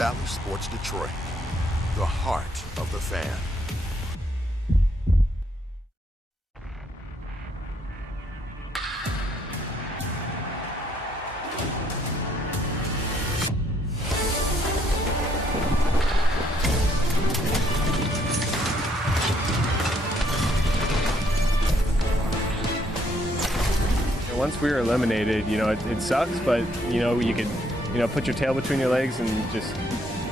Bally Sports Detroit, the heart of the fan. Once we were eliminated, it sucks, but you could, put your tail between your legs and just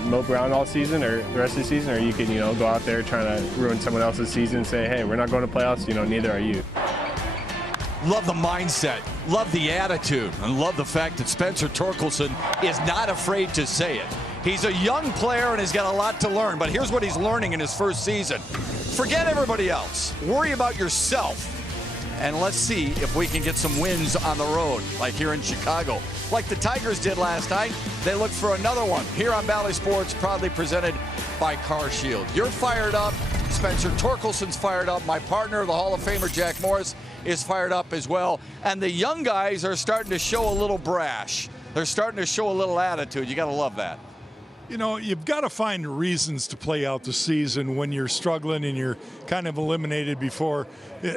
mope around all season or the rest of the season, or you can, go out there trying to ruin someone else's season and say, hey, we're not going to playoffs, neither are you. Love the mindset, love the attitude, and love the fact that Spencer Torkelson is not afraid to say it. He's a young player and he's got a lot to learn, but here's what he's learning in his first season. Forget everybody else. Worry about yourself. And let's see if we can get some wins on the road, like here in Chicago. Like the Tigers did last night, they look for another one here on Bally Sports, proudly presented by CarShield. You're fired up. Spencer Torkelson's fired up. My partner, the Hall of Famer Jack Morris, is fired up as well. And the young guys are starting to show a little brash. They're starting to show a little attitude. You got to love that. You've got to find reasons to play out the season when you're struggling and you're kind of eliminated before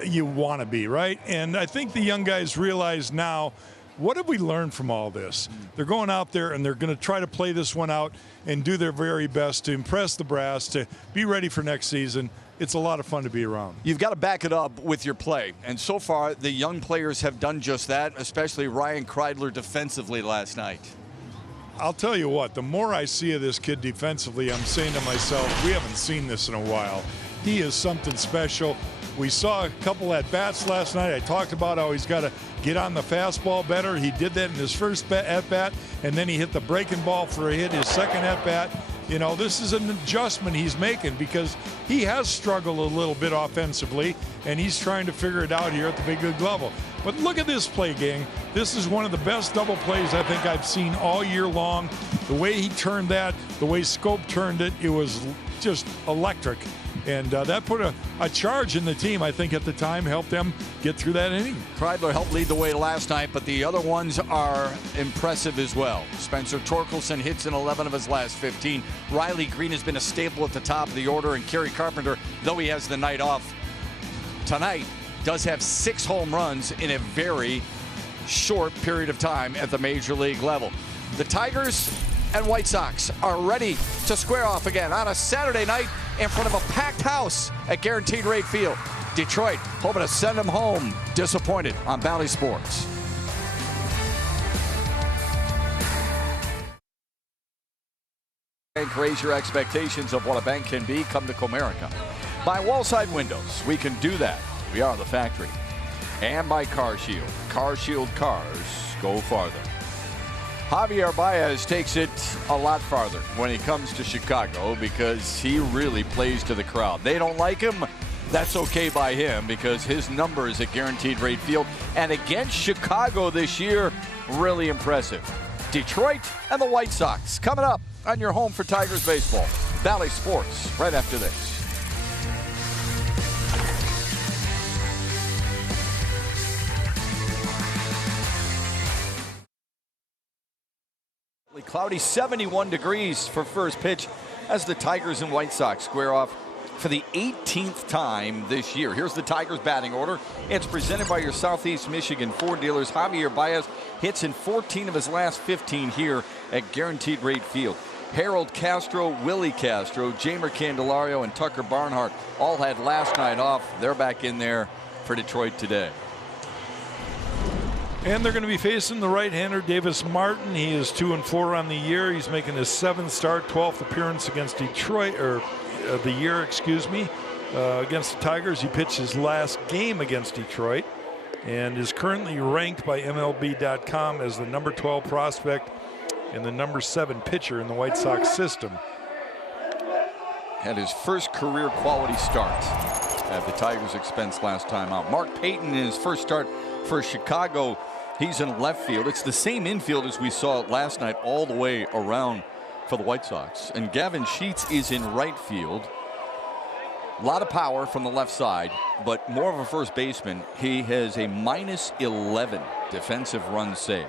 you want to be, right? And I think the young guys realize now, what have we learned from all this? They're going out there and they're going to try to play this one out and do their very best to impress the brass, to be ready for next season. It's a lot of fun to be around. You've got to back it up with your play. And so far, the young players have done just that, especially Ryan Kreidler defensively last night. I'll tell you what, the more I see of this kid defensively, I'm saying to myself, we haven't seen this in a while. He is something special. We saw a couple at-bats last night. I talked about how he's got to get on the fastball better. He did that in his first at-bat, and then he hit the breaking ball for a hit his second at-bat. This is an adjustment he's making because he has struggled a little bit offensively, and he's trying to figure it out here at the big league level. But look at this play, gang. This is one of the best double plays I think I've seen all year long. The way he turned that, the way Scope turned it, it was just electric. And that put a charge in the team, I think, at the time, helped them get through that inning. Kreidler helped lead the way last night, but the other ones are impressive as well. Spencer Torkelson hits in 11 of his last 15. Riley Green has been a staple at the top of the order, and Kerry Carpenter, though he has the night off tonight, does have 6 home runs in a very short period of time at the major league level. The Tigers and White Sox are ready to square off again on a Saturday night in front of a packed house at Guaranteed Rate Field. Detroit hoping to send them home disappointed on Bally Sports. And raise your expectations of what a bank can be. Come to Comerica. By Wallside Windows, we can do that. We are the factory. And by CarShield. CarShield cars go farther. Javier Baez takes it a lot farther when he comes to Chicago because he really plays to the crowd. They don't like him. That's okay by him because his numbers at Guaranteed Rate Field and against Chicago this year, really impressive. Detroit and the White Sox coming up on your home for Tigers baseball. Bally Sports right after this. Cloudy, 71 degrees for first pitch as the Tigers and White Sox square off for the 18th time this year. Here's the Tigers batting order. It's presented by your Southeast Michigan Ford dealers. Javier Baez hits in 14 of his last 15 here at Guaranteed Rate Field. Harold Castro, Willie Castro, Jamer Candelario, and Tucker Barnhart all had last night off. They're back in there for Detroit today. And they're going to be facing the right-hander, Davis Martin. He is 2-4 on the year. He's making his 7th start, 12th appearance against Detroit, or the year, excuse me, against the Tigers. He pitched his last game against Detroit and is currently ranked by MLB.com as the number 12 prospect and the number 7 pitcher in the White Sox system. Had his first career quality start at the Tigers' expense last time out. Mark Payton in his first start for Chicago. He's in left field. It's the same infield as we saw last night all the way around for the White Sox. And Gavin Sheets is in right field. A lot of power from the left side, but more of a first baseman. He has a -11 defensive run save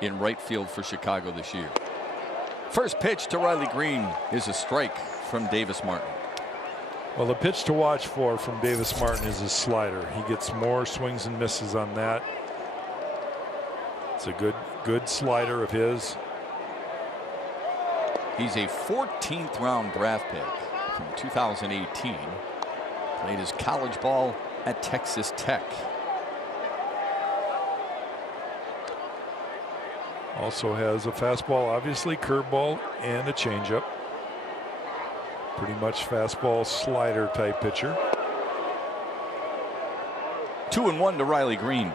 in right field for Chicago this year. First pitch to Riley Green is a strike from Davis Martin. Well, the pitch to watch for from Davis Martin is his slider. He gets more swings and misses on that. It's a good slider of his. He's a 14th round draft pick from 2018. Played his college ball at Texas Tech. Also has a fastball, obviously, curveball, and a changeup. Pretty much fastball slider type pitcher. 2-1 to Riley Green.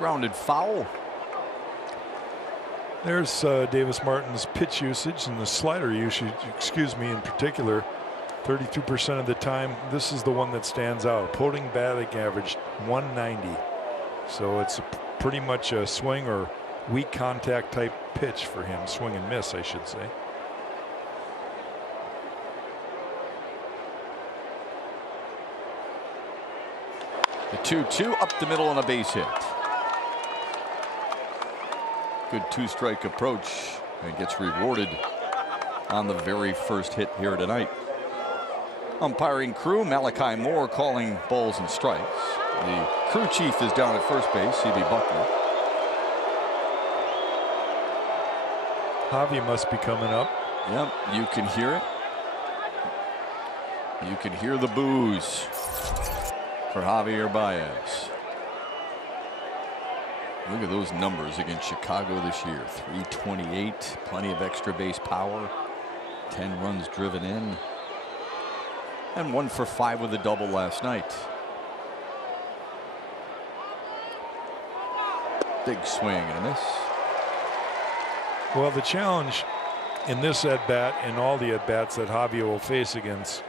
Grounded foul. There's Davis Martin's pitch usage and the slider usage, in particular. 32% of the time, this is the one that stands out. Opposing batting average 190. So it's pretty much a swing or weak contact type pitch for him. Swing and miss, I should say. The 2-2 up the middle on a base hit. Good two-strike approach and gets rewarded on the very first hit here tonight. Umpiring crew, Malachi Moore calling balls and strikes. The crew chief is down at first base, C.B. Buckner. Javi must be coming up. Yep, you can hear it. You can hear the boos for Javier Baez. Look at those numbers against Chicago this year. 328, plenty of extra base power, 10 runs driven in, and 1 for 5 with a double last night. Big swing and a miss. Well, the challenge in this at-bat and all the at-bats that Javi will face against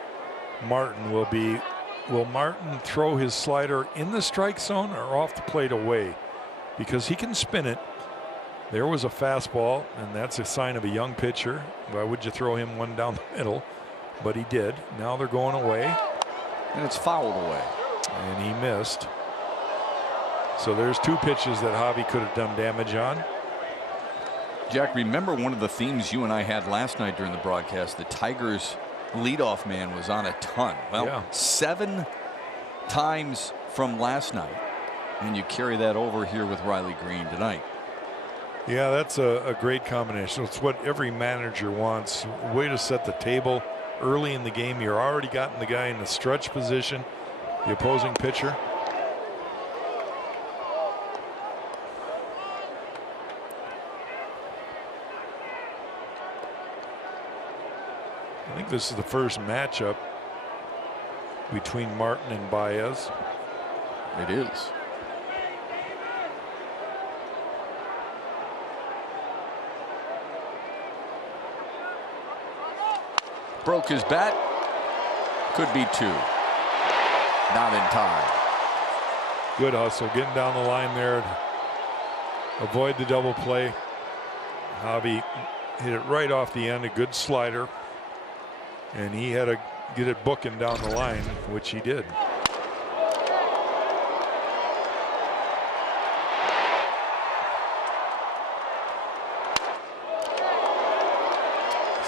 Martin will be, will Martin throw his slider in the strike zone or off the plate away? Because he can spin it. There was a fastball, and that's a sign of a young pitcher. Why would you throw him one down the middle? But he did. Now they're going away. And it's fouled away. And he missed. So there's 2 pitches that Javi could have done damage on. Jack, remember one of the themes you and I had last night during the broadcast? The Tigers leadoff man was on a ton. Well, yeah. 7 times from last night. And you carry that over here with Riley Green tonight. Yeah, that's a great combination. It's what every manager wants. Way to set the table early in the game. You're already gotten the guy in the stretch position, the opposing pitcher. I think this is the first matchup between Martin and Baez. It is. Broke his bat. Could be 2. Not in time. Good hustle, getting down the line there. Avoid the double play. Javi hit it right off the end, a good slider. And he had to get it booking down the line, which he did.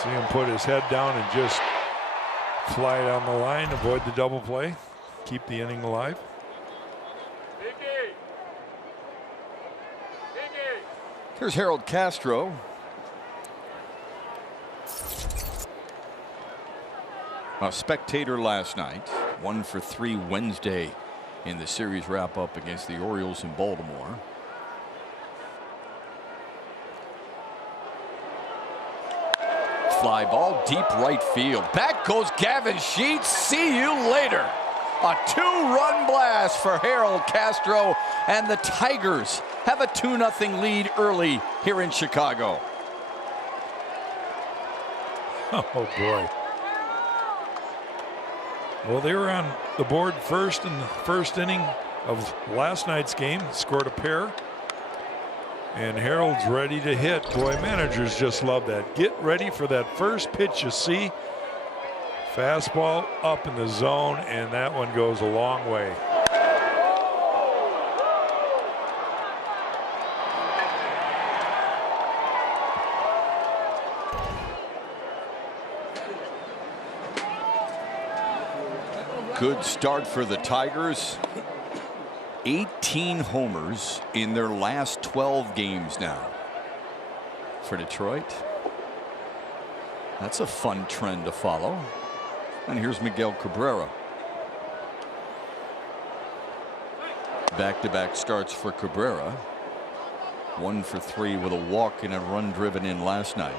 See him put his head down and just fly down the line, avoid the double play, keep the inning alive. Here's Harold Castro. A spectator last night. 1 for 3 Wednesday in the series wrap up against the Orioles in Baltimore. Fly ball deep right field. Back goes Gavin Sheets. See you later. A 2-run blast for Harold Castro, and the Tigers have a 2-0 lead early here in Chicago. Oh boy. Well, they were on the board first in the first inning of last night's game, scored a pair. And Harold's ready to hit. Boy, managers just love that. Get ready for that first pitch you see. Fastball up in the zone, and that one goes a long way. Good start for the Tigers. 18 homers in their last 12 games now. For Detroit, that's a fun trend to follow. And here's Miguel Cabrera. Back-to-back starts for Cabrera. 1 for 3 with a walk and a run driven in last night.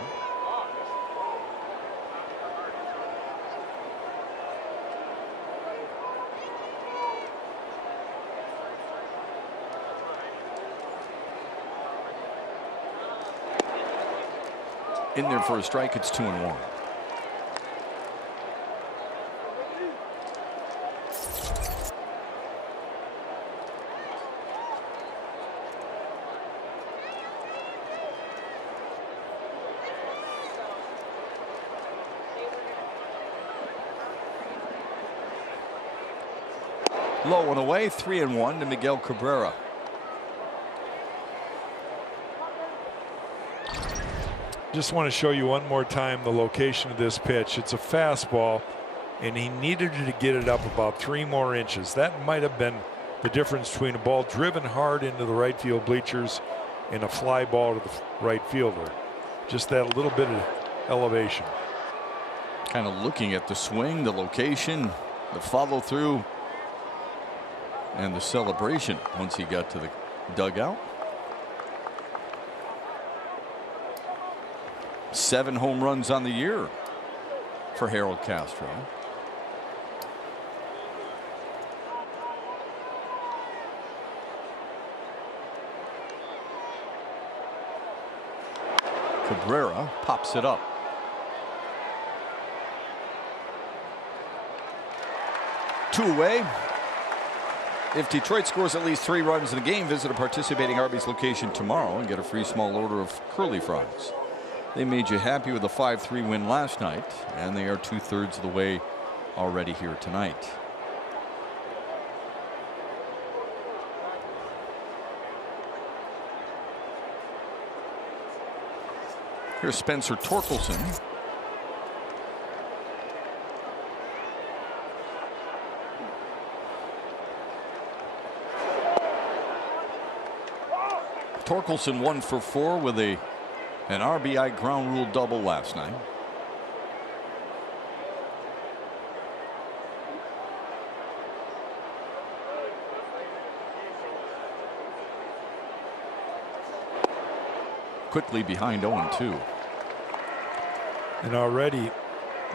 In there for a strike, it's 2-1. Low and away, 3-1 to Miguel Cabrera. Just want to show you one more time the location of this pitch. It's a fastball, and he needed to get it up about 3 more inches. That might have been the difference between a ball driven hard into the right field bleachers and a fly ball to the right fielder. Just that little bit of elevation. Kind of looking at the swing, the location, the follow through, and the celebration once he got to the dugout. 7 home runs on the year for Harold Castro. Cabrera pops it up. Two away. If Detroit scores at least 3 runs in the game, visit a participating Arby's location tomorrow and get a free small order of curly fries. They made you happy with a 5-3 win last night, and they are 2/3 of the way already here tonight. Here's Spencer Torkelson. Torkelson 1 for 4 with an RBI ground rule double last night. Quickly behind 0-2. And already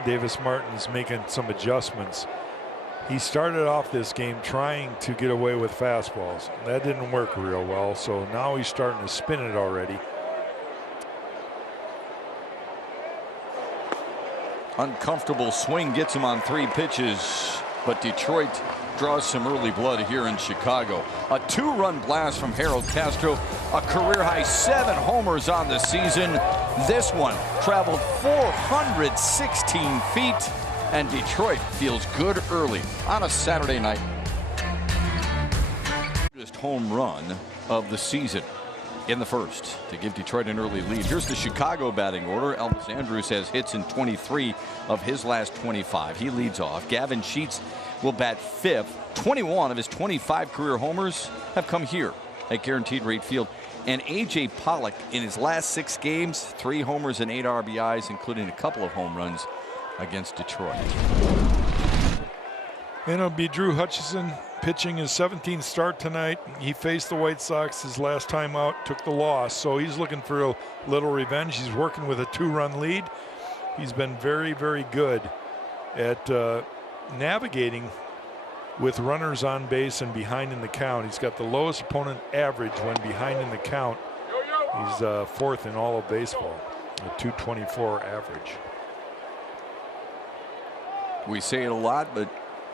Davis Martin's making some adjustments. He started off this game trying to get away with fastballs. That didn't work real well, so now he's starting to spin it already. Uncomfortable swing gets him on 3 pitches, but Detroit draws some early blood here in Chicago. A 2-run blast from Harold Castro, a career-high 7 homers on the season. This one traveled 416 feet, and Detroit feels good early on a Saturday night. First home run of the season in the first to give Detroit an early lead. Here's the Chicago batting order. Elvis Andrus has hits in 23 of his last 25. He leads off. Gavin Sheets will bat 5th. 21 of his 25 career homers have come here at Guaranteed Rate Field. And A.J. Pollock in his last 6 games, 3 homers and 8 RBIs, including a couple of home runs against Detroit. And it'll be Drew Hutchison pitching his 17th start tonight. He faced the White Sox his last time out, took the loss, so he's looking for a little revenge. He's working with a 2-run lead. He's been very, very good at navigating with runners on base and behind in the count. He's got the lowest opponent average when behind in the count. He's 4th in all of baseball, a .224 average. We say it a lot, but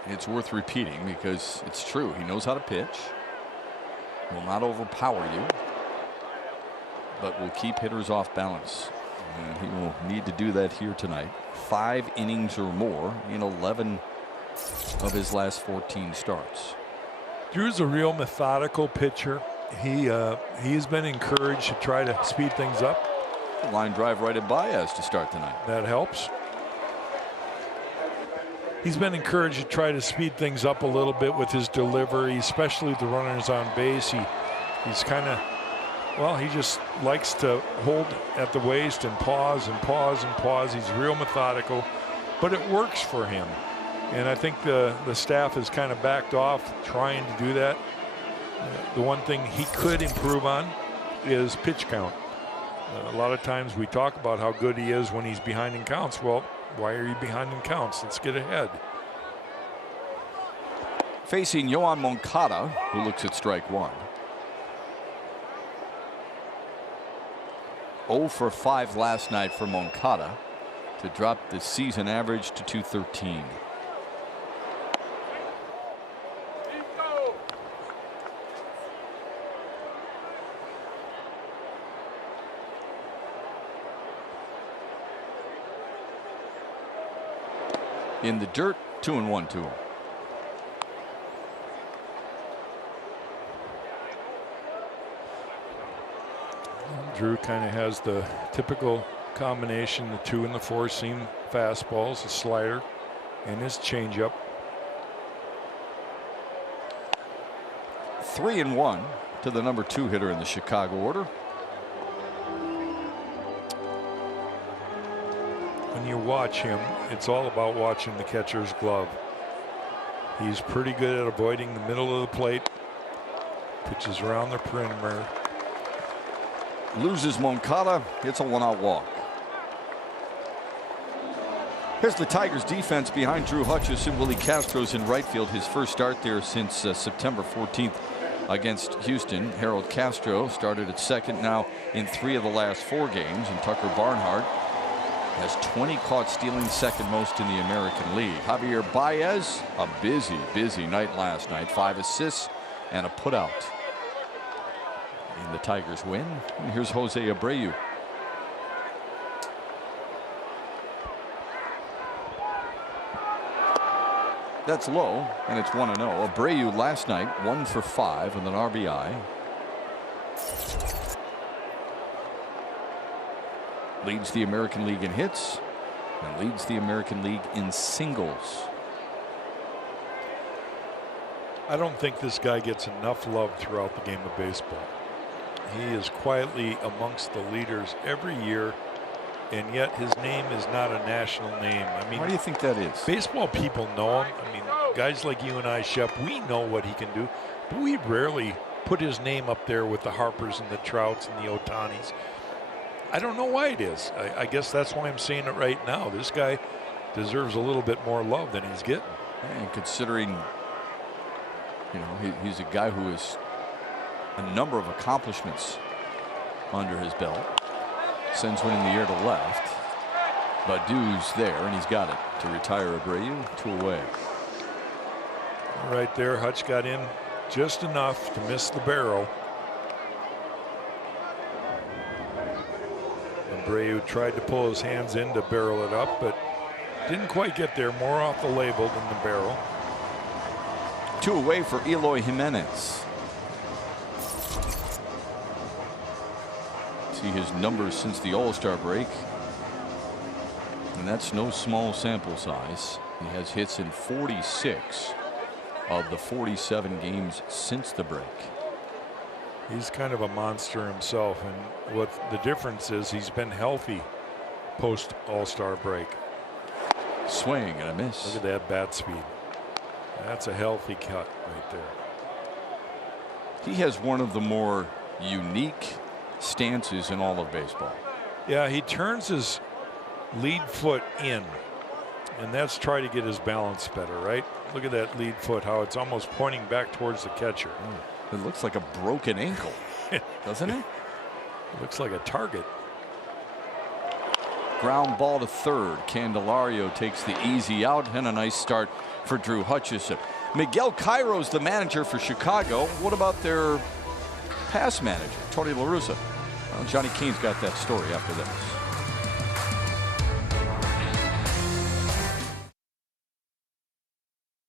it's worth repeating because it's true. He knows how to pitch. Will not overpower you. but will keep hitters off balance. And he will need to do that here tonight. 5 innings or more in 11 of his last 14 starts. Drew's a real methodical pitcher. He's been encouraged to try to speed things up. Line drive right at Baez to start tonight. That helps. He's been encouraged to try to speed things up a little bit with his delivery, especially the runners on base. He's kind of, well, he just likes to hold at the waist and pause and pause and pause. He's real methodical, but it works for him. And I think the staff has kind of backed off trying to do that. The one thing he could improve on is pitch count. A lot of times we talk about how good he is when he's behind in counts. Well, why are you behind in counts? Let's get ahead. Facing Yoan Moncada, who looks at strike 1. 0 for 5 last night for Moncada to drop the season average to 213. In the dirt, 2-1 to him. Drew kind of has the typical combination, the 2 and the 4 seam fastballs, the slider, and his changeup. 3-1 to the number 2 hitter in the Chicago order. When you watch him, it's all about watching the catcher's glove. He's pretty good at avoiding the middle of the plate. Pitches around the perimeter. Loses Moncada. It's a 1-out walk. Here's the Tigers defense behind Drew Hutchison. Willie Castro's in right field. His first start there since September 14th against Houston. Harold Castro started at second now in 3 of the last 4 games. And Tucker Barnhart has 20 caught stealing, second most in the American League. Javier Baez, a busy night last night. 5 assists and a putout in the Tigers win. And here's Jose Abreu. That's low, and it's 1-0. Abreu last night 1 for 5 with an RBI. Leads the American League in hits and leads the American League in singles. I don't think this guy gets enough love throughout the game of baseball. He is quietly amongst the leaders every year, and yet his name is not a national name. I mean, why do you think that is? Baseball people know him. I mean, guys like you and I, Shep, we know what he can do, but we rarely put his name up there with the Harpers and the Trouts and the Otanis. I don't know why it is. I guess that's why I'm saying it right now. This guy deserves a little bit more love than he's getting. And considering, you know, he's a guy who has a number of accomplishments under his belt. Sends one in the air to left. Badu's there, and he's got it to retire Abreu. 2 away. Right there, Hutch got in just enough to miss the barrel. Abreu tried to pull his hands in to barrel it up, but didn't quite get there. More off the label than the barrel. 2 away for Eloy Jimenez. See his numbers since the All-Star break, and that's no small sample size. He has hits in 46 of the 47 games since the break. He's kind of a monster himself, and what the difference is, he's been healthy post All-Star break. Swing and a miss. Look at that bat speed. That's a healthy cut right there. He has one of the more unique stances in all of baseball. Yeah, he turns his lead foot in, and that's try to get his balance better, right? Look at that lead foot, how it's almost pointing back towards the catcher. It looks like a broken ankle, doesn't it? It looks like a target. Ground ball to third. Candelario takes the easy out, and a nice start for Drew Hutchison. Miguel Cairo's the manager for Chicago. What about their past manager, Tony La Russa? Well, Johnny Keane's got that story after this.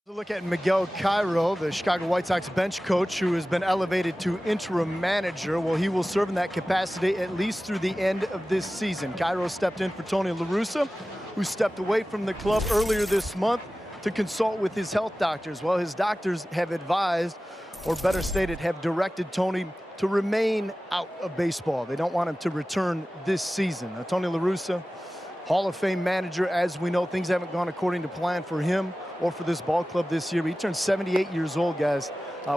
Look at Miguel Cairo, the Chicago White Sox bench coach who has been elevated to interim manager. Well, he will serve in that capacity at least through the end of this season. Cairo stepped in for Tony La Russa, who stepped away from the club earlier this month to consult with his health doctors. Well, his doctors have advised, or better stated, have directed Tony to remain out of baseball. They don't want him to return this season. Now, Tony La Russa, Hall of Fame manager, as we know, things haven't gone according to plan for him or for this ball club this year. He turned 78 years old, guys,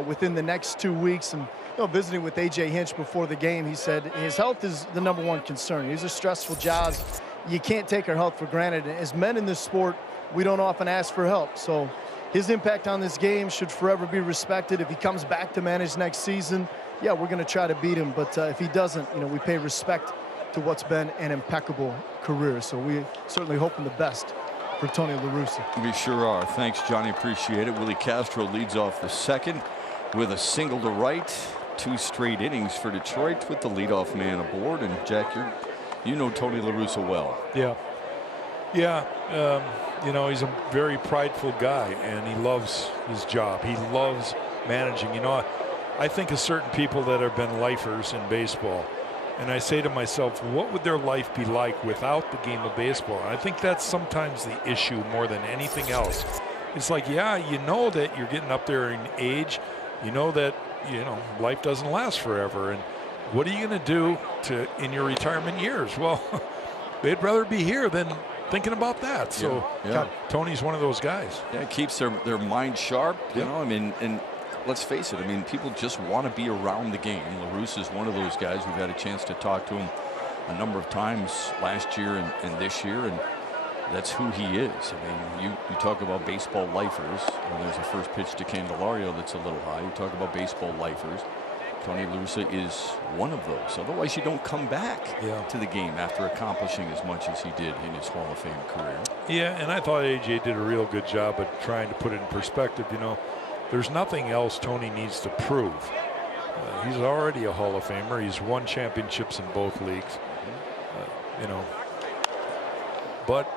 within the next 2 weeks. And visiting with A.J. Hinch before the game, he said his health is the #1 concern. These are stressful jobs. You can't take our health for granted. As men in this sport, we don't often ask for help. So his impact on this game should forever be respected. If he comes back to manage next season, yeah, we're going to try to beat him. But if he doesn't, we pay respect to what's been an impeccable career. So we certainly hoping the best for Tony La Russa. We sure are. Thanks, Johnny. Appreciate it. Willie Castro leads off the second with a single to right. 2 straight innings for Detroit with the leadoff man aboard. And Jack, you know Tony La Russa well. Yeah. He's a very prideful guy, and he loves his job. He loves managing. I think of certain people that have been lifers in baseball, and I say to myself, what would their life be like without the game of baseball? And I think that's sometimes the issue more than anything else. It's like, yeah, you know that you're getting up there in age. You know that, life doesn't last forever. And what are you going to do in your retirement years? Well, they'd rather be here than thinking about that. So yeah. Tony's one of those guys. Yeah, it keeps their mind sharp, you know. I mean, and let's face it, people just want to be around the game. La Russa is one of those guys. We've had a chance to talk to him a number of times last year and this year, and that's who he is. You talk about baseball lifers, and there's a first pitch to Candelario that's a little high. You talk about baseball lifers. Tony La Russa is one of those. Otherwise, you don't come back to the game after accomplishing as much as he did in his Hall of Fame career. Yeah, and I thought A.J. did a real good job at trying to put it in perspective. There's nothing else Tony needs to prove. He's already a Hall of Famer. He's won championships in both leagues. But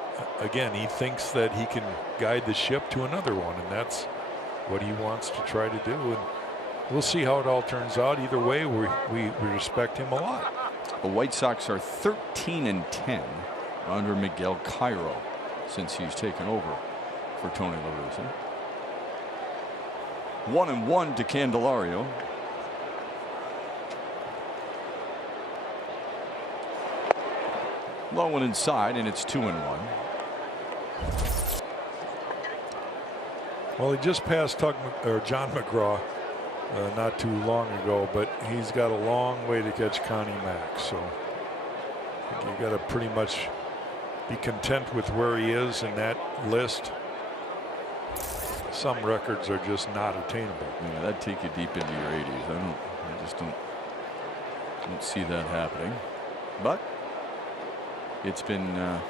again, he thinks that he can guide the ship to another one, and that's what he wants to try to do. And we'll see how it all turns out. Either way, we respect him a lot. The White Sox are 13-10 under Miguel Cairo since he's taken over for Tony La Russa. 1-1 to Candelario. Low and inside, and it's 2-1. Well, he just passed John McGraw not too long ago, but he's got a long way to catch Connie Mack. So I think you got to pretty much be content with where he is in that list. Some records are just not attainable. Yeah, that'd take you deep into your 80s. I just don't see that happening. But it's been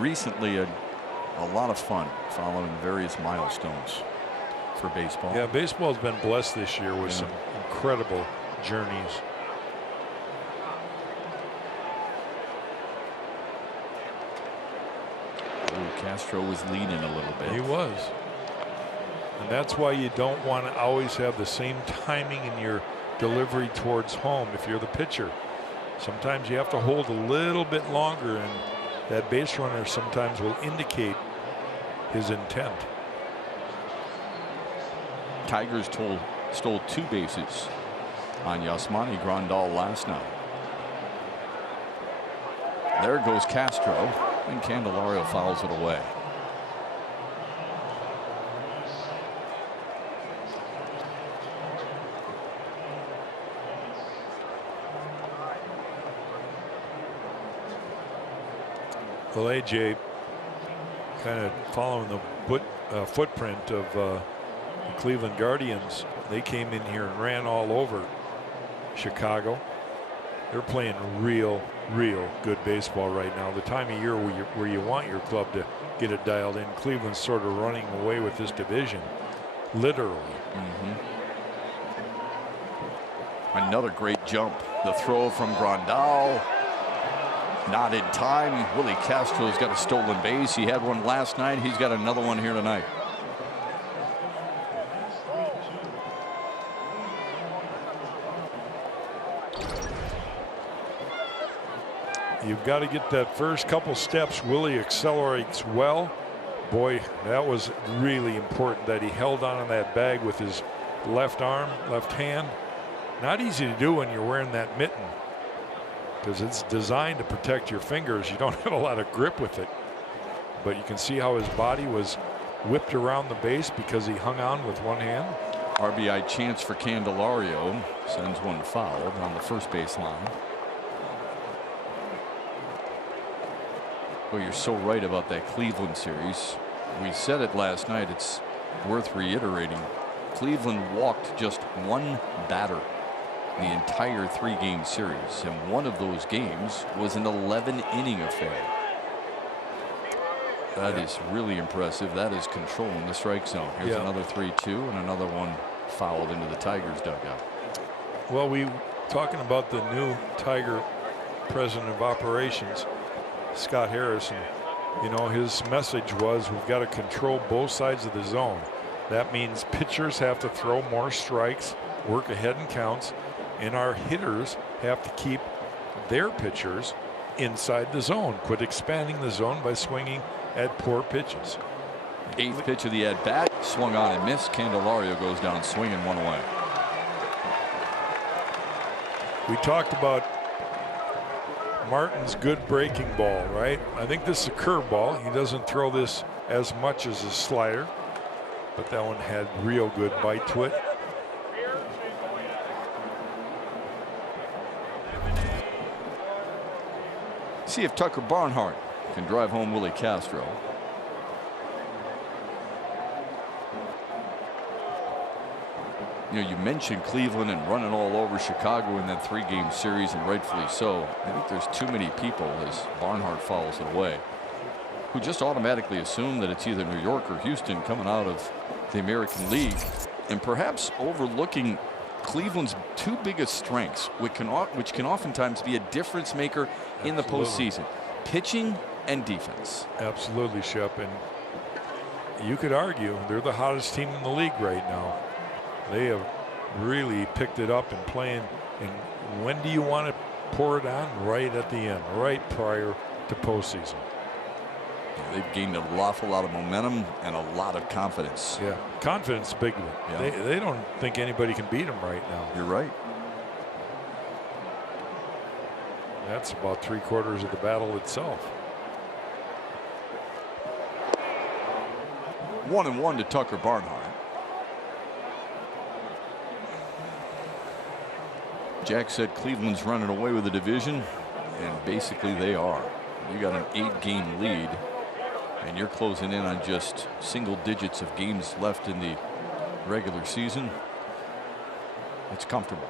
recently a lot of fun following various milestones for baseball. Yeah, baseball's been blessed this year with some incredible journeys. Castro was leading a little bit. He was. And that's why you don't want to always have the same timing in your delivery towards home if you're the pitcher. Sometimes you have to hold a little bit longer, and that base runner sometimes will indicate his intent. Tigers stole 2 bases on Yasmani Grandal last night. There goes Castro, and Candelario fouls it away. Well, A.J. kind of following the footprint of the Cleveland Guardians. They came in here and ran all over Chicago. They're playing real good baseball right now. The time of year where you want your club to get it dialed in. Cleveland's sort of running away with this division, literally. Another great jump. The throw from Grandal. Not in time. Willie Castro's got a stolen base. He had one last night. He's got another one here tonight. You've got to get that first couple steps. Willie accelerates well. Boy, that was really important that he held on that bag with his left arm, left hand. Not easy to do when you're wearing that mitten, because it's designed to protect your fingers. You don't have a lot of grip with it. But you can see how his body was whipped around the base because he hung on with one hand. RBI chance for Candelario. Sends one fouled on the first base line. Well, you're so right about that Cleveland series. We said it last night. It's worth reiterating. Cleveland walked just one batter the entire 3-game series, and one of those games was an 11-inning affair. That is really impressive. That is controlling the strike zone. Here's another 3-2 and another one fouled into the Tigers dugout. Well, we talking about the new Tiger president of operations, Scott Harrison. You know, his message was, we've got to control both sides of the zone. That means pitchers have to throw more strikes, work ahead in counts, and our hitters have to keep their pitchers inside the zone. Quit expanding the zone by swinging at poor pitches. 8th pitch of the at-bat, swung on and missed. Candelario goes down swinging, one away. We talked about Martin's good breaking ball, right? I think this is a curveball. He doesn't throw this as much as a slider, but that one had real good bite to it. See if Tucker Barnhart can drive home Willie Castro. You know, you mentioned Cleveland and running all over Chicago in that 3-game series, and rightfully so. I think there's too many people, as Barnhart fouls it away, who just automatically assume that it's either New York or Houston coming out of the American League, and perhaps overlooking Cleveland's two biggest strengths, which can oftentimes be a difference maker in the postseason: pitching and defense. Absolutely, Shep. And you could argue they're the hottest team in the league right now. They have really picked it up and playing. And when do you want to pour it on? Right at the end, right prior to postseason. Yeah, they've gained an awful lot of momentum and a lot of confidence. Yeah, confidence, big one. Yeah. They don't think anybody can beat them right now. You're right. That's about 3/4 of the battle itself. 1-1 to Tucker Barnhart. Jack said Cleveland's running away with the division, and basically they are. You got an 8-game lead, and you're closing in on just single digits of games left in the regular season. It's comfortable.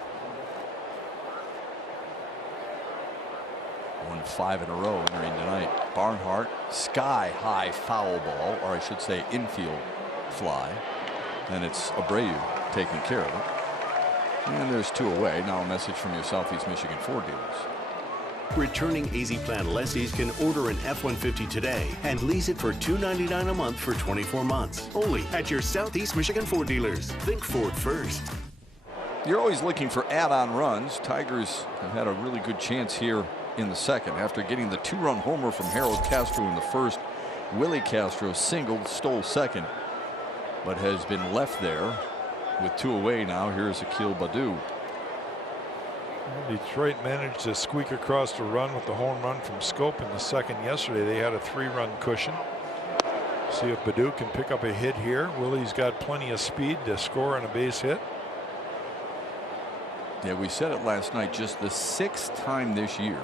Won 5 in a row entering tonight. Barnhart, sky-high foul ball, or I should say infield fly. Then it's Abreu taking care of it. And there's 2 away. Now a message from your Southeast Michigan Ford dealers. Returning AZ Plan lessees can order an F-150 today and lease it for $299 a month for 24 months. Only at your Southeast Michigan Ford dealers. Think Ford first. You're always looking for add-on runs. Tigers have had a really good chance here in the second. After getting the 2-run homer from Harold Castro in the first, Willie Castro singled, stole second, but has been left there with 2 away now. Here's Akil Baddoo. Detroit managed to squeak across the run with the home run from Scope in the second. Yesterday they had a 3-run cushion. See if Baddoo can pick up a hit here. Willie's got plenty of speed to score on a base hit. Yeah, we said it last night, just the 6th time this year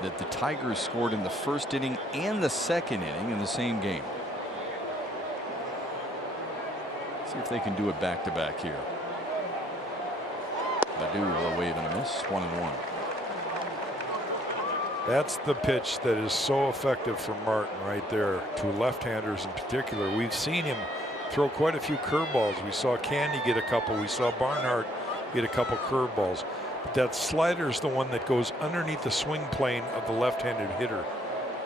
that the Tigers scored in the first inning and the second inning in the same game. See if they can do it back-to-back here. Baddoo with a wave and a miss. 1-1. That's the pitch that is so effective for Martin right there, to left-handers in particular. We've seen him throw quite a few curveballs. We saw Candy get a couple. We saw Barnhart get a couple curveballs. But that slider is the one that goes underneath the swing plane of the left-handed hitter.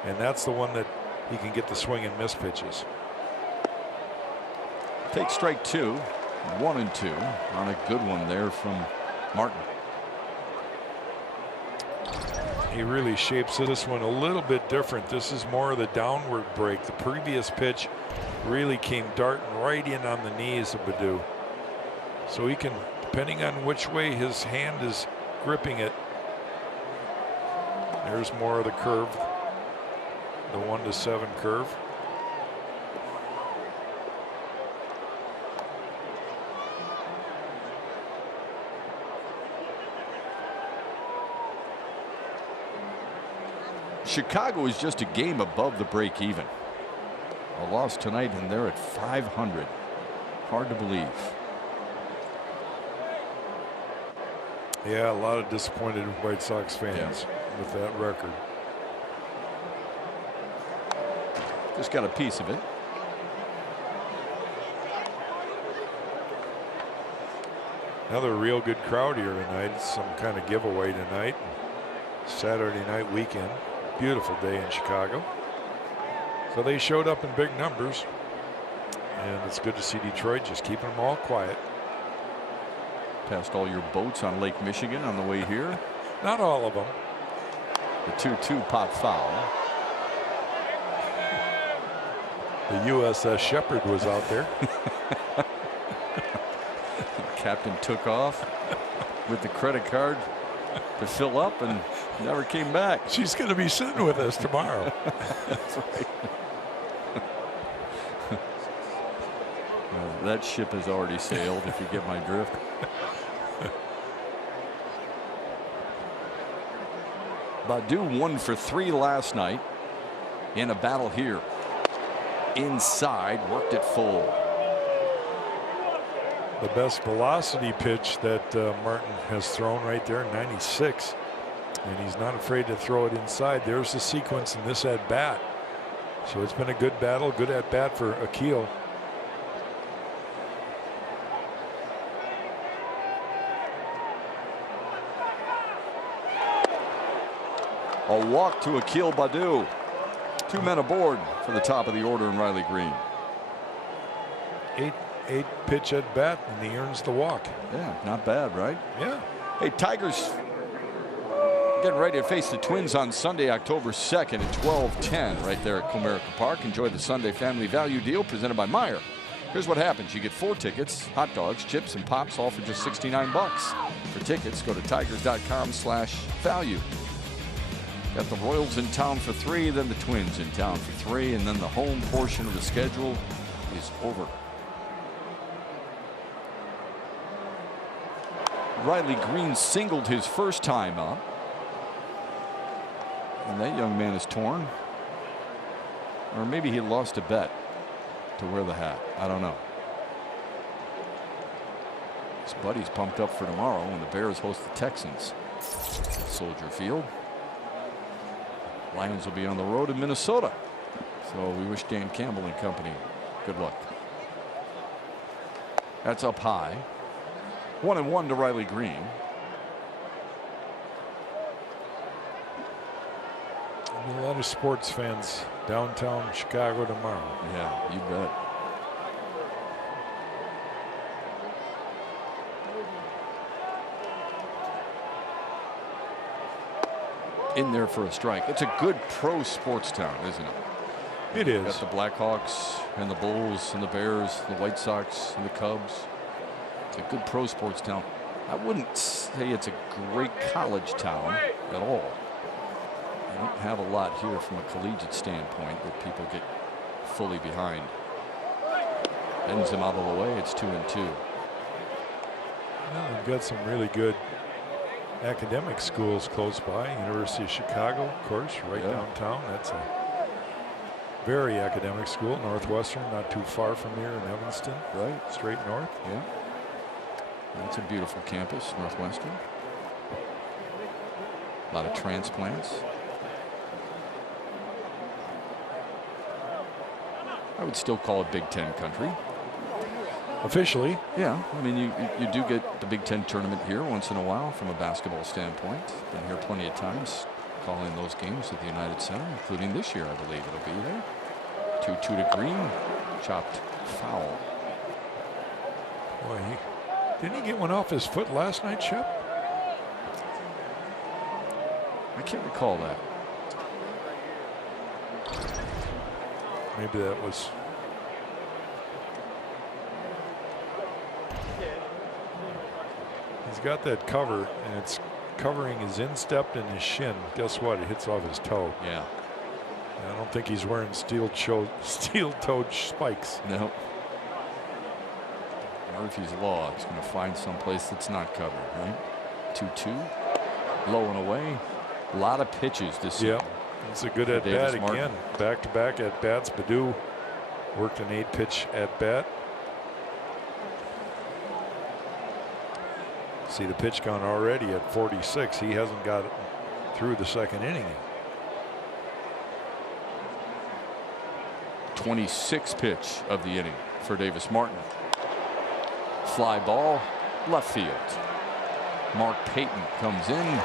And that's the one that he can get the swing and miss pitches. Take strike 2, 1-2 on a good one there from Martin. He really shapes this one a little bit different. This is more of the downward break. The previous pitch really came darting right in on the knees of Baddoo. So he can, depending on which way his hand is gripping it, there's more of the curve, the 1-7 curve. Chicago is just a game above the break even. A loss tonight and they're at 500. Hard to believe. Yeah, a lot of disappointed White Sox fans with that record. Just got a piece of it. Another real good crowd here tonight. Some kind of giveaway tonight. Saturday night weekend. Beautiful day in Chicago. So they showed up in big numbers. And it's good to see Detroit just keeping them all quiet. Passed all your boats on Lake Michigan on the way here. Not all of them. The 2-2 pop foul. The USS Shepherd was out there. Captain took off with the credit card to fill up and never came back. She's going to be sitting with us tomorrow. That's right. That ship has already sailed, if you get my drift. Baddoo 1 for 3 last night in a battle here. Inside, worked it full. The best velocity pitch that Martin has thrown right there, 96. And he's not afraid to throw it inside. There's the sequence in this at bat. So it's been a good battle, good at bat for Akil. A walk to Akil Baddoo. 2 men aboard for the top of the order in Riley Green. Eight pitch at bat, and he earns the walk. Yeah, not bad, right? Yeah. Hey, Tigers getting ready to face the Twins on Sunday, October 2nd at 12:10 right there at Comerica Park. Enjoy the Sunday Family Value Deal presented by Meijer. Here's what happens. You get 4 tickets, hot dogs, chips, and pops, all for just 69 bucks. For tickets, go to tigers.com/value. Got the Royals in town for 3, then the Twins in town for 3, and then the home portion of the schedule is over. Riley Green singled his first time up. And that young man is torn. Or maybe he lost a bet to wear the hat. I don't know. His buddy's pumped up for tomorrow when the Bears host the Texans at Soldier Field. Lions will be on the road in Minnesota. So we wish Dan Campbell and company good luck. That's up high. 1-1 to Riley Green. A lot of sports fans downtown Chicago tomorrow. Yeah, you bet. In there for a strike. It's a good pro sports town, isn't it? It is. Got the Blackhawks and the Bulls and the Bears, the White Sox and the Cubs. It's a good pro sports town. I wouldn't say it's a great college town at all. You don't have a lot here from a collegiate standpoint that people get fully behind. Bends him out of the way. It's 2-2. Well, we've got some really good academic schools close by. University of Chicago, of course, right downtown. That's a very academic school. Northwestern, not too far from here in Evanston. Right. Straight north. Yeah. That's a beautiful campus, Northwestern. A lot of transplants. I would still call it Big Ten country. Officially. Yeah, I mean, you do get the Big Ten tournament here once in a while from a basketball standpoint. Been here plenty of times calling those games at the United Center, including this year, I believe it'll be there. 2-2 to Green, chopped foul. Boy, didn't he get one off his foot last night, Shep? I can't recall that. Maybe that was. He's got that cover, and it's covering his instep and his shin. Guess what? It hits off his toe. Yeah. I don't think he's wearing steel-toed spikes. No. Murphy's Law is going to find some place that's not covered, right? 2-2. Low and away. A lot of pitches this season. Yeah, it's a good at-bat again. Back-to-back at-bats. Baddoo worked an 8-pitch at-bat. See the pitch count already at 46. He hasn't got it through the second inning. 26th pitch of the inning for Davis Martin. Fly ball, left field. Mark Payton comes in,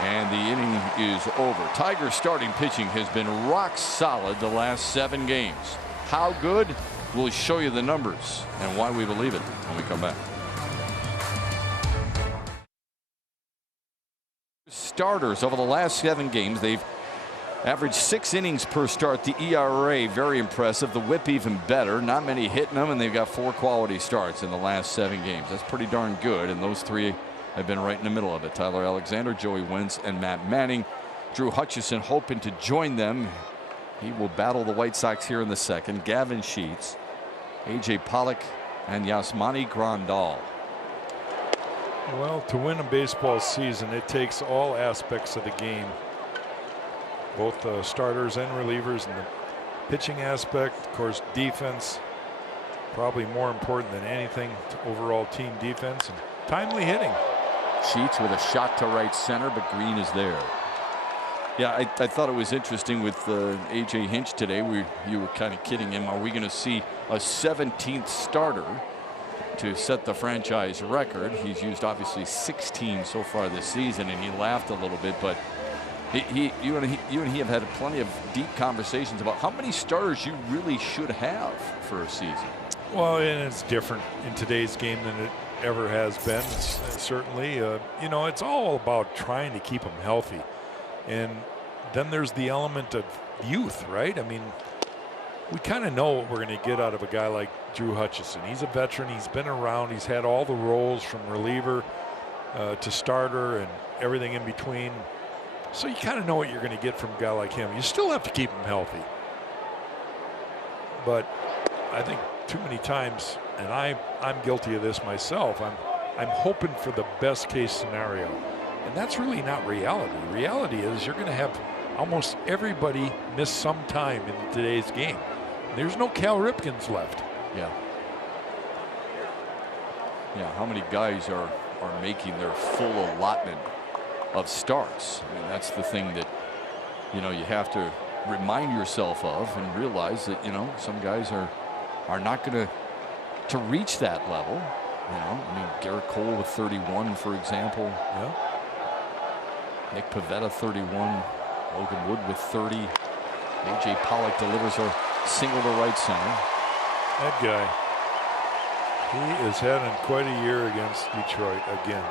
and the inning is over. Tigers starting pitching has been rock solid the last 7 games. How good? We'll show you the numbers and why we believe it when we come back. Starters over the last 7 games, they've averaged 6 innings per start. The ERA very impressive. The WHIP even better. Not many hitting them, and they've got 4 quality starts in the last 7 games. That's pretty darn good, and those 3 have been right in the middle of it. Tyler Alexander, Joey Wentz, and Matt Manning. Drew Hutchison hoping to join them. He will battle the White Sox here in the second. Gavin Sheets, A.J. Pollock, and Yasmani Grandal. Well, to win a baseball season, it takes all aspects of the game, both the starters and relievers, and the pitching aspect, of course, defense, probably more important than anything to overall team defense, and timely hitting. Sheets with a shot to right center, but Green is there. Yeah, I thought it was interesting with A.J. Hinch today. You were kind of kidding him. Are we going to see a 17th starter to set the franchise record? He's used obviously 16 so far this season, and he laughed a little bit, but you and he have had plenty of deep conversations about how many starters you really should have for a season. Well, and it's different in today's game than it ever has been. Certainly, you know, it's all about trying to keep them healthy, and then there's the element of youth, right? I mean, we kind of know what we're going to get out of a guy like Drew Hutchison. He's a veteran. He's been around. He's had all the roles from reliever to starter and everything in between. So you kind of know what you're going to get from a guy like him. You still have to keep him healthy. But I think too many times, and I'm guilty of this myself, I'm hoping for the best case scenario. And that's really not reality. Reality is you're going to have almost everybody miss some time in today's game. There's no Cal Ripkins left. Yeah. Yeah, how many guys are making their full allotment of starts? I mean, that's the thing that, you know, you have to remind yourself of and realize that, you know, some guys are not going to reach that level. You know, I mean, Garrett Cole with 31, for example. Yeah. Nick Pivetta, 31. Logan Wood with 30. A.J. Pollock delivers a single to right center. That guy, he is having quite a year against Detroit again.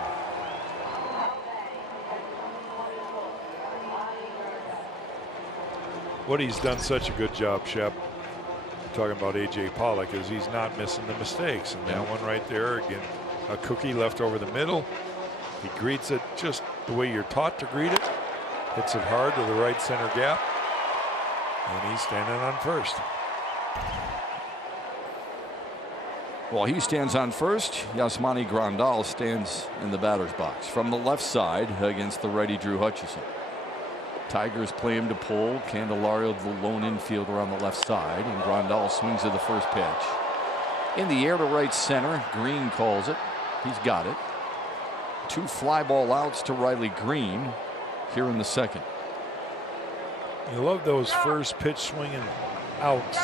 What he's done such a good job, Shep, talking about A.J. Pollock, is he's not missing the mistakes. And that one right there, again, a cookie left over the middle. He greets it just the way you're taught to greet it. Hits it hard to the right center gap. And he's standing on first. While he stands on first, Yasmani Grandal stands in the batter's box from the left side against the righty Drew Hutchison. Tigers play him to pull. Candelario, the lone infielder, on the left side, and Grandal swings at the first pitch. In the air to right center, Green calls it. He's got it. 2 fly ball outs to Riley Green here in the second. You love those first pitch swinging outs.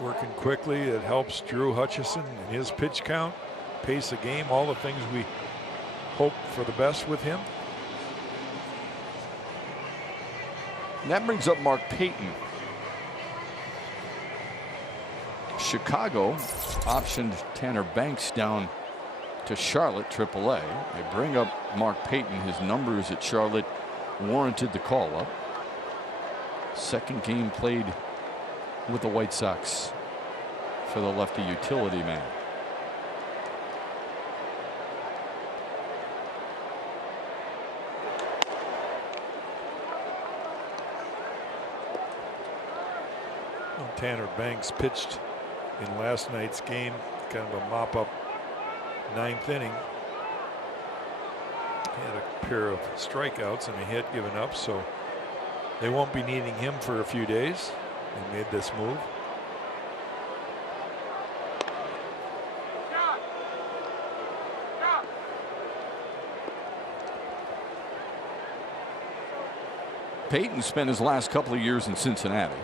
Working quickly, it helps Drew Hutchison and his pitch count, pace of game, all the things we hope for the best with him. And that brings up Mark Payton. Chicago optioned Tanner Banks down to Charlotte AAA. They bring up Mark Payton. His numbers at Charlotte warranted the call up. Second game played with the White Sox for the lefty utility man. Well, Tanner Banks pitched in last night's game, kind of a mop-up ninth inning. He had a pair of strikeouts and a hit given up, so they won't be needing him for a few days. They made this move. Payton spent his last couple of years in Cincinnati.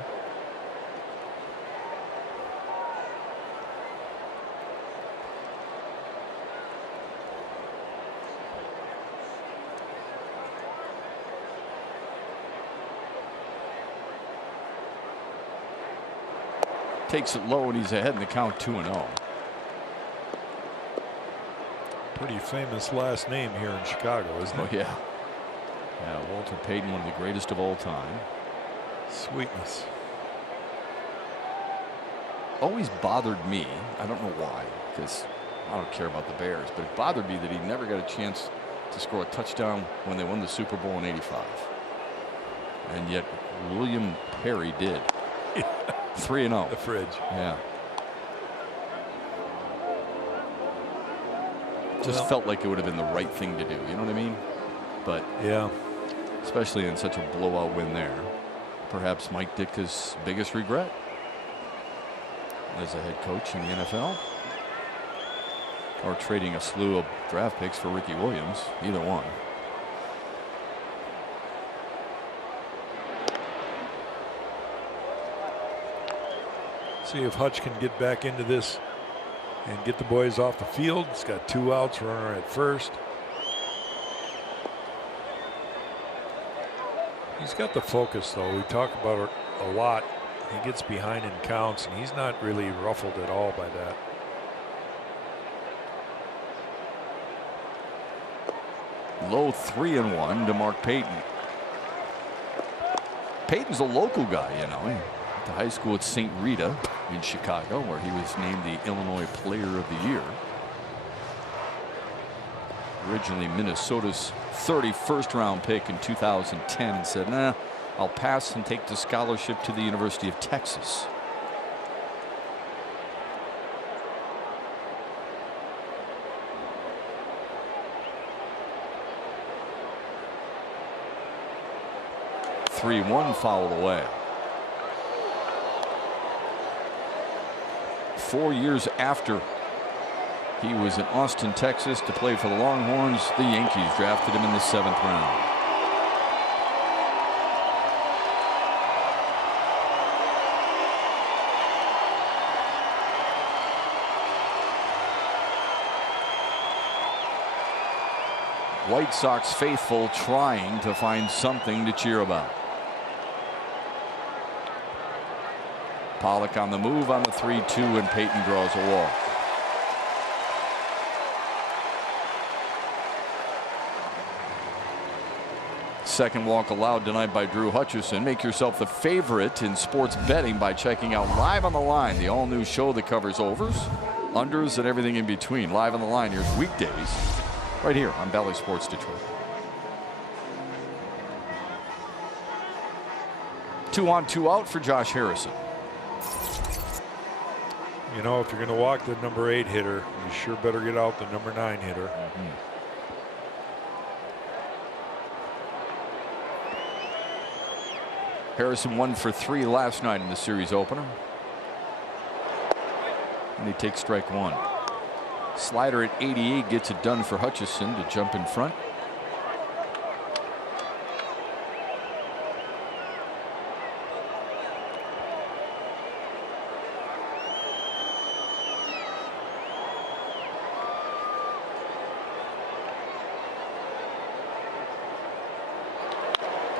Takes it low and he's ahead in the count 2-0. Pretty famous last name here in Chicago, isn't it? Oh, yeah. Yeah, Walter Payton, one of the greatest of all time. Sweetness. Always bothered me. I don't know why, because I don't care about the Bears, but it bothered me that he never got a chance to score a touchdown when they won the Super Bowl in '85. And yet William Perry did. 3-0. The fridge. Yeah. Just felt like it would have been the right thing to do. You know what I mean? But yeah, especially in such a blowout win there. Perhaps Mike Ditka's biggest regret as a head coach in the NFL, or trading a slew of draft picks for Ricky Williams. Either one. See if Hutch can get back into this and get the boys off the field. He's got 2 outs, runner at first. He's got the focus, though. We talk about it a lot. He gets behind in counts, and he's not really ruffled at all by that. Low 3-1 to Mark Payton. Payton's a local guy, you know. He went to high school at St. Rita in Chicago, where he was named the Illinois Player of the Year. Originally Minnesota's 31st round pick in 2010, and said, nah, I'll pass and take the scholarship to the University of Texas. (3-1) fouled away. 4 years after he was in Austin, Texas, to play for the Longhorns, the Yankees drafted him in the 7th round. White Sox faithful trying to find something to cheer about. Pollock on the move on the 3-2, and Payton draws a walk. Second walk allowed tonight by Drew Hutchison. Make yourself the favorite in sports betting by checking out Live on the Line, the all-new show that covers overs, unders, and everything in between. Live on the Line, here's weekdays right here on Bally Sports Detroit. 2 on, 2 out for Josh Harrison. You know, if you're going to walk the number 8 hitter, you sure better get out the number 9 hitter. Harrison 1 for 3 last night in the series opener. And he takes strike 1. Slider at 88 gets it done for Hutchison to jump in front.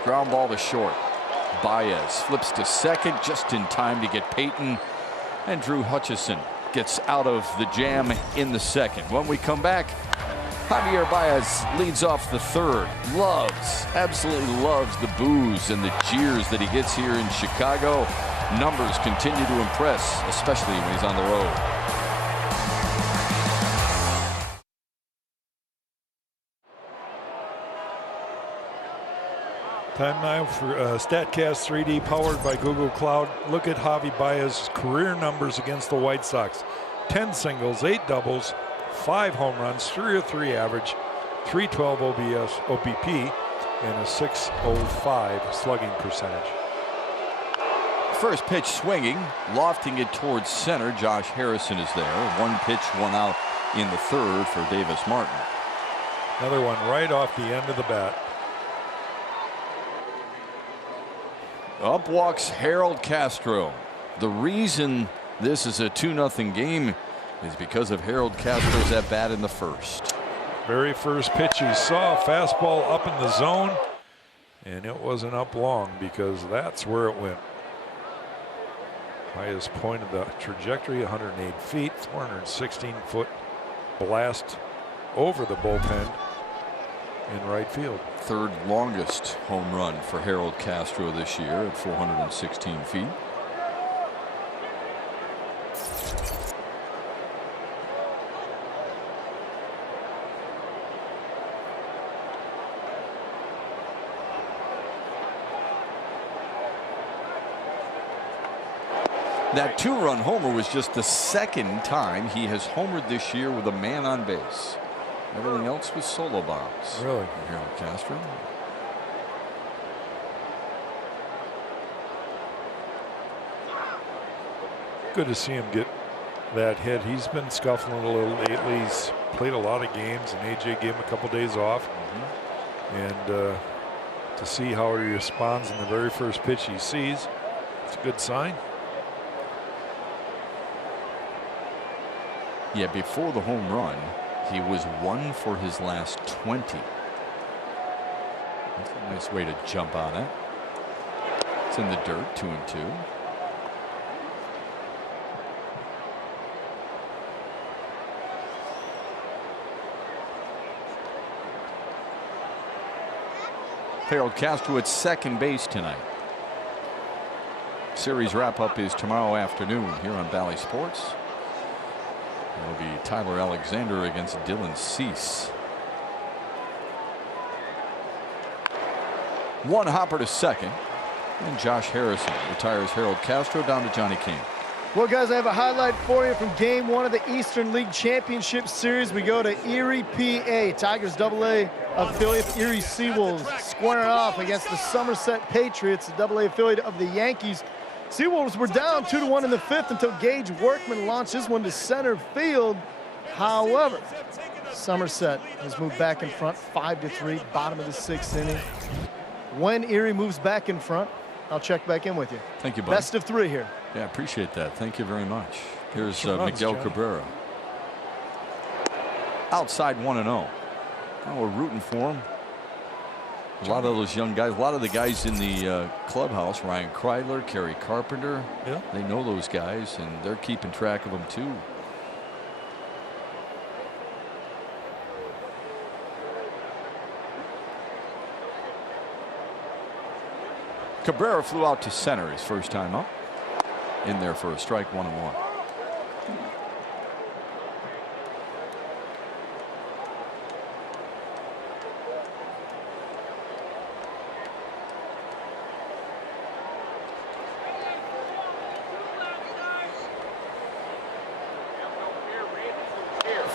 Ground ball to short. Baez flips to second just in time to get Peyton, and Drew Hutchison gets out of the jam in the second. When we come back, Javier Baez leads off the third. Absolutely loves the boos and the jeers that he gets here in Chicago. Numbers continue to impress, especially when he's on the road. Time now for StatCast 3D powered by Google Cloud. Look at Javi Baez's career numbers against the White Sox. 10 singles, 8 doubles, 5 home runs, 303 average, 312 OBP, and a 605 slugging percentage. First pitch swinging, lofting it towards center. Josh Harrison is there. 1 pitch, 1 out in the third for Davis Martin. Another one right off the end of the bat. Up walks Harold Castro. The reason this is a 2-0 game is because of Harold Castro's at bat in the first. Very first pitch he saw, fastball up in the zone, and it wasn't up long because that's where it went. Highest point of the trajectory, 108 feet, 416-foot blast over the bullpen in right field. Third longest home run for Harold Castro this year at 416 feet. That 2-run homer was just the second time he has homered this year with a man on base. Everything else was solo bombs. Really? Harold Castro. Good to see him get that hit. He's been scuffling a little lately. He's played a lot of games, and AJ gave him a couple days off. And to see how he responds in the very first pitch he sees, it's a good sign. Yeah, before the home run, he was 1 for his last 20. That's a nice way to jump on it. It's in the dirt, 2-2. Harold Castro at second base tonight. Series wrap-up is tomorrow afternoon here on Bally Sports. It'll be Tyler Alexander against Dylan Cease. 1 hopper to second, and Josh Harrison retires Harold Castro down to Johnny Kane. Well, guys, I have a highlight for you from Game 1 of the Eastern League Championship Series. We go to Erie, PA. Tigers AA affiliate Erie Seawolves squaring off against the Somerset Patriots, the AA affiliate of the Yankees. Seawolves were down 2-1 in the 5th until Gage Workman launched this one to center field. However, Somerset has moved back in front 5-3, bottom of the 6th inning. When Erie moves back in front, I'll check back in with you. Thank you, buddy. Best of 3 here. Yeah, appreciate that. Thank you very much. Here's runs, Miguel Johnny. Cabrera. Outside 1-0. Oh, we're rooting for him. A lot of those young guys, a lot of the guys in the clubhouse, Ryan Kreidler, Kerry Carpenter, Yeah. they know those guys, and they're keeping track of them too. Cabrera flew out to center his first time up. In there for a strike, 1-1.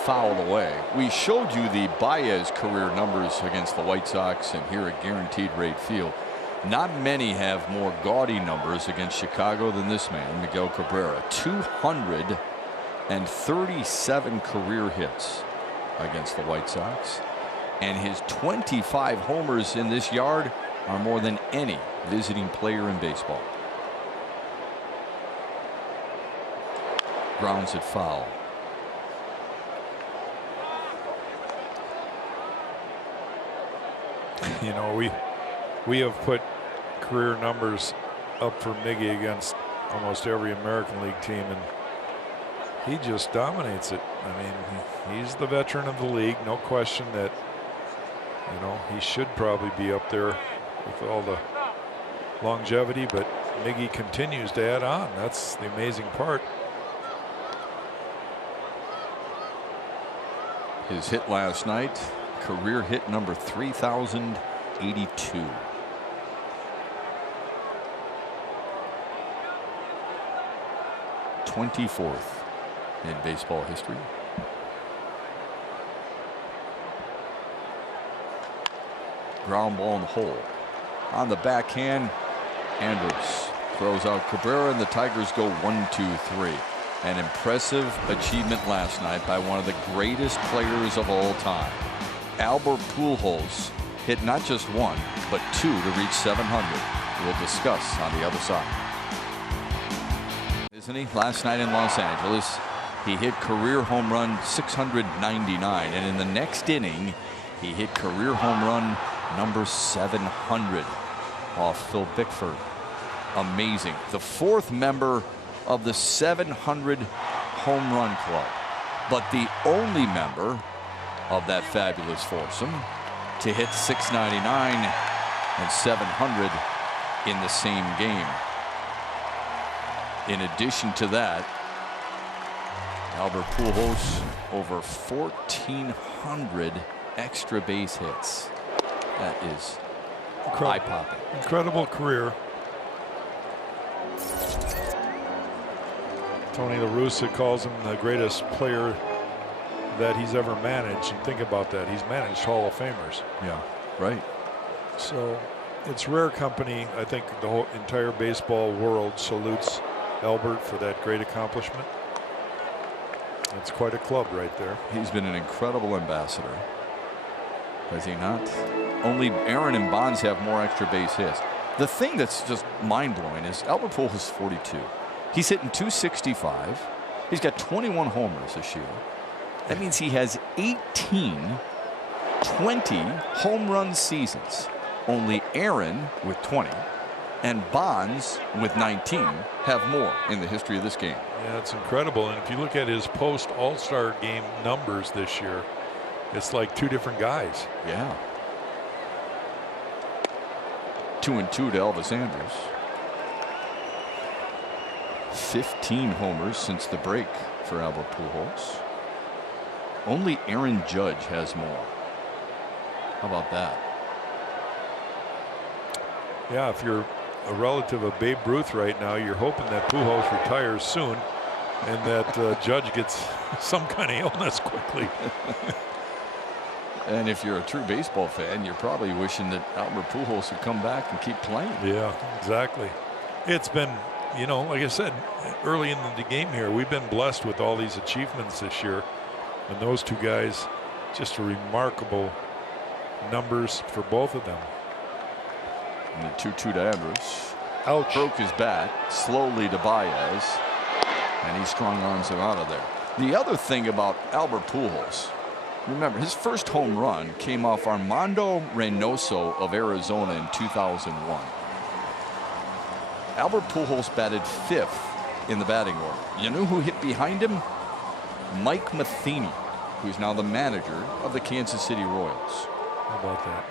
Fouled away. We showed you the Baez career numbers against the White Sox and here at Guaranteed Rate Field. Not many have more gaudy numbers against Chicago than this man, Miguel Cabrera. 237 career hits against the White Sox, and his 25 homers in this yard are more than any visiting player in baseball. Grounds it foul. You know, we We have put career numbers up for Miggy against almost every American League team, and he just dominates it. I mean, he's the veteran of the league, no question that, you know, he should probably be up there with all the longevity, but Miggy continues to add on. That's the amazing part. His hit last night, career hit number 3,082. '24th in baseball history. Ground ball in the hole. On the backhand, Andrus throws out Cabrera, and the Tigers go 1-2-3. An impressive achievement last night by one of the greatest players of all time. Albert Pujols hit not just one, but two to reach 700. We'll discuss on the other side. Isn't he? Last night in Los Angeles, he hit career home run 699, and in the next inning, he hit career home run number 700 off Phil Bickford. Amazing. The fourth member of the 700 home run club, but the only member of that fabulous foursome to hit 699 and 700 in the same game. In addition to that, Albert Pujols over 1,400 extra base hits. That is eye-popping. Incredible career. Tony La Russa calls him the greatest player that he's ever managed. And think about that. He's managed Hall of Famers. Yeah, right. So it's rare company. I think the whole entire baseball world salutes Albert for that great accomplishment. It's quite a club right there. He's been an incredible ambassador. Has he not? Only Aaron and Bonds have more extra base hits. The thing that's just mind-blowing is Albert Pujols is 42. He's hitting 265. He's got 21 homers this year. That means he has 20 home run seasons. Only Aaron with 20 and Bonds with 19 have more in the history of this game. Yeah, it's incredible. And if you look at his post All-Star game numbers this year, it's like two different guys. Yeah. 2-2 to Elvis Andrus. 15 homers since the break for Albert Pujols. Only Aaron Judge has more. How about that? Yeah, if you're a relative of Babe Ruth right now, you're hoping that Pujols retires soon and that Judge gets some kind of illness quickly. And if you're a true baseball fan, you're probably wishing that Albert Pujols would come back and keep playing. Yeah, exactly. It's been, you know, like I said, early in the game here, we've been blessed with all these achievements this year. And those two guys, just remarkable numbers for both of them. And the 2-2 to Andrus. Ouch. Broke his bat slowly to Baez, and he strong arms him out of there. The other thing about Albert Pujols, remember his first home run came off Armando Reynoso of Arizona in 2001. Albert Pujols batted 5th in the batting order. You know who hit behind him? Mike Matheny, who's now the manager of the Kansas City Royals. How about that?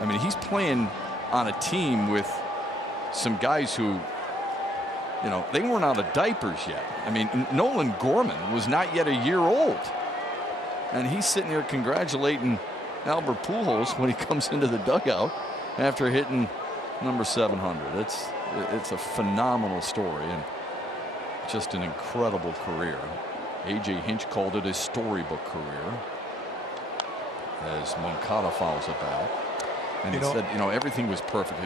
I mean, he's playing on a team with some guys who, you know, they weren't out of diapers yet. I mean, Nolan Gorman was not yet a year old. And he's sitting here congratulating Albert Pujols when he comes into the dugout after hitting number 700. It's a phenomenal story and just an incredible career. A.J. Hinch called it a storybook career as Moncada fouls it back. And he said, you know, everything was perfect.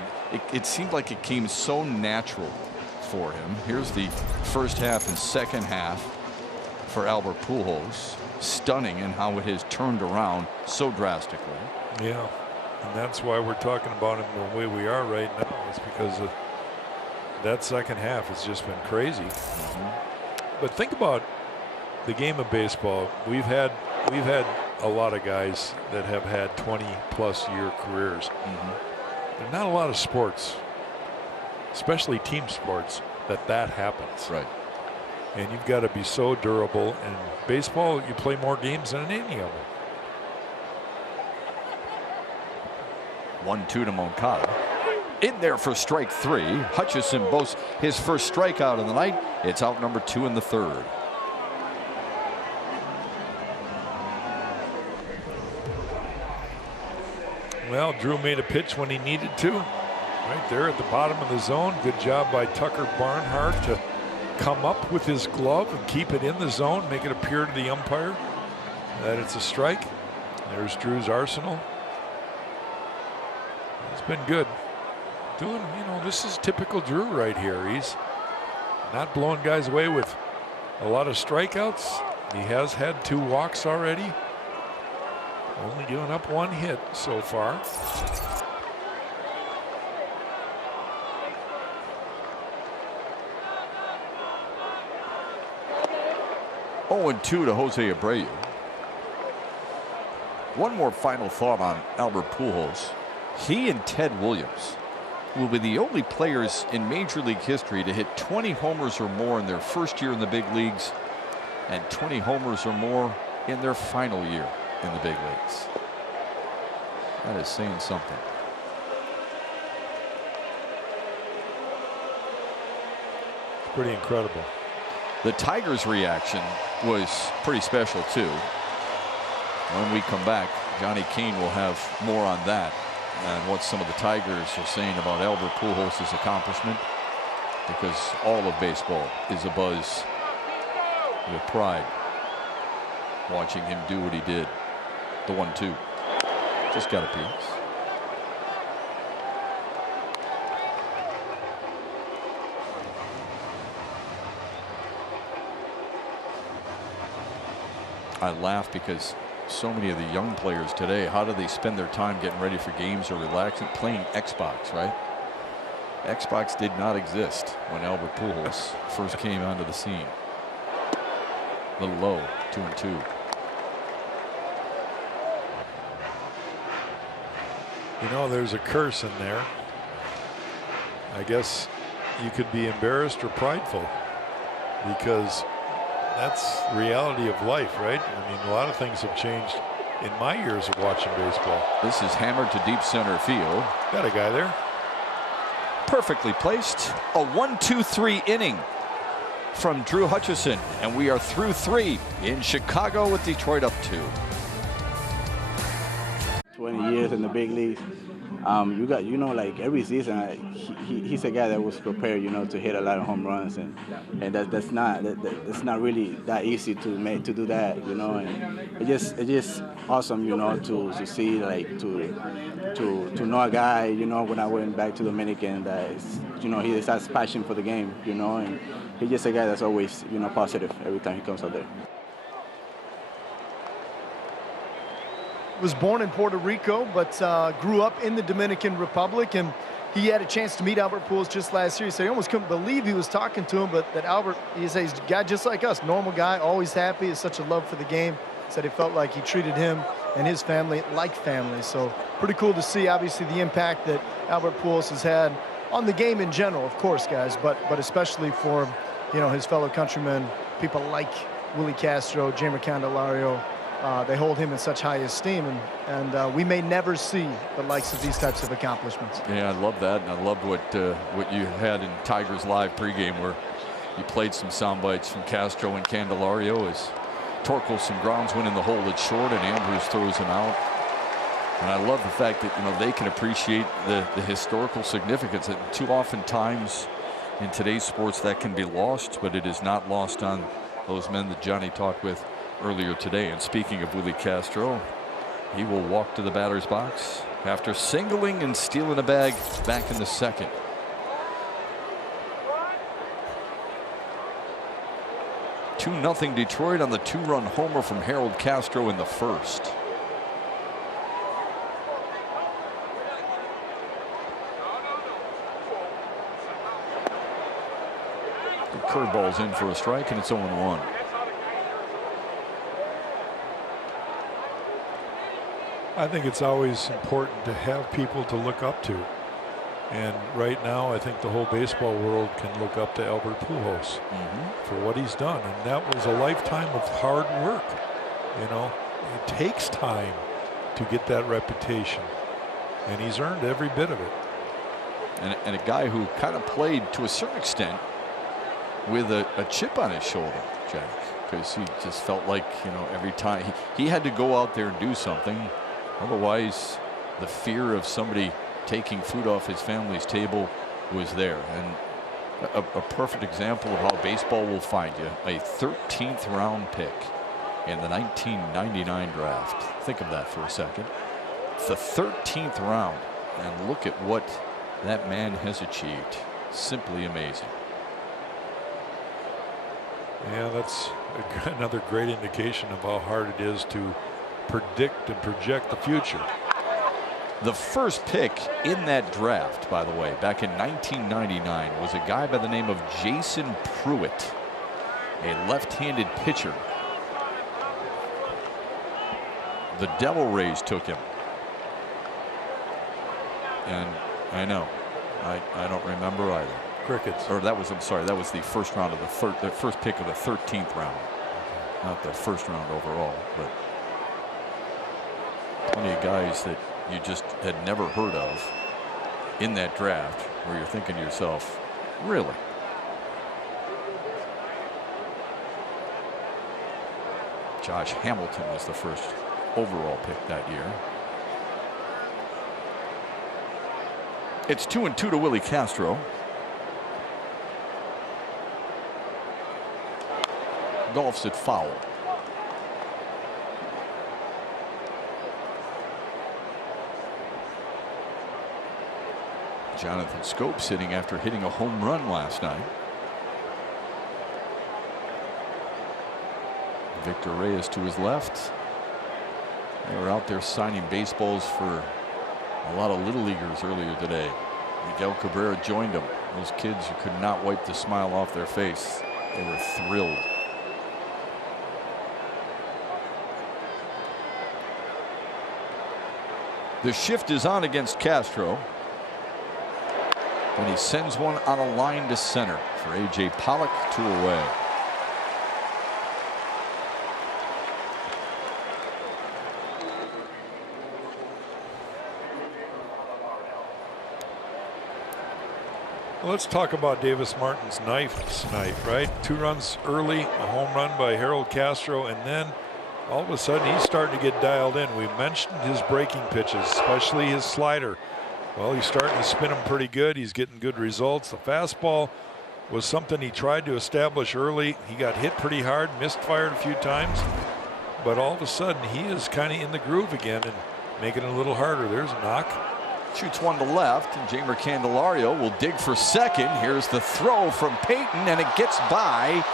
It seemed like it came so natural for him. Here's the first half and second half for Albert Pujols. Stunning in how it has turned around so drastically. Yeah, and that's why we're talking about him the way we are right now. It's because of that second half has just been crazy. But think about the game of baseball. We've had a lot of guys that have had 20-plus year careers. There's not a lot of sports, especially team sports, that happens. Right. And you've got to be so durable. And baseball, you play more games than any of them. 1-2 to Moncada. In there for strike 3. Hutchison boasts his first strikeout of the night. It's out number 2 in the 3rd. Well, Drew made a pitch when he needed to. Right there at the bottom of the zone. Good job by Tucker Barnhart to come up with his glove and keep it in the zone, make it appear to the umpire that it's a strike. There's Drew's arsenal. It's been good. Doing, this is typical Drew right here. He's not blowing guys away with a lot of strikeouts. He has had 2 walks already. Only giving up 1 hit so far. Oh, 2 to Jose Abreu. One more final thought on Albert Pujols. He and Ted Williams will be the only players in Major League history to hit 20 homers or more in their first year in the big leagues and 20 homers or more in their final year in the big leagues. That is saying something. Pretty incredible. The Tigers' reaction was pretty special too. When we come back, Johnny Kane will have more on that and what some of the Tigers are saying about Albert Pujols' accomplishment, because all of baseball is abuzz with pride watching him do what he did. The 1-2 just got a piece. I laugh because so many of the young players today, how do they spend their time getting ready for games or relaxing? Playing Xbox, right? Xbox did not exist when Albert Pujols first came onto the scene. A little low, 2-2. There's a curse in there. I guess you could be embarrassed or prideful, because that's the reality of life, right? I mean, a lot of things have changed in my years of watching baseball. This is hammered to deep center field. Got a guy there. Perfectly placed. A 1-2-3 inning from Drew Hutchison, and we are through 3 in Chicago with Detroit up 2. 20 years in the big leagues. You got, like every season, he's a guy that was prepared, to hit a lot of home runs, and that's not really that easy to do that, and it's just awesome, to see, like, to know a guy, when I went back to Dominican, that is, he has passion for the game, and he's just a guy that's always, positive every time he comes out there. Was born in Puerto Rico, but grew up in the Dominican Republic, and he had a chance to meet Albert Pujols just last year. He said he almost couldn't believe he was talking to him, but that Albert, he said he's a guy just like us, normal guy, always happy, has such a love for the game. Said he felt like he treated him and his family like family. So pretty cool to see, obviously, the impact that Albert Pujols has had on the game in general, of course, guys, but especially for, his fellow countrymen, people like Willie Castro, Jeimer Candelario. They hold him in such high esteem, and we may never see the likes of these types of accomplishments. Yeah, I love that, and I loved what you had in Tigers Live pregame, where you played some sound bites from Castro and Candelario as Torkelson grounds one in the hole that's short, and Andrews throws him out. And I love the fact that they can appreciate the historical significance. And too often times in today's sports that can be lost, but it is not lost on those men that Johnny talked with earlier today. And speaking of Willie Castro, he will walk to the batter's box after singling and stealing a bag back in the 2nd. Two 2-0 Detroit on the 2-run homer from Harold Castro in the 1st. The curveball's in for a strike, and it's 0-1. I think it's always important to have people to look up to. And right now, I think the whole baseball world can look up to Albert Pujols for what he's done. And that was a lifetime of hard work. You know, it takes time to get that reputation. And he's earned every bit of it. And a guy who kind of played to a certain extent with a chip on his shoulder, Jack, because he just felt like, you know, every time he had to go out there and do something. Otherwise, the fear of somebody taking food off his family's table was there. And a perfect example of how baseball will find you. A 13th round pick in the 1999 draft. Think of that for a second. The 13th round, and look at what that man has achieved. Simply amazing. Yeah, that's another great indication of how hard it is to predict and project the future. The first pick in that draft, by the way, back in 1999, was a guy by the name of Jason Pruitt, a left-handed pitcher. The Devil Rays took him. And I know, I don't remember either. Crickets. Or that was, I'm sorry, that was the first round of the first pick of the 13th round, not the first round overall. But plenty of guys that you just had never heard of in that draft, where you're thinking to yourself, really? Josh Hamilton was the first overall pick that year. It's 2-2 to Willie Castro. Golfs it foul. Jonathan Schoop sitting after hitting a home run last night. Victor Reyes to his left. They were out there signing baseballs for a lot of little leaguers earlier today. Miguel Cabrera joined them. Those kids who could not wipe the smile off their face. They were thrilled. The shift is on against Castro. And he sends one on a line to center for A.J. Pollock, 2 away. Let's talk about Davis Martin's knife night, right? 2 runs early, a home run by Harold Castro, and then all of a sudden he's starting to get dialed in. We mentioned his breaking pitches, especially his slider. Well, he's starting to spin them pretty good. He's getting good results. The fastball was something he tried to establish early. He got hit pretty hard, misfired a few times, but all of a sudden he is kind of in the groove again and making it a little harder. There's a knock. Shoots one to left, and Jeimer Candelario will dig for second. Here's the throw from Payton, and it gets by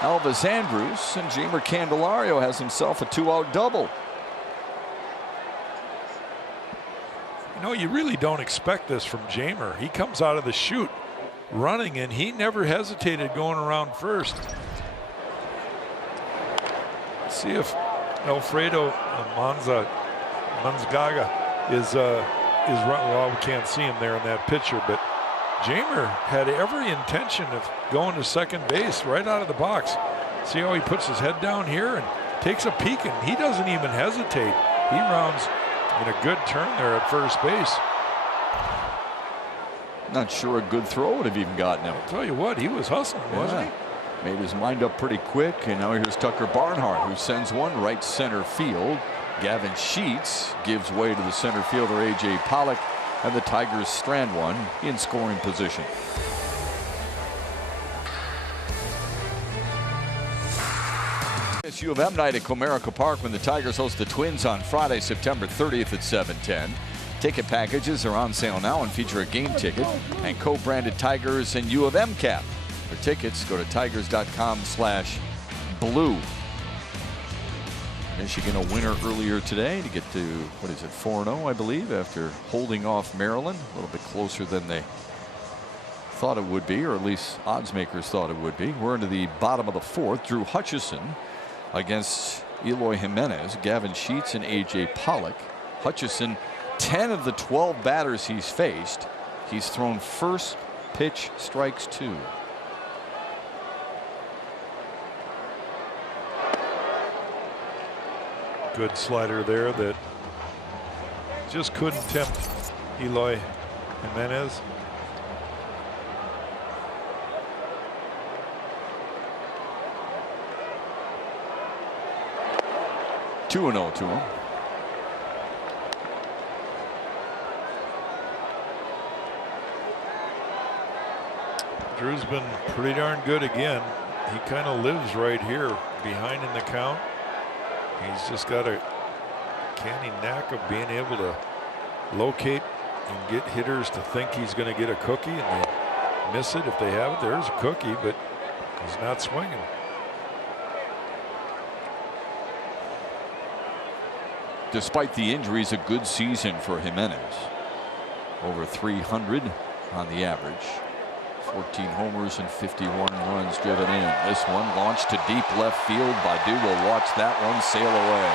Elvis Andrus, and Jeimer Candelario has himself a 2-out double. You know, you really don't expect this from Jeimer. He comes out of the chute running, and he never hesitated going around first. Let's see if Alfredo Manzgaga is run. Well, we can't see him there in that picture, but Jeimer had every intention of going to second base right out of the box. See how he puts his head down here and takes a peek, and he doesn't even hesitate. He rounds in a good turn there at first base. Not sure a good throw would have even gotten him. I'll tell you what, he was hustling, wasn't he? Made his mind up pretty quick, and now here's Tucker Barnhart, who sends one right center field. Gavin Sheets gives way to the center fielder A.J. Pollock, and the Tigers strand one in scoring position. It's U of M night at Comerica Park when the Tigers host the Twins on Friday, September 30th at 7:10. Ticket packages are on sale now and feature a game ticket and co-branded Tigers and U of M cap. For tickets, go to tigers.com/blue. Michigan a winner earlier today to get to, what is it, 4-0, I believe, after holding off Maryland. A little bit closer than they thought it would be, or at least odds makers thought it would be. We're into the bottom of the 4th. Drew Hutchison against Eloy Jimenez, Gavin Sheets, and A.J. Pollock. Hutchison, 10 of the 12 batters he's faced, he's thrown first pitch strikes 2. Good slider there that just couldn't tempt Eloy Jimenez. Two 2-0 to him. Drew's been pretty darn good again. He kind of lives right here behind in the count. He's just got a canny knack of being able to locate and get hitters to think he's going to get a cookie, and they miss it. If they have it, there's a cookie, but he's not swinging. Despite the injuries, a good season for Jimenez. Over 300 on the average. 14 homers and 51 runs driven in. This one launched to deep left field. Baidu will watch that one sail away.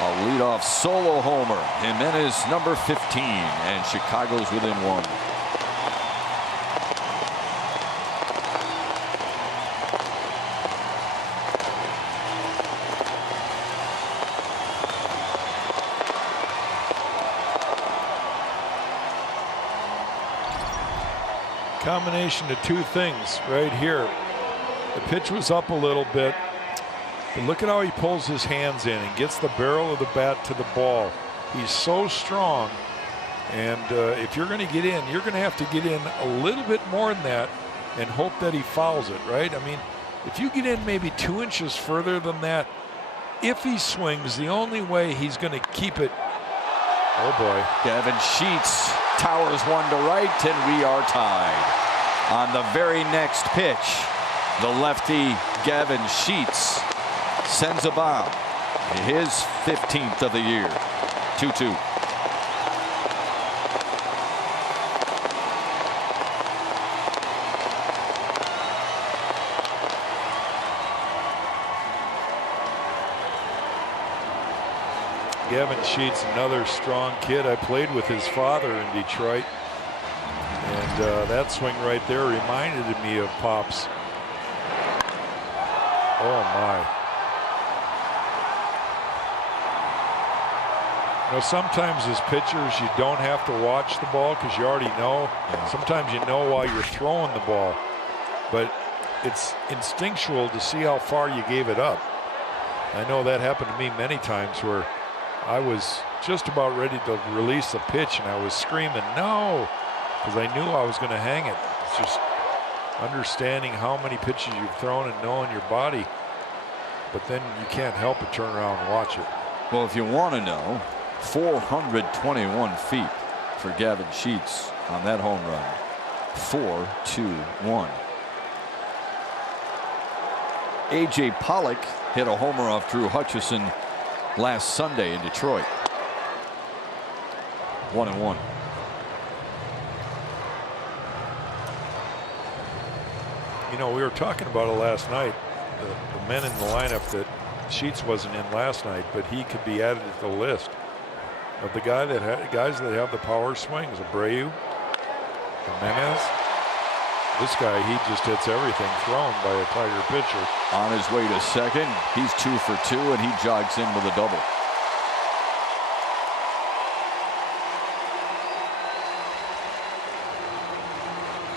A leadoff solo homer. Jimenez number 15, and Chicago's within 1. Combination of two things right here. The pitch was up a little bit, but look at how he pulls his hands in and gets the barrel of the bat to the ball. He's so strong, and if you're going to get in, you're going to have to get in a little bit more than that and hope that he fouls it, right? I mean, if you get in maybe 2 inches further than that, if he swings, the only way he's going to keep it. Oh boy. Gavin Sheets towers one to right, and we are tied. On the very next pitch, the lefty Gavin Sheets sends a bomb. His 15th of the year. 2-2. Gavin Sheets, another strong kid. I played with his father in Detroit, and that swing right there reminded me of Pops. Oh my. You know, sometimes as pitchers you don't have to watch the ball because you already know. Sometimes you know while you're throwing the ball, but it's instinctual to see how far you gave it up. I know that happened to me many times where I was just about ready to release the pitch and I was screaming no, because I knew I was going to hang it. It's just understanding how many pitches you've thrown and knowing your body, but then you can't help but turn around and watch it. Well, if you want to know, 421 feet for Gavin Sheets on that home run. 4-2-1. A.J. Pollock hit a homer off Drew Hutchison last Sunday in Detroit. 1-1. You know, we were talking about it last night. The men in the lineup that Sheets wasn't in last night, but he could be added to the list of the guys that have the power swings. Abreu, Jimenez. This guy, he just hits everything thrown by a Tiger pitcher. On his way to second, he's 2 for 2, and he jogs in with a double.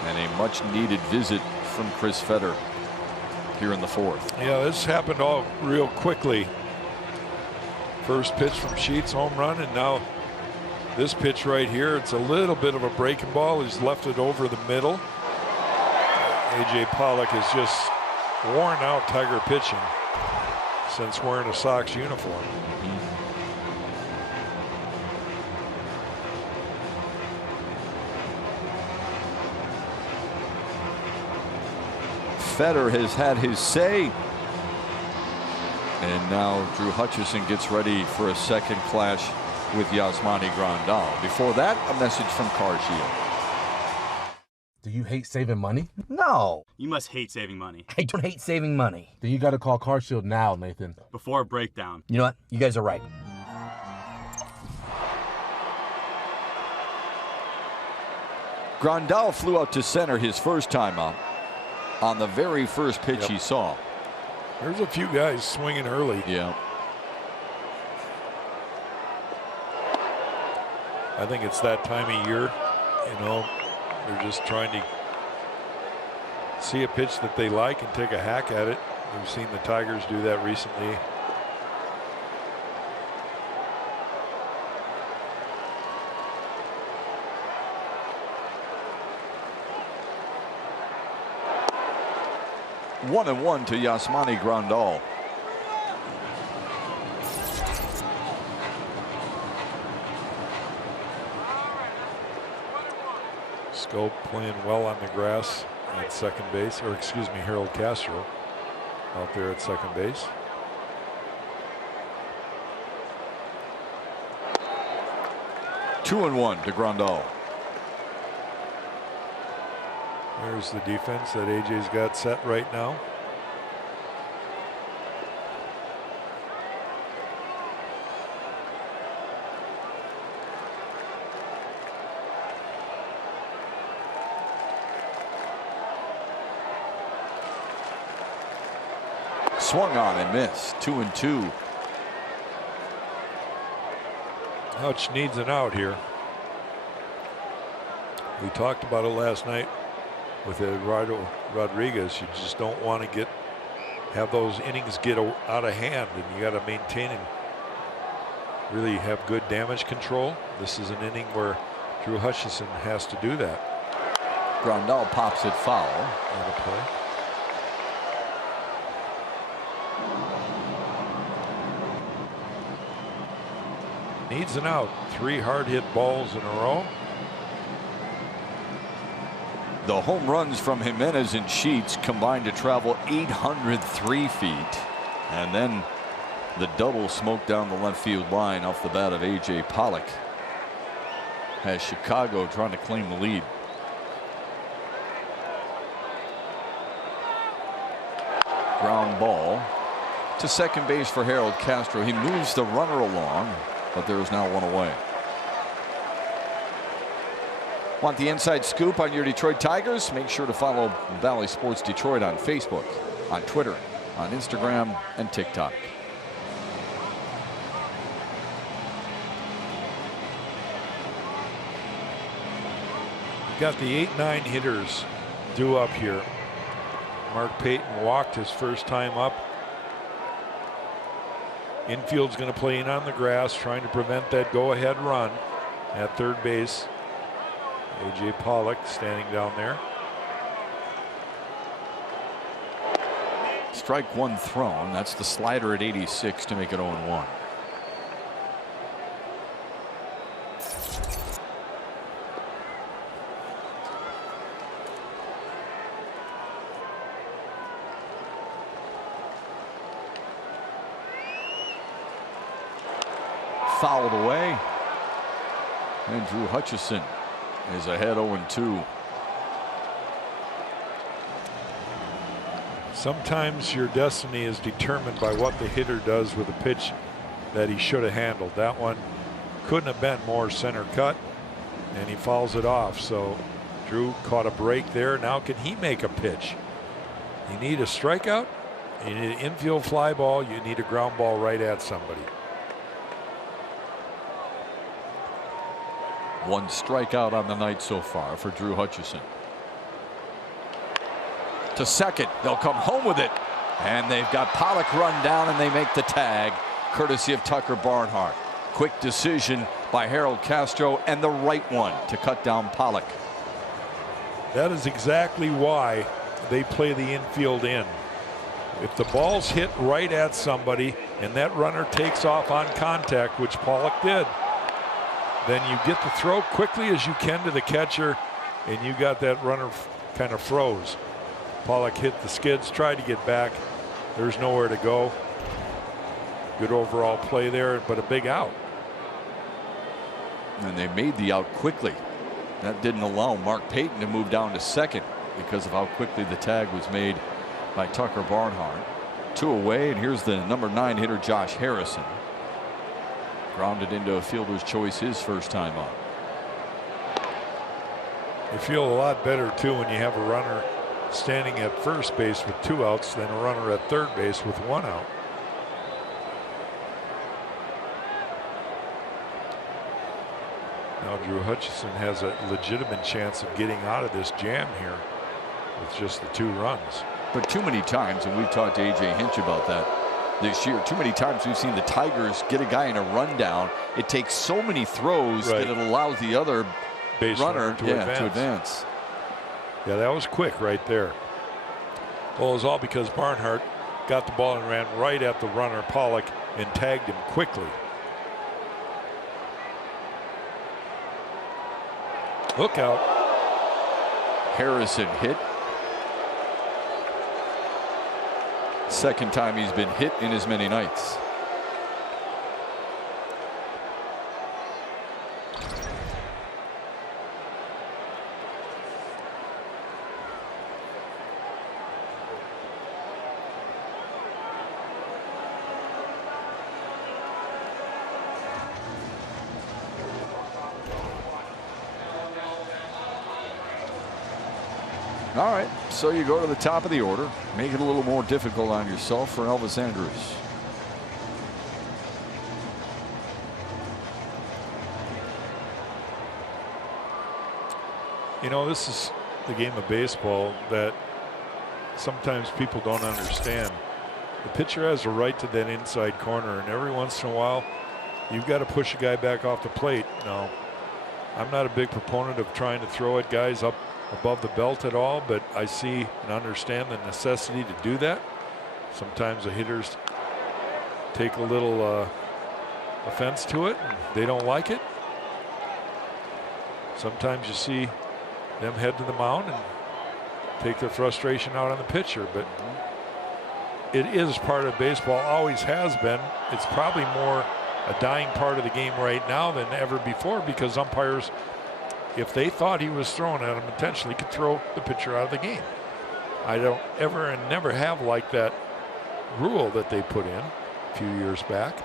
And a much-needed visit from Chris Fetter here in the 4th. Yeah, this happened all real quickly. First pitch from Sheets, home run, and now this pitch right here. It's a little bit of a breaking ball. He's left it over the middle. A.J. Pollock has just worn out Tiger pitching since wearing a Sox uniform. Fetter has had his say. And now Drew Hutchison gets ready for a second clash with Yasmani Grandal. Before that, a message from CarShield. Do you hate saving money? No. You must hate saving money. I don't hate saving money. Then you got to call CarShield now, Nathan. Before a breakdown. You know what? You guys are right. Grandal flew out to center his first time up on the very first pitch he saw. There's a few guys swinging early. Yeah. I think it's that time of year, you know, they're just trying to see a pitch that they like and take a hack at it. We've seen the Tigers do that recently. One and one to Yasmani Grandal. Schoop playing well on the grass at second base, or excuse me, Harold Castro out there at second base. Two and one to Grandal. There's the defense that AJ's got set right now. Swung on and missed. 2-2. Hutch needs an out here. We talked about it last night with Eduardo Rodriguez. You just don't want to have those innings get out of hand, and you got to maintain and really have good damage control. This is an inning where Drew Hutchison has to do that. Grandal pops it foul. On the play. Needs an out. 3 hard hit balls in a row. The home runs from Jimenez and Sheets combined to travel 803 feet. And then the double smoke down the left field line off the bat of A.J. Pollock has Chicago trying to claim the lead. Ground ball to second base for Harold Castro. He moves the runner along, but there is now one away. Want the inside scoop on your Detroit Tigers? Make sure to follow Valley Sports Detroit on Facebook, on Twitter, on Instagram, and TikTok. Got the 8-9 hitters due up here. Mark Payton walked his first time up. Infield's going to play in on the grass, trying to prevent that go-ahead run at third base. A.J. Pollock standing down there. Strike one thrown. That's the slider at 86 to make it 0-1. Fouled away. And Drew Hutchison is ahead 0-2. Sometimes your destiny is determined by what the hitter does with a pitch that he should have handled. That one couldn't have been more center cut, and he fouls it off. So Drew caught a break there. Now can he make a pitch? You need a strikeout, you need an infield fly ball, you need a ground ball right at somebody. One strikeout on the night so far for Drew Hutchison. To second, they'll come home with it, and they've got Pollock run down, and they make the tag courtesy of Tucker Barnhart. Quick decision by Harold Castro, and the right one to cut down Pollock. That is exactly why they play the infield in. If the ball's hit right at somebody and that runner takes off on contact, which Pollock did, then you get the throw quickly as you can to the catcher, and you got that runner kind of froze. Pollock hit the skids, tried to get back. There's nowhere to go. Good overall play there, but a big out. And they made the out quickly. That didn't allow Mark Payton to move down to second because of how quickly the tag was made by Tucker Barnhart. 2 away, and here's the number 9 hitter, Josh Harrison. Grounded into a fielder's choice his first time up. You feel a lot better, too, when you have a runner standing at first base with 2 outs than a runner at third base with 1 out. Now Drew Hutchison has a legitimate chance of getting out of this jam here with just the 2 runs. But too many times, and we've talked to A.J. Hinch about that this year, too many times we've seen the Tigers get a guy in a rundown. It takes so many throws that it allows the other base runner to advance. Yeah, that was quick right there. Well, it was all because Barnhart got the ball and ran right at the runner, Pollock, and tagged him quickly. Look out. Harrison hit. Second time he's been hit in as many nights. All right, so you go to the top of the order, make it a little more difficult on yourself for Elvis Andrus. You know, this is the game of baseball that sometimes people don't understand. The pitcher has a right to that inside corner, and every once in a while, you've got to push a guy back off the plate. Now, I'm not a big proponent of trying to throw at guys up above the belt at all, but I see and understand the necessity to do that. Sometimes the hitters take a little offense to it, and they don't like it. Sometimes you see them head to the mound and take their frustration out on the pitcher, but it is part of baseball, always has been. It's probably more a dying part of the game right now than ever before, because umpires, if they thought he was throwing at him intentionally, could throw the pitcher out of the game. I don't ever and never have liked that rule that they put in a few years back.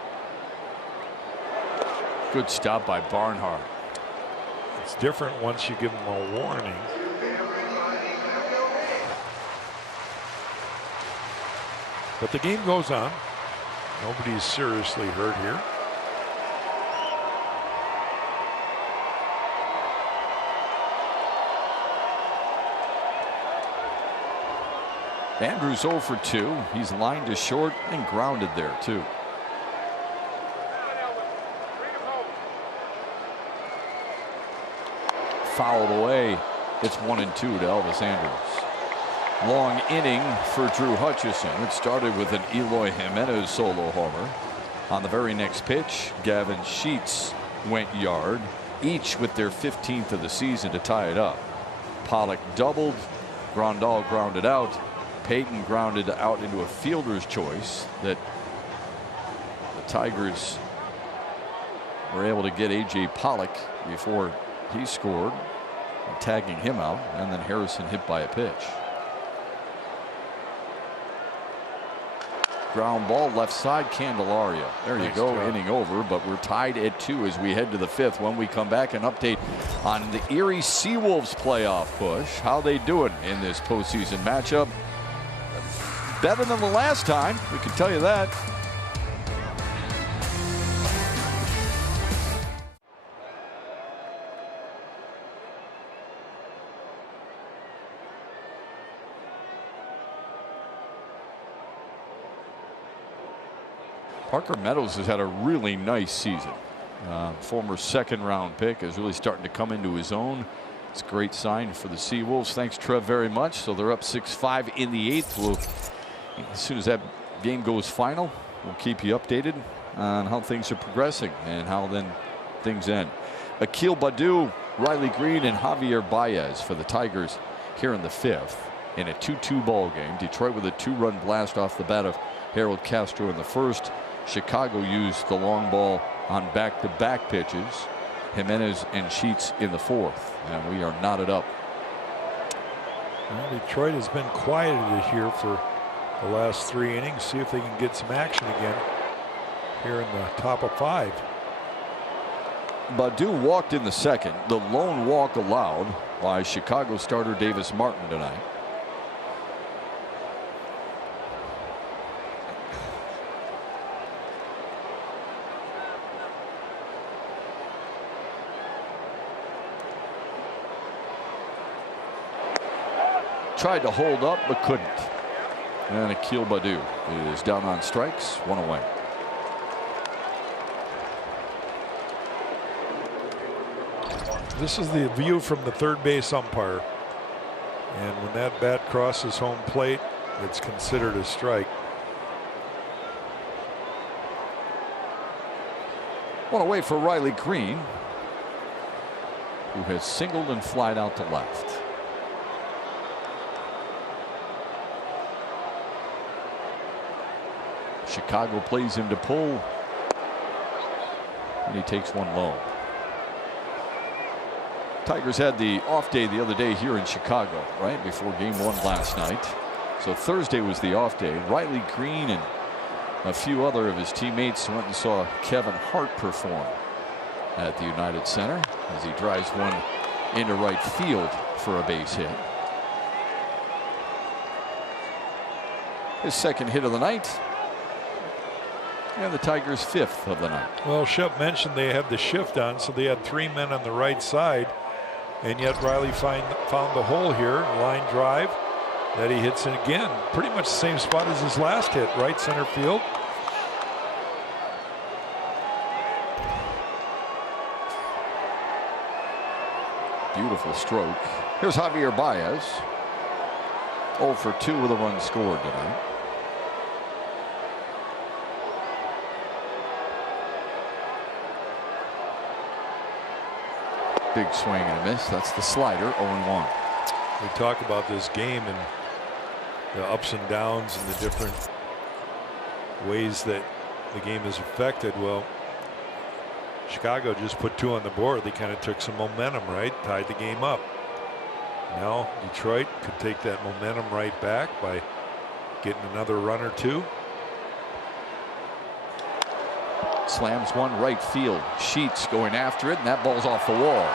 Good stop by Barnhart. It's different once you give them a warning. But the game goes on. Nobody's seriously hurt here. Andrus 0 for 2. He's lined to short and grounded there, too. Fouled away. It's 1-2 to Elvis Andrus. Long inning for Drew Hutchison. It started with an Eloy Jimenez solo homer. On the very next pitch, Gavin Sheets went yard, each with their 15th of the season to tie it up. Pollock doubled. Grandal grounded out. Payton grounded out into a fielder's choice that the Tigers were able to get A.J. Pollock before he scored, tagging him out, and then Harrison hit by a pitch. Ground ball left side, Candelario. There you go, inning over, but we're tied at 2 as we head to the 5th. When we come back, an update on the Erie Seawolves playoff push, how they doing in this postseason matchup. Better than the last time, we can tell you that. Parker Meadows has had a really nice season. Former second-round pick is really starting to come into his own. It's a great sign for the Seawolves. Thanks, Trev, very much. So they're up 6-5 in the 8th. As soon as that game goes final, we'll keep you updated on how things are progressing and how then things end. Akil Baddoo, Riley Green, and Javier Baez for the Tigers here in the 5th in a 2-2 ball game. Detroit with a 2-run blast off the bat of Harold Castro in the 1st. Chicago used the long ball on back-to-back pitches. Jimenez and Sheets in the 4th, and we are knotted up. Well, Detroit has been quieted here for the last 3 innings. See if they can get some action again here in the top of 5. Baddoo walked in the second, the lone walk allowed by Chicago starter Davis Martin tonight. Tried to hold up but couldn't. And Akil Baddoo is down on strikes, 1 away. This is the view from the third base umpire. And when that bat crosses home plate, it's considered a strike. 1 away for Riley Green, who has singled and flied out to left. Chicago plays him to pull, and he takes one low. Tigers had the off day the other day here in Chicago, right before game 1 last night. So Thursday was the off day. Riley Green and a few other of his teammates went and saw Kevin Hart perform at the United Center as he drives one into right field for a base hit. His second hit of the night. And the Tigers' 5th of the night. Well, Shep mentioned they had the shift on, so they had 3 men on the right side. And yet Riley found the hole here, line drive that he hits it again. Pretty much the same spot as his last hit, right center field. Beautiful stroke. Here's Javier Baez. 0 for 2 with a run scored tonight. Big swing and a miss. That's the slider. 0-1. We talk about this game and the ups and downs and the different ways that the game is affected. Well, Chicago just put 2 on the board. They kind of took some momentum, right? Tied the game up. Now Detroit could take that momentum right back by getting another run or 2. Slams one right field. Sheets going after it, and that ball's off the wall.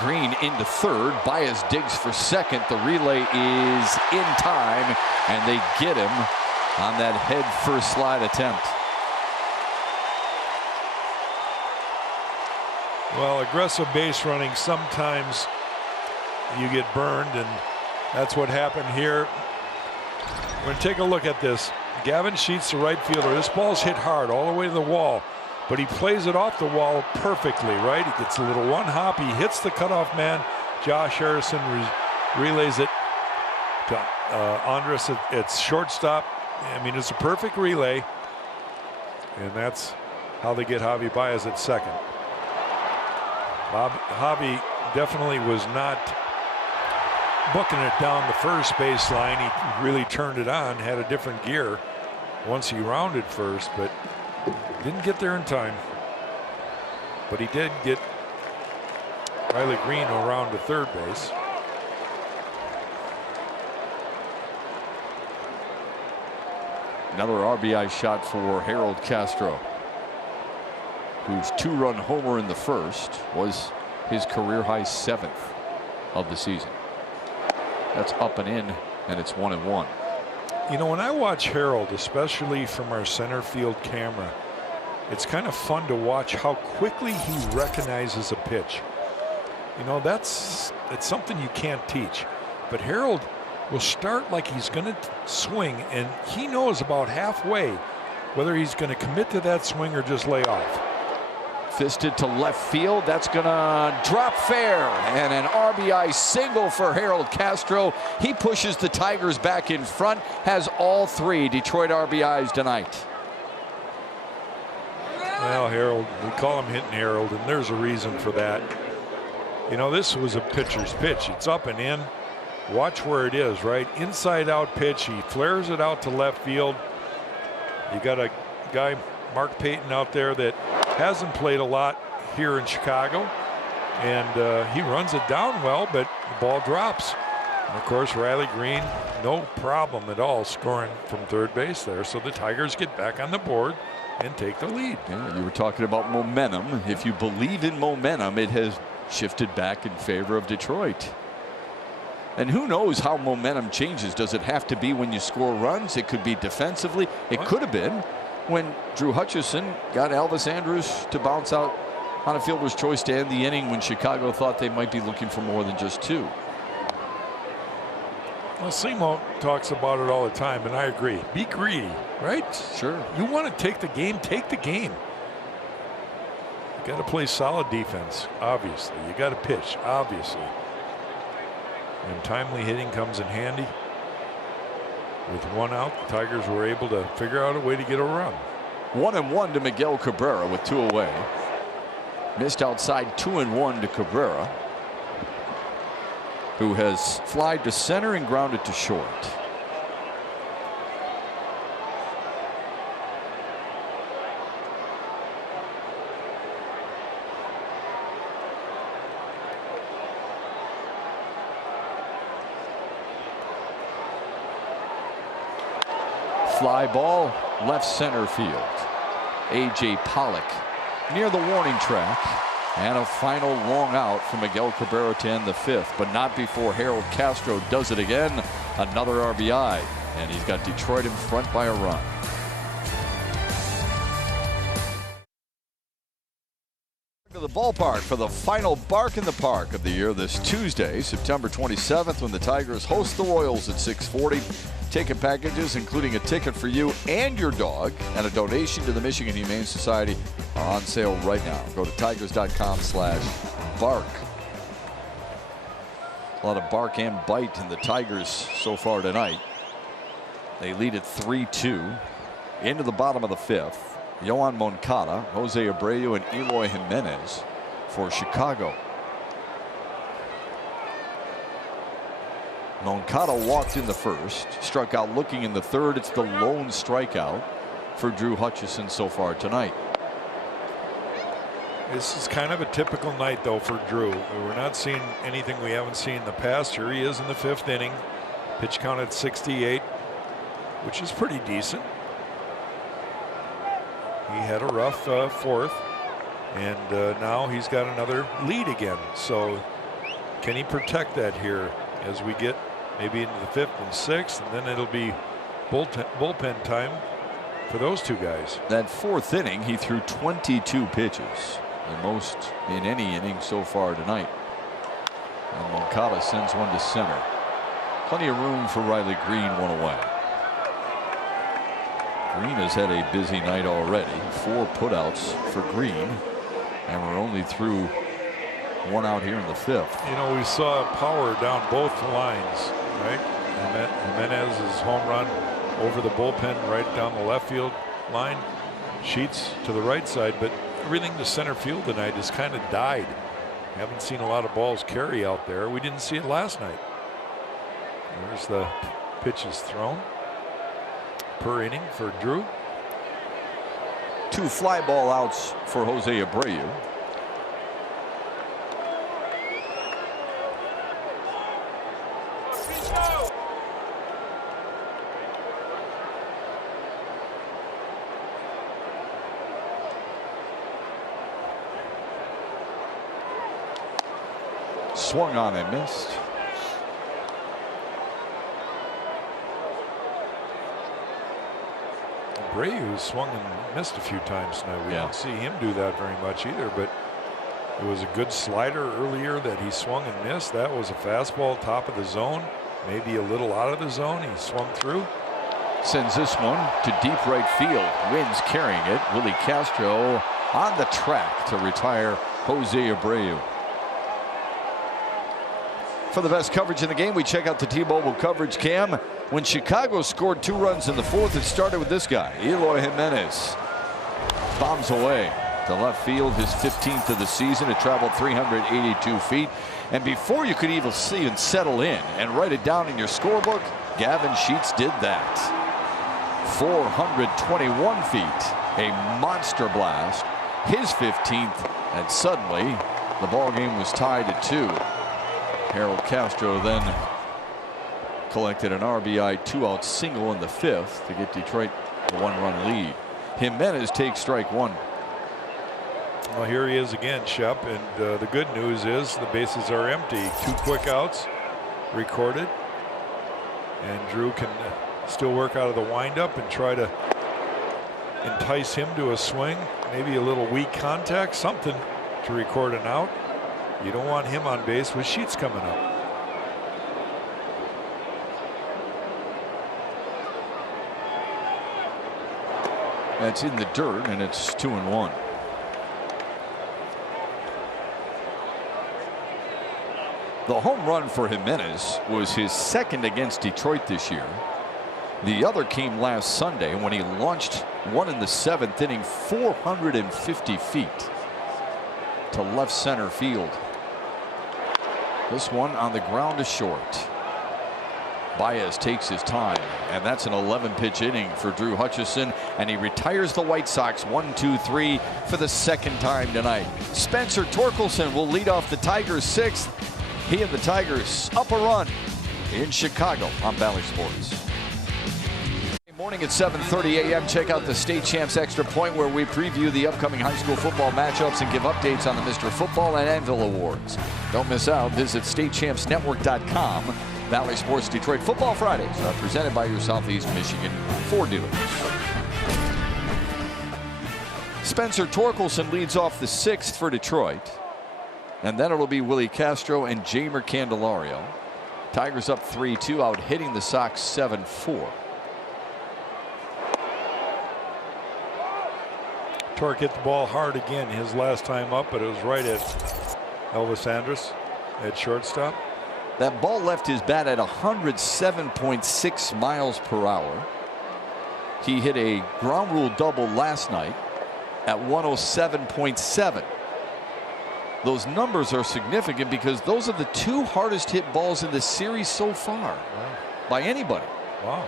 Green into third. Baez digs for second. The relay is in time, and they get him on that head first slide attempt. Well, aggressive base running, sometimes you get burned, and that's what happened here. We're going to take a look at this. Gavin Sheets, the right fielder. This ball's hit hard all the way to the wall, but he plays it off the wall perfectly, right? He gets a little one hop. He hits the cutoff man. Josh Harrison relays it to Andres at shortstop. I mean, it's a perfect relay, and that's how they get Javi Baez at second. Javi definitely was not booking it down the first baseline. He really turned it on, had a different gear once he rounded first, but didn't get there in time. But he did get Riley Green around to third base. Another RBI shot for Harold Castro, whose 2-run homer in the first was his career-high 7th of the season. That's up and in, and it's 1-1. You know, when I watch Harold, especially from our center field camera, it's kind of fun to watch how quickly he recognizes a pitch. You know, it's something you can't teach. But Harold will start like he's going to swing, and he knows about halfway whether he's going to commit to that swing or just lay off. Fisted to left field. That's going to drop fair. And an RBI single for Harold Castro. He pushes the Tigers back in front. Has all 3 Detroit RBIs tonight. Well, Harold, we call him Hitting Harold, and there's a reason for that. You know, this was a pitcher's pitch. It's up and in. Watch where it is, right? Inside out pitch. He flares it out to left field. You got a guy, Mark Payton, out there that hasn't played a lot here in Chicago, and he runs it down well, but the ball drops. And of course, Riley Green, no problem at all scoring from third base there. So the Tigers get back on the board and take the lead. Yeah, you were talking about momentum. If you believe in momentum, it has shifted back in favor of Detroit. And who knows how momentum changes? Does it have to be when you score runs? It could be defensively. It could have been when Drew Hutchison got Elvis Andrus to bounce out on a fielder's choice to end the inning when Chicago thought they might be looking for more than just 2. Well, Simo talks about it all the time, and I agree. Be greedy, right? Sure. You want to take the game, take the game. You got to play solid defense, obviously. You got to pitch, obviously. And timely hitting comes in handy. With 1 out, the Tigers were able to figure out a way to get a run. 1-1 to Miguel Cabrera with 2 away. Missed outside 2-1 to Cabrera, who has flied to center and grounded to short. Fly ball left center field. A.J. Pollock near the warning track, and a final long out for Miguel Cabrera to end the 5th, but not before Harold Castro does it again. Another RBI, and he's got Detroit in front by a run. To the ballpark for the final Bark in the Park of the year this Tuesday, September 27th, when the Tigers host the Royals at 6:40. Ticket packages, including a ticket for you and your dog, and a donation to the Michigan Humane Society are on sale right now. Go to tigers.com/bark. A lot of bark and bite in the Tigers so far tonight. They lead at 3-2 into the bottom of the 5th. Yoan Moncada, Jose Abreu, and Eloy Jimenez for Chicago. Moncada walked in the 1st, struck out looking in the 3rd. It's the lone strikeout for Drew Hutchison so far tonight. This is kind of a typical night, though, for Drew. We're not seeing anything we haven't seen in the past. Here he is in the 5th inning. Pitch count at 68, which is pretty decent. He had a rough 4th, and now he's got another lead again. So can he protect that here as we get maybe into the 5th and 6th, and then it'll be bullpen time for those 2 guys. That 4th inning, he threw 22 pitches, the most in any inning so far tonight. And Moncada sends one to center. Plenty of room for Riley Green, 1 away. Green has had a busy night already. 4 putouts for Green, and we're only through 1 out here in the 5th. You know, we saw power down both lines, right? Jimenez's home run over the bullpen right down the left field line. Sheets to the right side, but everything to center field tonight has kind of died. Haven't seen a lot of balls carry out there. We didn't see it last night. There's the pitches thrown per inning for Drew. 2 fly ball outs for Jose Abreu. Swung on and missed. Abreu swung and missed a few times tonight. We didn't see him do that very much either, but it was a good slider earlier that he swung and missed. That was a fastball top of the zone, maybe a little out of the zone. He swung through. Sends this one to deep right field. Wins carrying it. Willie Castro on the track to retire Jose Abreu. For the best coverage in the game, we check out the T-Mobile coverage cam. When Chicago scored 2 runs in the 4th, it started with this guy, Eloy Jimenez. Bombs away to left field, his 15th of the season. It traveled 382 feet. And before you could even see and settle in and write it down in your scorebook, Gavin Sheets did that. 421 feet, a monster blast, his 15th, and suddenly the ball game was tied at 2. Harold Castro then collected an RBI 2-out single in the 5th to get Detroit a 1-run lead. Jimenez takes strike 1. Well, here he is again, Shep, and the good news is the bases are empty. 2 quick outs recorded, and Drew can still work out of the windup and try to entice him to a swing, maybe a little weak contact, something to record an out. You don't want him on base with Sheets coming up. That's in the dirt, and it's 2-1. The home run for Jimenez was his 2nd against Detroit this year. The other came last Sunday when he launched one in the 7th inning 450 feet to left center field. This one on the ground to short. Baez takes his time, and that's an 11-pitch inning for Drew Hutchison, and he retires the White Sox 1-2-3 for the 2nd time tonight. Spencer Torkelson will lead off the Tigers' 6th. He and the Tigers up a run in Chicago on Bally Sports. Morning at 7:30 a.m. Check out the State Champs Extra Point, where we preview the upcoming high school football matchups and give updates on the Mr. Football and Anvil Awards. Don't miss out. Visit StateChampsNetwork.com. Bally Sports Detroit Football Fridays are presented by your Southeast Michigan Ford dealers. Spencer Torkelson leads off the 6th for Detroit. And then it'll be Willie Castro and Jamer Candelario. Tigers up 3-2, out hitting the Sox 7-4. Torque hit the ball hard again his last time up, but it was right at Elvis Andrus at shortstop. That ball left his bat at 107.6 miles per hour. He hit a ground rule double last night at 107.7. Those numbers are significant because those are the 2 hardest hit balls in the series so far. Wow. By anybody. Wow.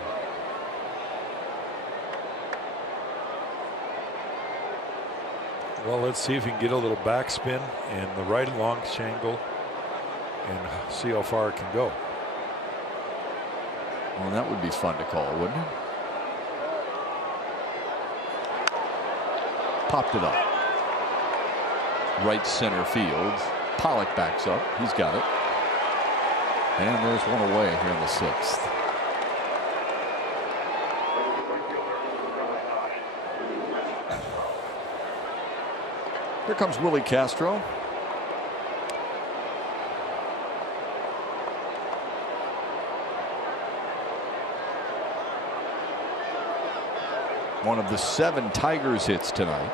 Well, let's see if he can get a little backspin and the right launch angle and see how far it can go. Well, that would be fun to call, wouldn't it? Popped it up. Right center field. Pollock backs up. He's got it. And there's one away here in the 6th. Here comes Willie Castro. One of the 7 Tigers hits tonight.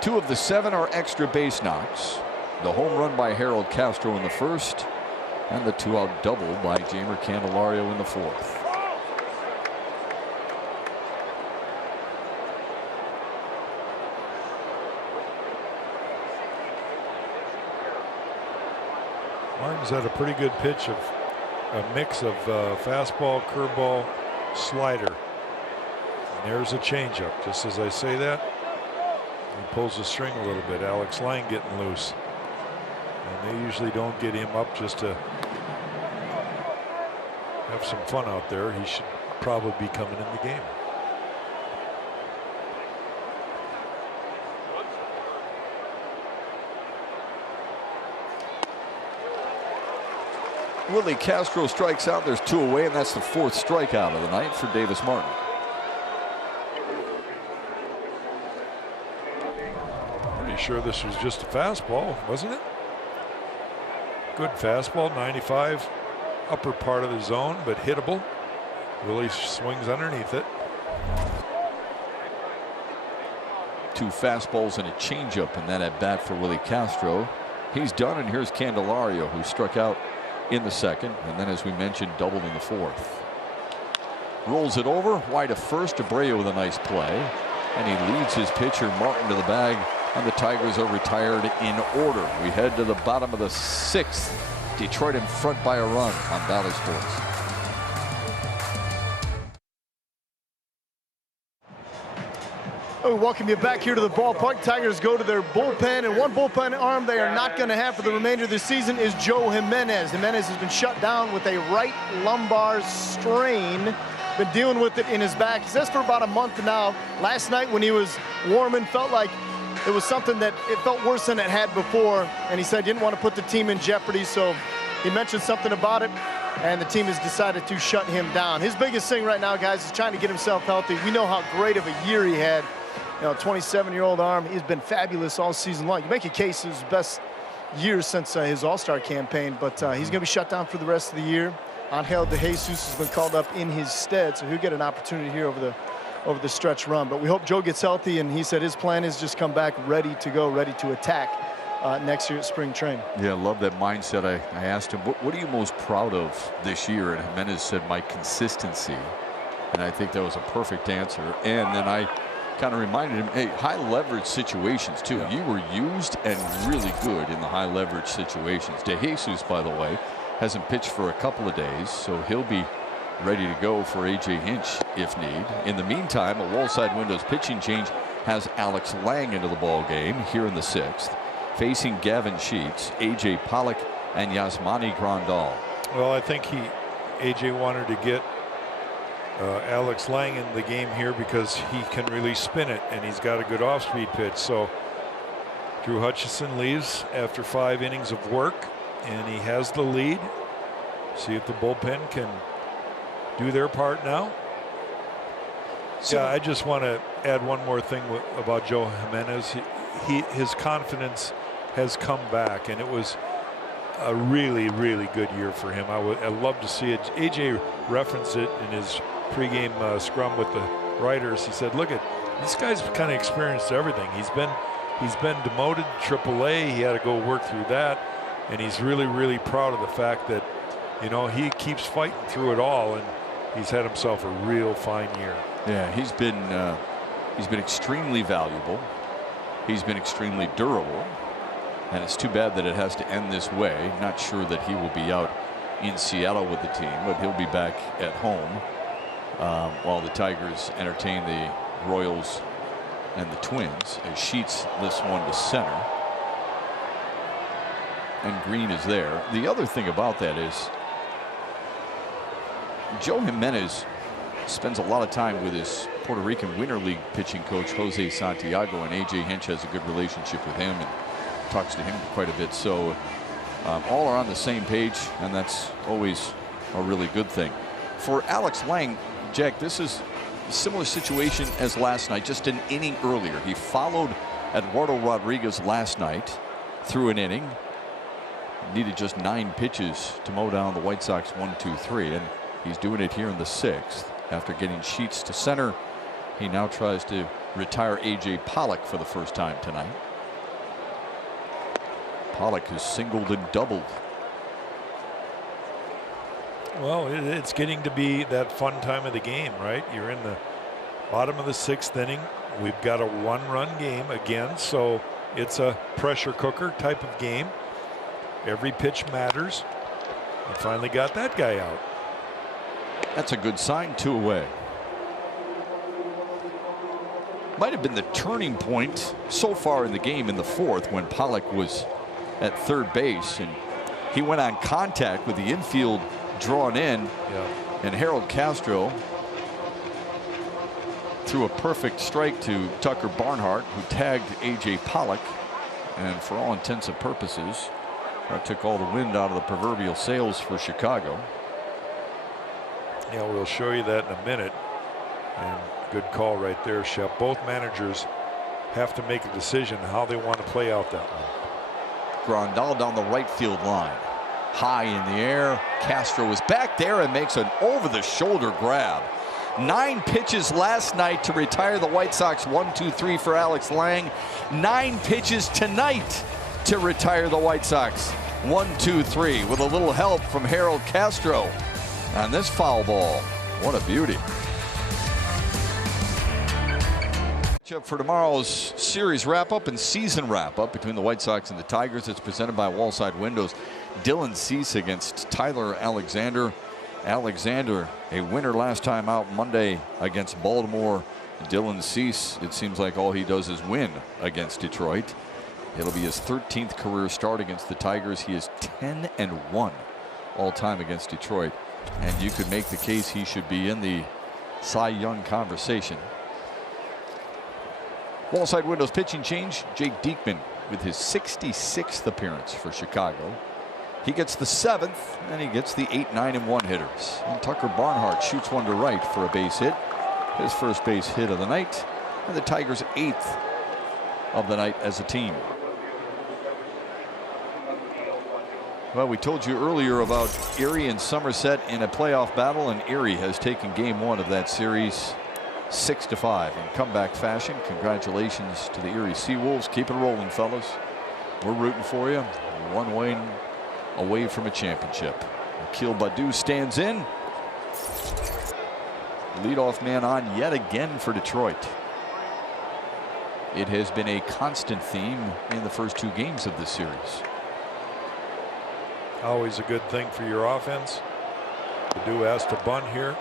Two of the 7 are extra base knocks. The home run by Harold Castro in the 1st, and the 2-out double by Jamer Candelario in the 4th. Martin's had a pretty good pitch of a mix of fastball, curveball, slider. And there's a changeup. Just as I say that, he pulls the string a little bit. Alex Lang getting loose. And they usually don't get him up just to have some fun out there. He should probably be coming in the game. Willie Castro strikes out. There's 2 away, and that's the 4th strikeout of the night for Davis Martin. Pretty sure this was just a fastball, wasn't it? Good fastball, 95, upper part of the zone, but hittable. Willie swings underneath it. 2 fastballs and a changeup in that at bat for Willie Castro. He's done, and here's Candelario, who struck out in the 2nd, and then, as we mentioned, doubled in the 4th. Rolls it over, wide to first. Abreu with a nice play, and he leads his pitcher Martin to the bag, and the Tigers are retired in order. We head to the bottom of the 6th. Detroit in front by a run on Bally Sports. we welcome you back here to the ballpark. Tigers go to their bullpen, and one bullpen arm they are not going to have for the remainder of the season is Joe Jimenez. Jimenez has been shut down with a right lumbar strain. Been dealing with it in his back. He says for about a month now. Last night when he was warming, felt like it was something that it felt worse than it had before, and he said he didn't want to put the team in jeopardy, so he mentioned something about it, and the team has decided to shut him down. His biggest thing right now, guys, is trying to get himself healthy. We know how great of a year he had. 27-year-old arm. He's been fabulous all season long. You make a case his best year since his All-Star campaign, but he's going to be shut down for the rest of the year. Angel De Jesus has been called up in his stead, so he'll get an opportunity here over the stretch run. But we hope Joe gets healthy, and he said his plan is just come back ready to go, ready to attack next year at spring training. Yeah, I love that mindset. I asked him, what are you most proud of this year? And Jimenez said, my consistency. And I think that was a perfect answer. And then I kind of reminded him, hey, high leverage situations too. Yeah. You were used and really good in the high leverage situations. De Jesus, by the way, hasn't pitched for a couple of days, so he'll be ready to go for A.J. Hinch if need. In the meantime, a Wallside Windows pitching change has Alex Lang into the ball game here in the 6th, facing Gavin Sheets, A.J. Pollock, and Yasmani Grandal. Well, I think A.J. wanted to get Alex Lang in the game here because he can really spin it, and he's got a good off-speed pitch. So Drew Hutchison leaves after 5 innings of work, and he has the lead. See if the bullpen can do their part now. So yeah, I just want to add one more thing about Joe Jimenez. His confidence has come back, and it was a really, really good year for him. I'd love to see it. AJ referenced it in his pregame scrum with the writers. He said, "Look at this guy's kind of experienced everything. He's been demoted to AAA. He had to go work through that, and he's really, really proud of the fact that he keeps fighting through it all, and he's had himself a real fine year." Yeah, he's been extremely valuable. He's been extremely durable, and it's too bad that it has to end this way. Not sure that he will be out in Seattle with the team, but he'll be back at home while the Tigers entertain the Royals and the Twins, as Sheets lifts one to center, and Green is there. The other thing about that is Joe Jimenez spends a lot of time with his Puerto Rican Winter League pitching coach Jose Santiago, and A.J. Hinch has a good relationship with him and talks to him quite a bit. So all are on the same page, and that's always a really good thing. For Alex Lang, Jack, this is a similar situation as last night, just an inning earlier. He followed Eduardo Rodriguez last night through an inning. Needed just 9 pitches to mow down the White Sox 1-2-3, and he's doing it here in the 6th. After getting Sheets to center, he now tries to retire A.J. Pollock for the first time tonight. Pollock has singled and doubled. Well, it's getting to be that fun time of the game, right? You're in the bottom of the 6th inning. We've got a 1-run game again, so it's a pressure cooker type of game. Every pitch matters. We finally got that guy out. That's a good sign. 2 away. Might have been the turning point so far in the game in the 4th when Pollock was at third base and he went on contact with the infield drawn in. Yeah. And Harold Castro threw a perfect strike to Tucker Barnhart, who tagged A.J. Pollock, and for all intents and purposes that took all the wind out of the proverbial sails for Chicago. Yeah, we'll show you that in a minute. And good call right there, Shep. Both managers have to make a decision how they want to play out that one. Grandal down the right field line. High in the air. Castro is back there and makes an over-the-shoulder grab. 9 pitches last night to retire the White Sox 1-2-3 for Alex Lang. 9 pitches tonight to retire the White Sox 1-2-3 with a little help from Harold Castro on this foul ball. What a beauty. For tomorrow's series wrap-up and season wrap-up between the White Sox and the Tigers, it's presented by Wallside Windows. Dylan Cease against Tyler Alexander. Alexander, a winner last time out Monday against Baltimore, Dylan Cease, it seems like all he does is win against Detroit. It'll be his 13th career start against the Tigers. He is 10-1 all time against Detroit. And you could make the case he should be in the Cy Young conversation. Wallside Windows pitching change. Jake Diekman with his 66th appearance for Chicago. He gets the 7th, and he gets the 8, 9, and 1 hitters. And Tucker Barnhart shoots one to right for a base hit. His first base hit of the night, and the Tigers' 8th of the night as a team. Well, we told you earlier about Erie and Somerset in a playoff battle, and Erie has taken game 1 of that series 6-5 in comeback fashion. Congratulations to the Erie Seawolves. Keep it rolling, fellas. We're rooting for you. One win away from a championship. Akil Baddoo stands in. Leadoff man on yet again for Detroit. It has been a constant theme in the first 2 games of this series. Always a good thing for your offense. Baddoo has to bunt here,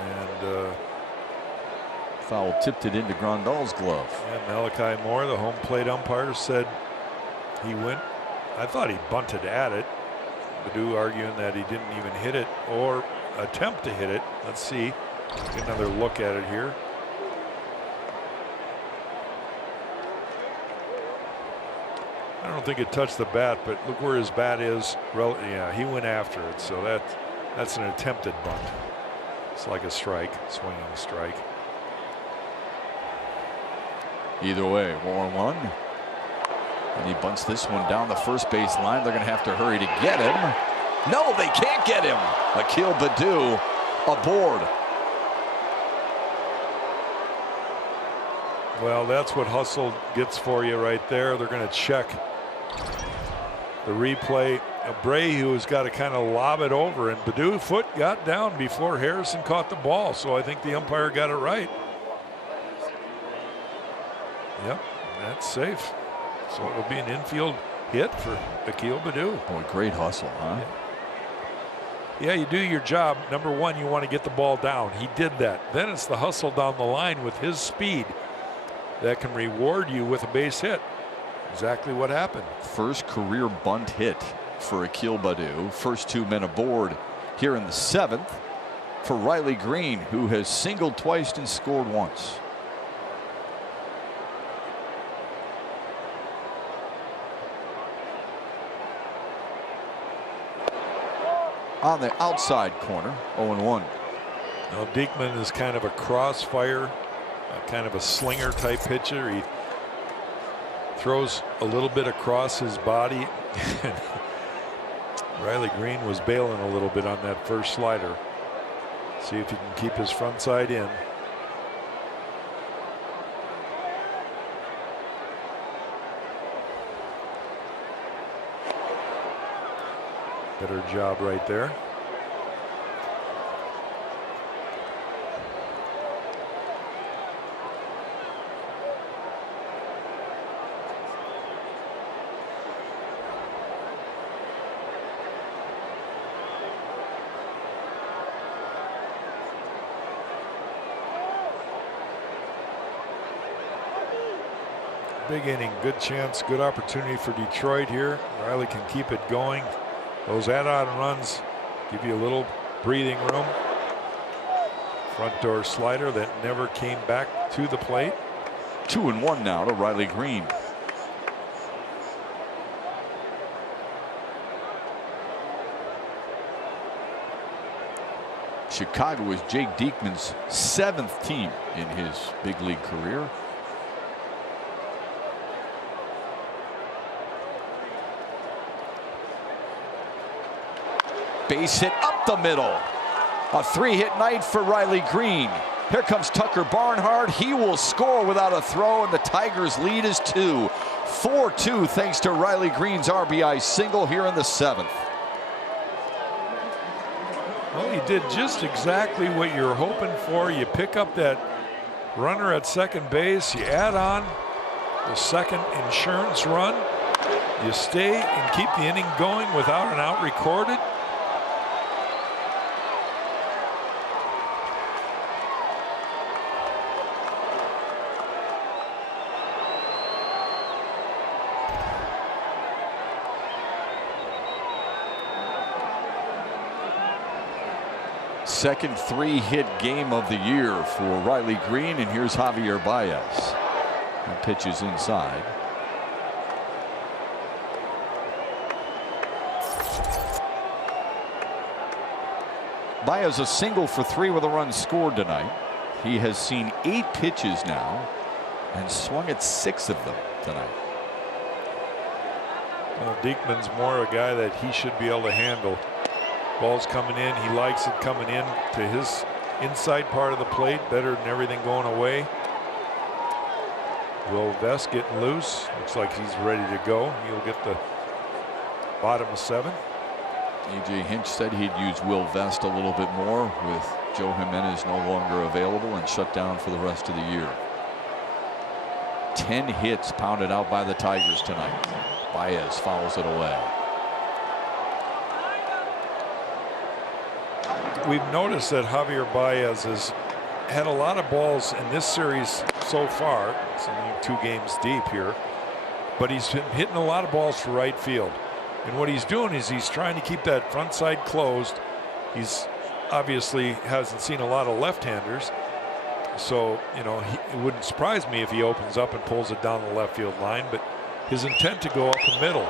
and foul tipped it into Grandal's glove. And Malachi Moore, the home plate umpire, said he went. I thought he bunted at it. Baddoo arguing that he didn't even hit it or attempt to hit it. Let's see. Get another look at it here. I don't think it touched the bat, but look where his bat is. Yeah, he went after it, so that's an attempted bunt. It's like a strike, swinging a strike. Either way, 1-1. And he bunts this one down the first base line. They're going to have to hurry to get him. No, they can't get him. Akil Baddoo aboard. Well, that's what hustle gets for you right there. They're going to check the replay. Abreu has got to kind of lob it over, and Baddoo's foot got down before Harrison caught the ball, so I think the umpire got it right. Yep, that's safe. So it will be an infield hit for Akil Baddoo. Boy, great hustle, huh? Yeah, you do your job. Number one, you want to get the ball down. He did that. Then it's the hustle down the line with his speed that can reward you with a base hit. Exactly what happened. First career bunt hit for Akil Baddoo. First 2 men aboard here in the 7th for Riley Green, who has singled twice and scored once. On the outside corner, 0-1. Now Diekman is kind of a crossfire, kind of a slinger type pitcher. He throws a little bit across his body. Riley Green was bailing a little bit on that first slider. See if he can keep his front side in. Better job right there. Big inning, good chance, good opportunity for Detroit here. Riley can keep it going. Those add-on runs give you a little breathing room. Front door slider that never came back to the plate. 2-1 now to Riley Green. Chicago is Jake Diekman's 7th team in his big league career. Base hit up the middle. A 3-hit night for Riley Green. Here comes Tucker Barnhart. He will score without a throw, and the Tigers' lead is 2. 4-2 thanks to Riley Green's RBI single here in the 7th. Well, he did just exactly what you're hoping for. You pick up that runner at second base. You add on the second insurance run. You stay and keep the inning going without an out recorded. second 3-hit game of the year for Riley Green, and here's Javier Baez. That pitch is inside. Baez a single for 3 with a run scored tonight. He has seen 8 pitches now and swung at 6 of them tonight. Well, Diekman's more a guy that he should be able to handle. Ball's coming in. He likes it coming in to his inside part of the plate better than everything going away. Will Vest getting loose. Looks like he's ready to go. He'll get the bottom of 7. A.J. Hinch said he'd use Will Vest a little bit more with Joe Jimenez no longer available and shut down for the rest of the year. 10 hits pounded out by the Tigers tonight. Baez fouls it away. We've noticed that Javier Baez has had a lot of balls in this series so far. It's only 2 games deep here, but he's been hitting a lot of balls to right field. And what he's doing is he's trying to keep that front side closed. He's obviously hasn't seen a lot of left-handers. So, you know, it wouldn't surprise me if he opens up and pulls it down the left field line, but his intent to go up the middle.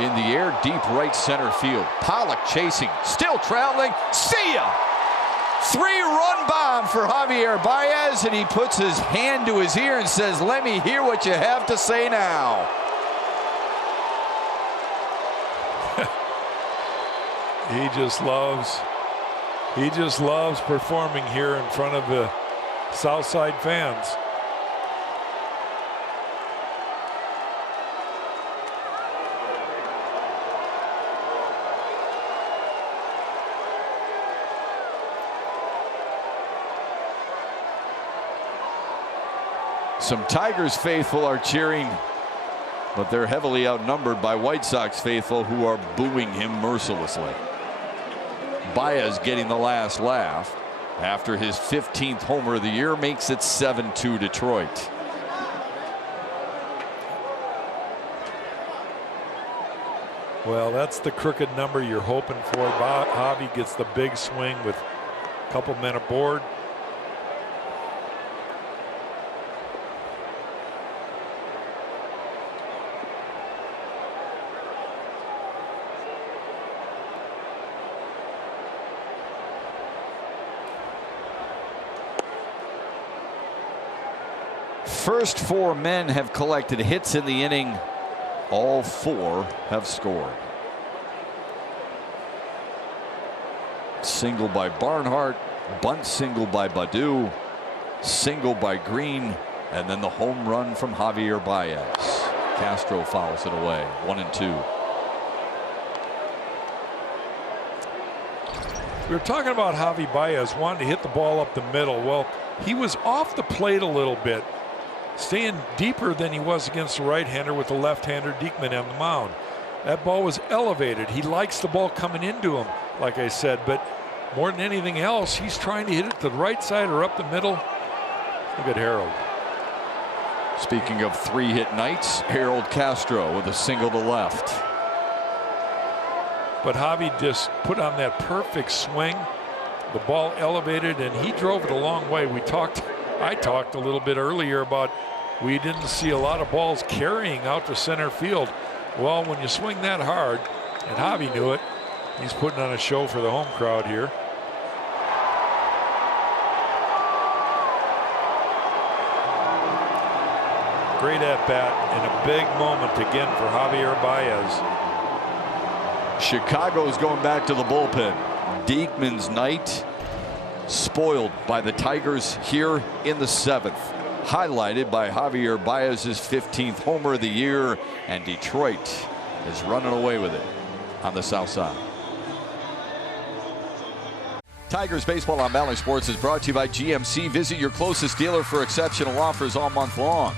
In the air, deep right center field. Pollock chasing, still traveling. See ya! 3-run bomb for Javier Baez, and he puts his hand to his ear and says, "Let me hear what you have to say now." He just loves performing here in front of the Southside fans. Some Tigers faithful are cheering, but they're heavily outnumbered by White Sox faithful who are booing him mercilessly. Baez getting the last laugh after his 15th homer of the year makes it 7-2 Detroit. Well, that's the crooked number you're hoping for. Javi gets the big swing with a couple men aboard. First 4 men have collected hits in the inning. All 4 have scored. Single by Barnhart, bunt single by Baddoo, single by Green, and then the home run from Javier Baez. Castro fouls it away. 1-2. We were talking about Javi Baez wanting to hit the ball up the middle. Well, he was off the plate a little bit, staying deeper than he was against the right-hander with the left-hander Diekman on the mound. That ball was elevated. He likes the ball coming into him, like I said, but more than anything else, he's trying to hit it to the right side or up the middle. Look at Harold. Speaking of 3-hit nights, Harold Castro with a single to left. But Javi just put on that perfect swing. The ball elevated, and he drove it a long way. I talked a little bit earlier about we didn't see a lot of balls carrying out to center field. Well, when you swing that hard, and Javi knew it, he's putting on a show for the home crowd here. Great at-bat and a big moment again for Javier Baez. Chicago's going back to the bullpen. Diekman's night spoiled by the Tigers here in the 7th. Highlighted by Javier Baez's 15th homer of the year, and Detroit is running away with it on the south side. Tigers baseball on Bally Sports is brought to you by GMC. Visit your closest dealer for exceptional offers all month long.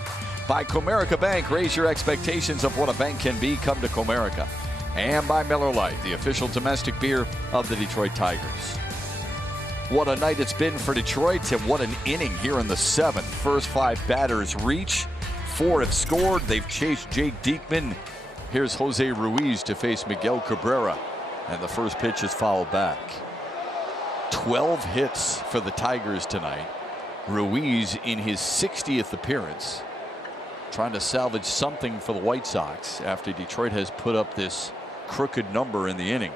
By Comerica Bank, raise your expectations of what a bank can be. Come to Comerica. And by Miller Lite, the official domestic beer of the Detroit Tigers. What a night it's been for Detroit, and what an inning here in the 7th. First 5 batters reach. 4 have scored. They've chased Jake Diekman. Here's Jose Ruiz to face Miguel Cabrera, and the first pitch is fouled back. 12 hits for the Tigers tonight. Ruiz in his 60th appearance, trying to salvage something for the White Sox after Detroit has put up this crooked number in the inning.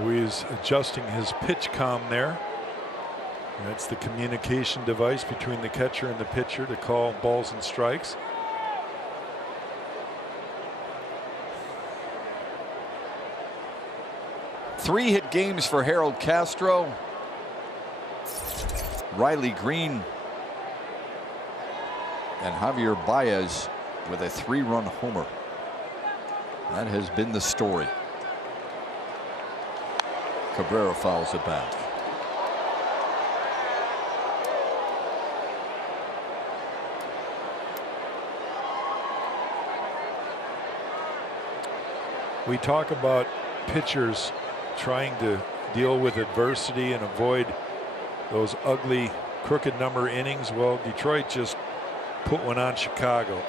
Ruiz adjusting his pitch comm there. That's the communication device between the catcher and the pitcher to call balls and strikes. Three-hit games for Harold Castro. Riley Green and Javier Baez with a 3-run homer. That has been the story. Cabrera fouls it back. We talk about pitchers trying to deal with adversity and avoid those ugly crooked number innings. Well, Detroit just put one on Chicago,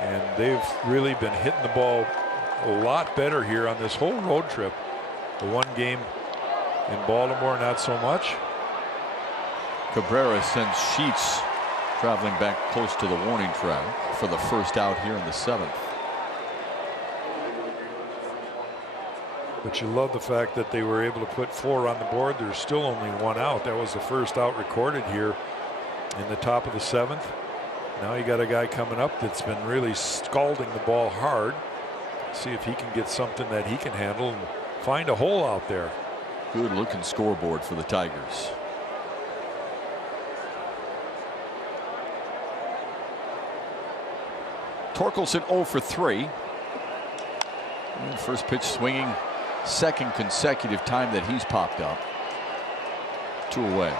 and they've really been hitting the ball a lot better here on this whole road trip. The one game in Baltimore, not so much. Cabrera sends Sheets traveling back close to the warning track for the first out here in the 7th. But you love the fact that they were able to put 4 on the board. There's still only 1 out. That was the first out recorded here in the top of the 7th. Now you got a guy coming up that's been really scalding the ball hard. See if he can get something that he can handle and find a hole out there. Good looking scoreboard for the Tigers. Torkelson 0 for 3. And first pitch swinging, second consecutive time that he's popped up. 2 away.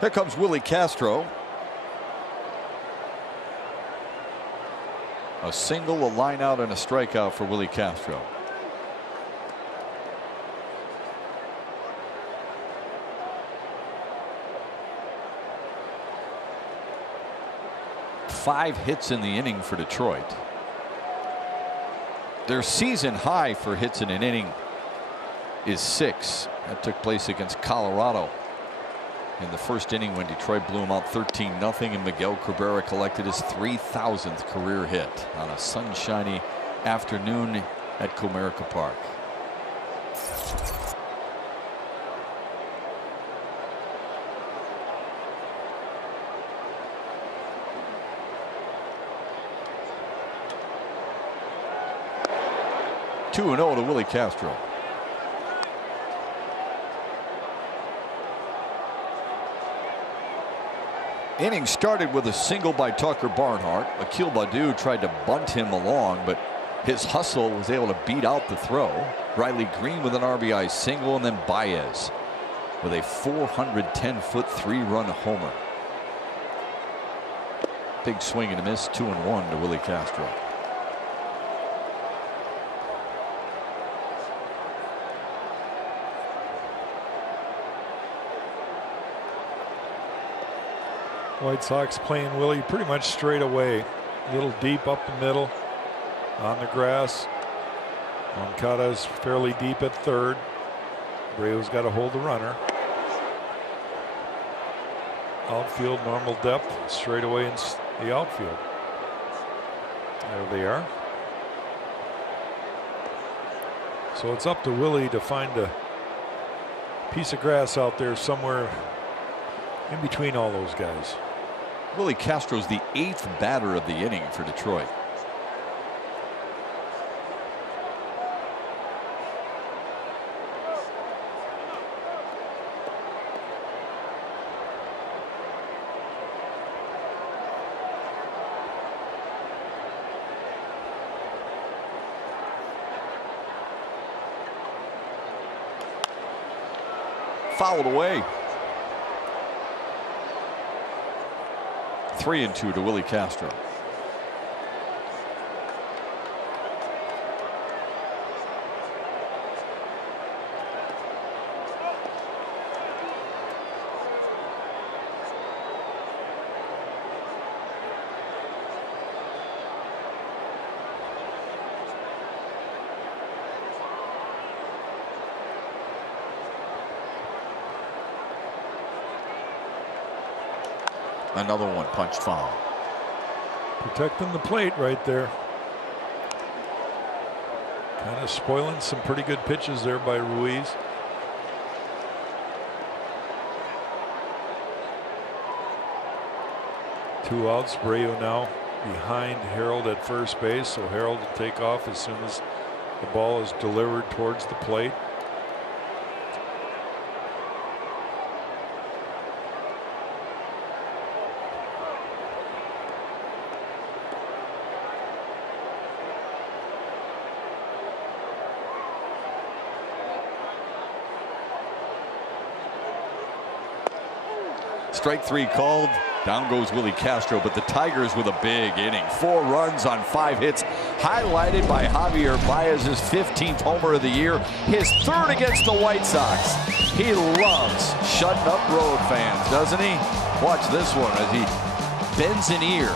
Here comes Willie Castro. A single, a line out, and a strikeout for Willie Castro. Five hits in the inning for Detroit. Their season high for hits in an inning is 6. That took place against Colorado in the first inning when Detroit blew them out 13-0, and Miguel Cabrera collected his 3,000th career hit on a sunshiny afternoon at Comerica Park. Two 2-0 to Willie Castro. Inning started with a single by Tucker Barnhart. Akil Baddoo tried to bunt him along, but his hustle was able to beat out the throw. Riley Green with an RBI single, and then Baez with a 410-foot 3-run homer. Big swing and a miss, 2-1 to Willie Castro. White Sox playing Willie pretty much straight away. A little deep up the middle on the grass. Moncada's fairly deep at third. Brayo's got to hold the runner. Outfield normal depth, straight away in the outfield. There they are. So it's up to Willie to find a piece of grass out there somewhere in between all those guys. Willie Castro's the 8th batter of the inning for Detroit. Fouled away. 3-2 to Willie Castro. Another one punched foul. Protecting the plate right there. Kind of spoiling some pretty good pitches there by Ruiz. Two outs. Abreu now behind Harold at first base, so Harold will take off as soon as the ball is delivered towards the plate. Strike 3 called. Down goes Willie Castro, but the Tigers with a big inning. 4 runs on 5 hits, highlighted by Javier Baez's 15th homer of the year, his 3rd against the White Sox. He loves shutting up road fans, doesn't he? Watch this one as he bends an ear.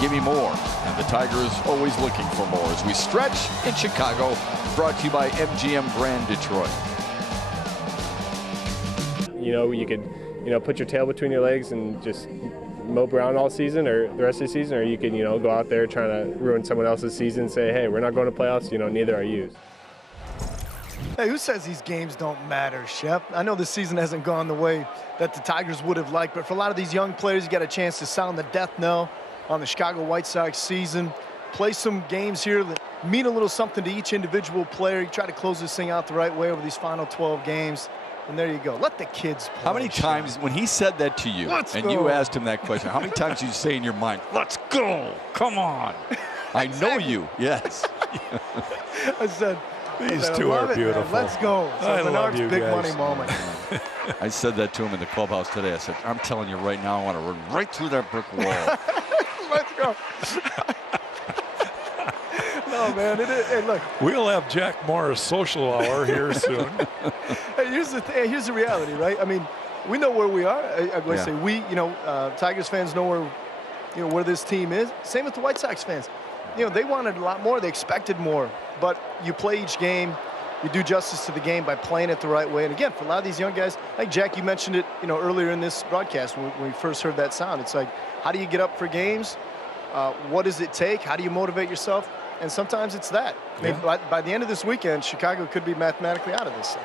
Give me more. And the Tigers always looking for more as we stretch in Chicago. Brought to you by MGM Grand Detroit. You know, you could, put your tail between your legs and just mope around all season or the rest of the season, or you can, go out there trying to ruin someone else's season and say, hey, we're not going to playoffs, neither are you. Hey, who says these games don't matter, Shep? I know this season hasn't gone the way that the Tigers would have liked, but for a lot of these young players, you got a chance to sound the death knell on the Chicago White Sox season. Play some games here that mean a little something to each individual player. You try to close this thing out the right way over these final 12 games. And there you go. Let the kids play. How many times, when he said that to you, you asked him that question, how many times did you say in your mind, let's go, come on? I know you, yes. I said, these two are beautiful. Man. Let's go. So I love you big guys. money moment. I said that to him in the clubhouse today. I said, I'm telling you right now, I want to run right through that brick wall. Let's go. No, man. Hey, look. We'll have Jack Morris social hour here soon. Hey, here's the reality, right? I mean, we know where we are. I'm going to say we, Tigers fans know where this team is. Same with the White Sox fans. They wanted a lot more. They expected more. But you play each game. You do justice to the game by playing it the right way. And again, for a lot of these young guys, like Jack, you mentioned it, earlier in this broadcast when we first heard that sound. It's like, how do you get up for games? What does it take? How do you motivate yourself? And sometimes it's that. I mean, by the end of this weekend, Chicago could be mathematically out of this thing.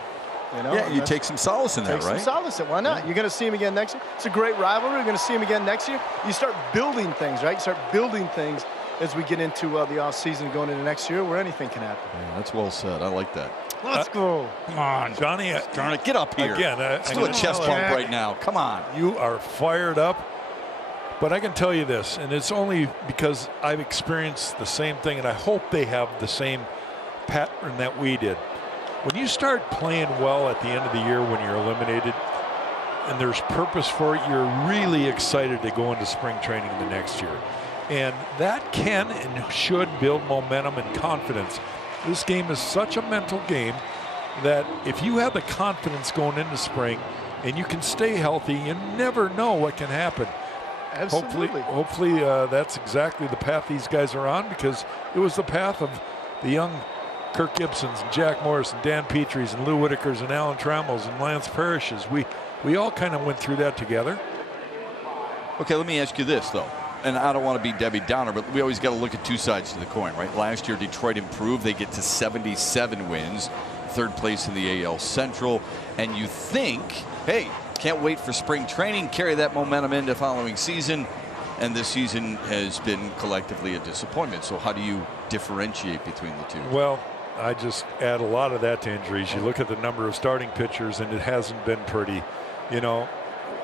Yeah, you take some solace in that, right? Take some solace in. Why not? You're going to see him again next year. It's a great rivalry. You're going to see him again next year. You start building things, right? You start building things as we get into the offseason going into next year where anything can happen. Yeah, that's well said. I like that. Let's go. Come on, Johnny. Johnny, get up here. Again, let's do a chest bump right now. Come on. You are fired up. But I can tell you this, and it's only because I've experienced the same thing, and I hope they have the same pattern that we did. When you start playing well at the end of the year when you're eliminated, and there's purpose for it, you're really excited to go into spring training the next year. And that can and should build momentum and confidence. This game is such a mental game that if you have the confidence going into spring and you can stay healthy, you never know what can happen. Absolutely. Hopefully that's exactly the path these guys are on, because it was the path of the young Kirk Gibsons and Jack Morris and Dan Petrie's and Lou Whitakers and Alan Trammell's and Lance Parrish's. We all kind of went through that together. Okay, let me ask you this, though. And I don't want to be Debbie Downer, but we always got to look at two sides to the coin, right? Last year, Detroit improved. They get to 77 wins, 3rd place in the AL Central. And you think, hey, can't wait for spring training, carry that momentum into the following season. And this season has been collectively a disappointment. So how do you differentiate between the two? Well, I just add a lot of that to injuries. You look at the number of starting pitchers, and it hasn't been pretty.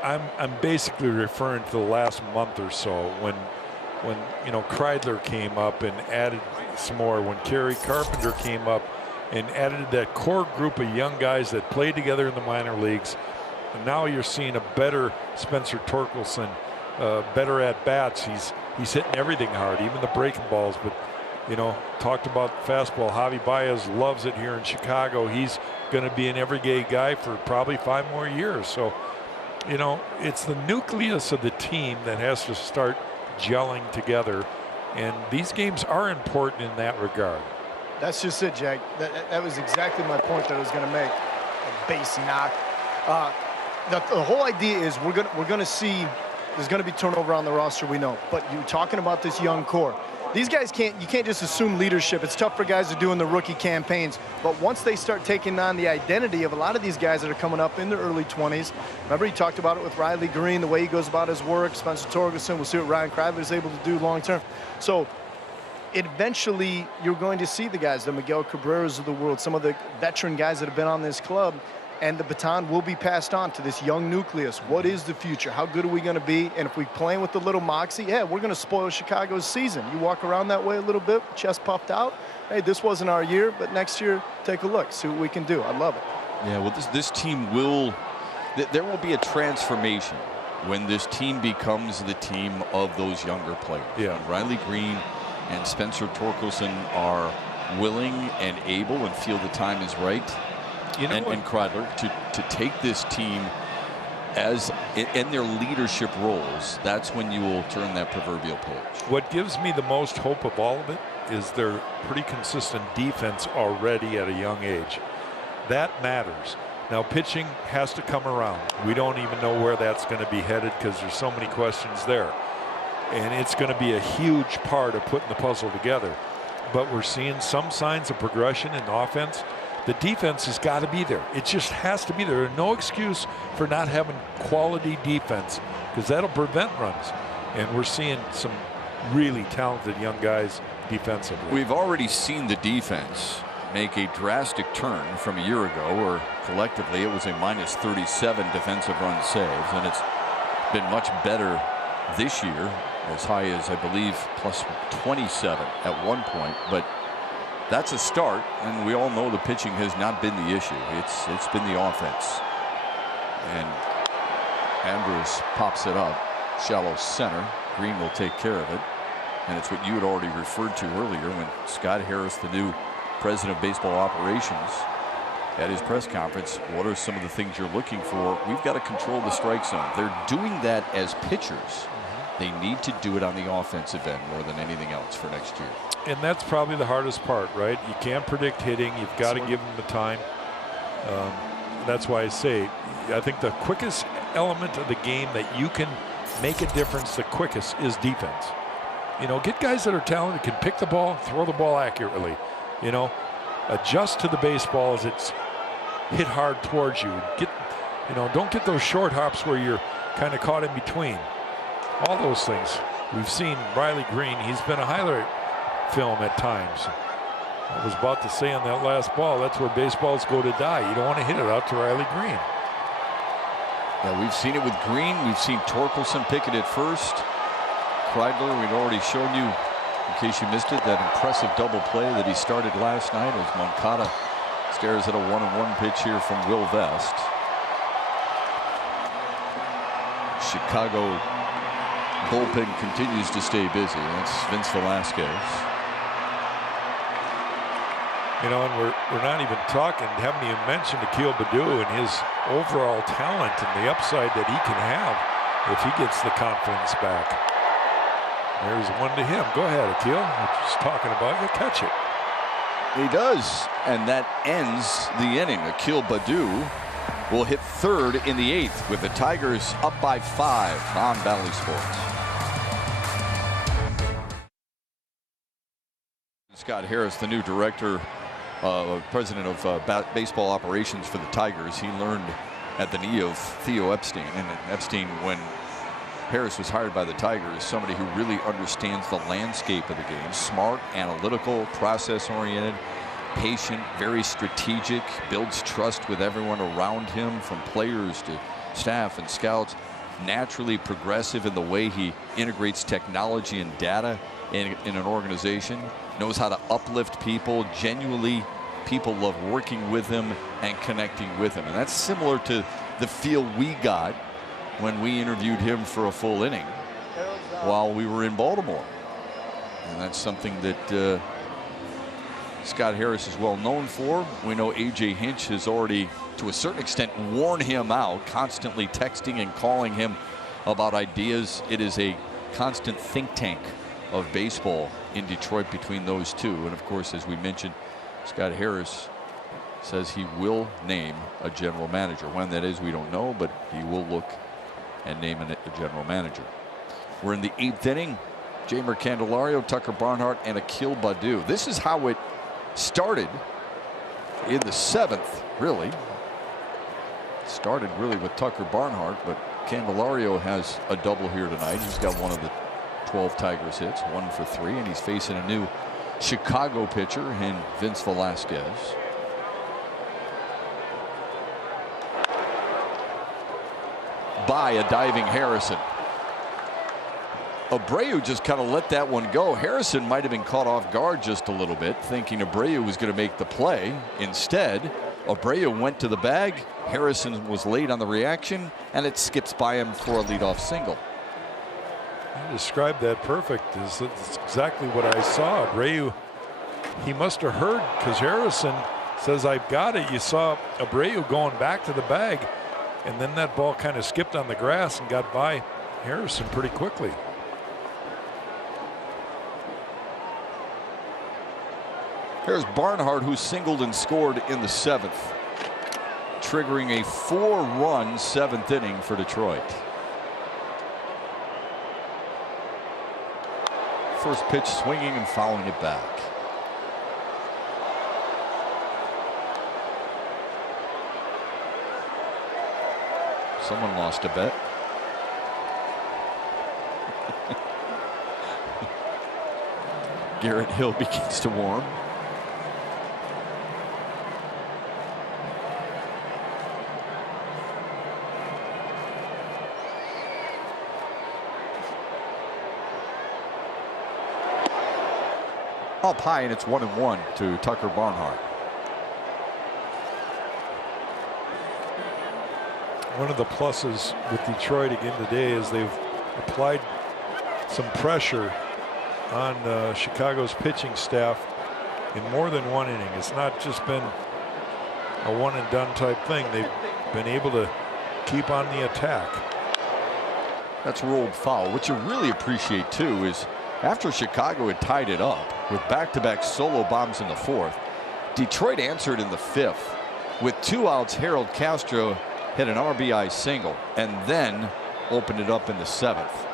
I'm basically referring to the last month or so when Kreidler came up and added some more, when Kerry Carpenter came up and added that core group of young guys that played together in the minor leagues. And now you're seeing a better Spencer Torkelson, better at bats. He's hitting everything hard, even the breaking balls. But talked about fastball. Javi Baez loves it here in Chicago. He's going to be an everyday guy for probably 5 more years. So, it's the nucleus of the team that has to start gelling together. And these games are important in that regard. That's just it, Jack. That was exactly my point that I was going to make. A base knock. The whole idea is we're going to see There's going to be turnover on the roster, we know. But you're talking about this young core. These guys you can't just assume leadership. It's tough for guys to do in the rookie campaigns. But once they start taking on the identity of a lot of these guys that are coming up in their early 20s, remember he talked about it with Riley Green, the way he goes about his work, Spencer Torkelson, we'll see what Ryan Kreidler is able to do long term. So eventually you're going to see the guys, the Miguel Cabreras of the world, some of the veteran guys that have been on this club, and the baton will be passed on to this young nucleus. What is the future? How good are we going to be? And if we're playing with the little moxie, yeah, we're going to spoil Chicago's season. You walk around that way a little bit, chest puffed out. Hey, this wasn't our year, but next year, take a look, see what we can do. I love it. Yeah, well, this team will, there will be a transformation when this team becomes the team of those younger players. Yeah. When Riley Green and Spencer Torkelson are willing and able and feel the time is right. And Kreidler to take this team as in their leadership roles, that's when you will turn that proverbial page. What gives me the most hope of all of it is their pretty consistent defense already at a young age. That matters. Now pitching has to come around. We don't even know where that's going to be headed because there's so many questions there. And it's going to be a huge part of putting the puzzle together. But we're seeing some signs of progression in offense. The defense has got to be there. It just has to be there. There's no excuse for not having quality defense because that'll prevent runs. And we're seeing some really talented young guys defensively. We've already seen the defense make a drastic turn from a year ago where collectively it was a minus 37 defensive run saves, and it's been much better this year, as high as I believe plus 27 at one point. But that's a start, and we all know the pitching has not been the issue. It's been the offense. And Andrus pops it up, shallow center. Green will take care of it. And it's what you had already referred to earlier when Scott Harris, the new president of baseball operations, at his press conference, what are some of the things you're looking for? We've got to control the strike zone. They're doing that as pitchers. They need to do it on the offensive end more than anything else for next year. And that's probably the hardest part, right? You can't predict hitting. You've got to give them the time. That's why I say, I think the quickest element of the game that you can make a difference the quickest is defense. You know, get guys that are talented, can pick the ball, throw the ball accurately. You know, adjust to the baseball as it's hit hard towards you. Don't get those short hops where you're kind of caught in between. All those things. We've seen Riley Green. He's been a highlight film at times. I was about to say on that last ball, that's where baseballs go to die. You don't want to hit it out to Riley Green. Yeah, we've seen it with Green. We've seen Torkelson pick it at first. Kreidler, we'd already shown you, in case you missed it, that impressive double play that he started last night as Moncada stares at a 1-1 pitch here from Will Vest. Chicago bullpen continues to stay busy. That's Vince Velasquez. You know, and we're not even talking, haven't even mentioned Akil Baddoo and his overall talent and the upside that he can have if he gets the confidence back. There's one to him. Go ahead, Akil. We're just talking about you. Catch it. He does, and that ends the inning. Akil Baddoo will hit third in the 8th with the Tigers up by 5 on Bally Sports. Scott Harris, the new director, president of baseball operations for the Tigers. He learned at the knee of Theo Epstein, and Epstein, when Harris was hired by the Tigers, somebody who really understands the landscape of the game. Smart, analytical, process-oriented, patient, very strategic, builds trust with everyone around him, from players to staff and scouts. Naturally progressive in the way he integrates technology and data in an organization. Knows how to uplift people. Genuinely, people love working with him and connecting with him. And that's similar to the feel we got when we interviewed him for a full inning while we were in Baltimore. And that's something that Scott Harris is well known for. We know A.J. Hinch has already, to a certain extent, worn him out, constantly texting and calling him about ideas. It is a constant think tank of baseball in Detroit between those two. And of course, as we mentioned, Scott Harris says he will name a general manager. When that is, we don't know, but he will look and naming it the general manager. We're in the 8th inning. Jeimer Candelario, Tucker Barnhart, and Akil Baddoo. This is how it started in the 7th, really. Started really with Tucker Barnhart, but Candelario has a double here tonight. He's got one of the 12 Tigers hits, 1 for 3, and he's facing a new Chicago pitcher in Vince Velasquez. By a diving Harrison. Abreu just kind of let that one go. Harrison might have been caught off guard just a little bit, thinking Abreu was going to make the play. Instead, Abreu went to the bag. Harrison was late on the reaction, and it skips by him for a leadoff single. You described that perfect. It's exactly what I saw. Abreu, he must have heard, because Harrison says, "I've got it." You saw Abreu going back to the bag, and then that ball kind of skipped on the grass and got by Harrison pretty quickly. Here's Barnhart, who singled and scored in the 7th, triggering a 4-run 7th inning for Detroit. First pitch swinging and fouling it back. Someone lost a bet. Garrett Hill begins to warm. Up high, and it's 1-1 to Tucker Barnhart. One of the pluses with Detroit again today is they've applied some pressure on Chicago's pitching staff in more than one inning. It's not just been a one and done type thing. They've been able to keep on the attack. That's rolled foul. What you really appreciate too is after Chicago had tied it up with back-to-back solo bombs in the 4th, Detroit answered in the 5th. With 2 outs, Harold Castro hit an RBI single and then opened it up in the 7th.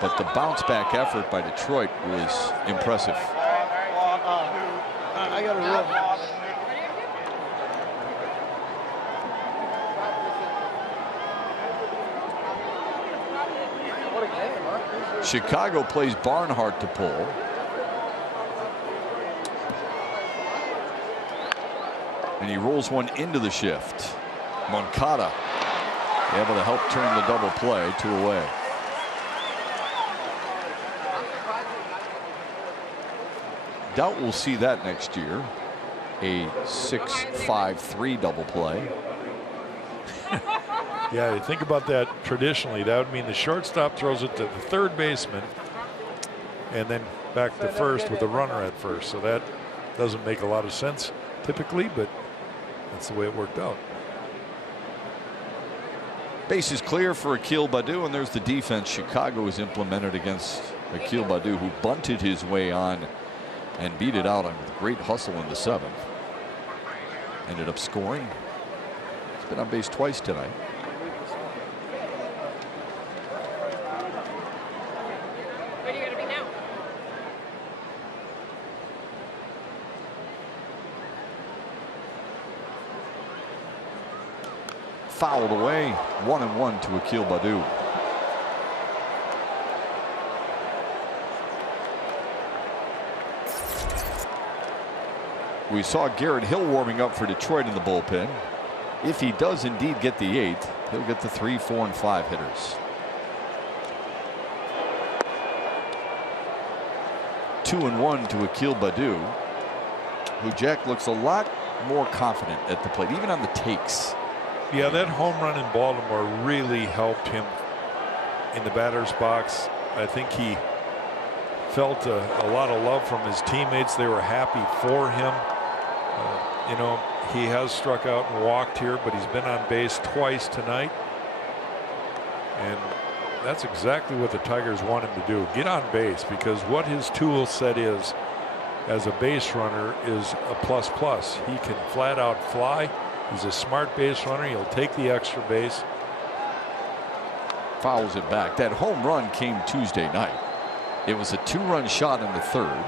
But the bounce back effort by Detroit was impressive. I got a rub. Chicago plays Barnhart to pull. And he rolls one into the shift. Moncada able to help turn the double play 2 away. Doubt we'll see that next year. A 6-5-3 double play. Yeah, you think about that traditionally. That would mean the shortstop throws it to the third baseman and then back to first with a runner at first. So that doesn't make a lot of sense typically, but that's the way it worked out. Base is clear for Akil Baddoo, and there's the defense Chicago has implemented against Akil Baddoo, who bunted his way on and beat it out on great hustle in the 7th. Ended up scoring. He's been on base twice tonight. Where are you going to be now? Fouled away. 1-1 to Akil Baddoo. We saw Garrett Hill warming up for Detroit in the bullpen. If he does indeed get the 8th, he'll get the 3, 4, and 5 hitters. 2-1 to Akil Baddoo, who, Jack, looks a lot more confident at the plate, even on the takes. Yeah, that home run in Baltimore really helped him in the batter's box. I think he felt a lot of love from his teammates. They were happy for him. You know, he has struck out and walked here, but he's been on base twice tonight. And that's exactly what the Tigers want him to do. Get on base, because what his tool set is as a base runner is a plus plus. He can flat out fly. He's a smart base runner. He'll take the extra base. fouls it back. That home run came Tuesday night. It was a 2-run shot in the third.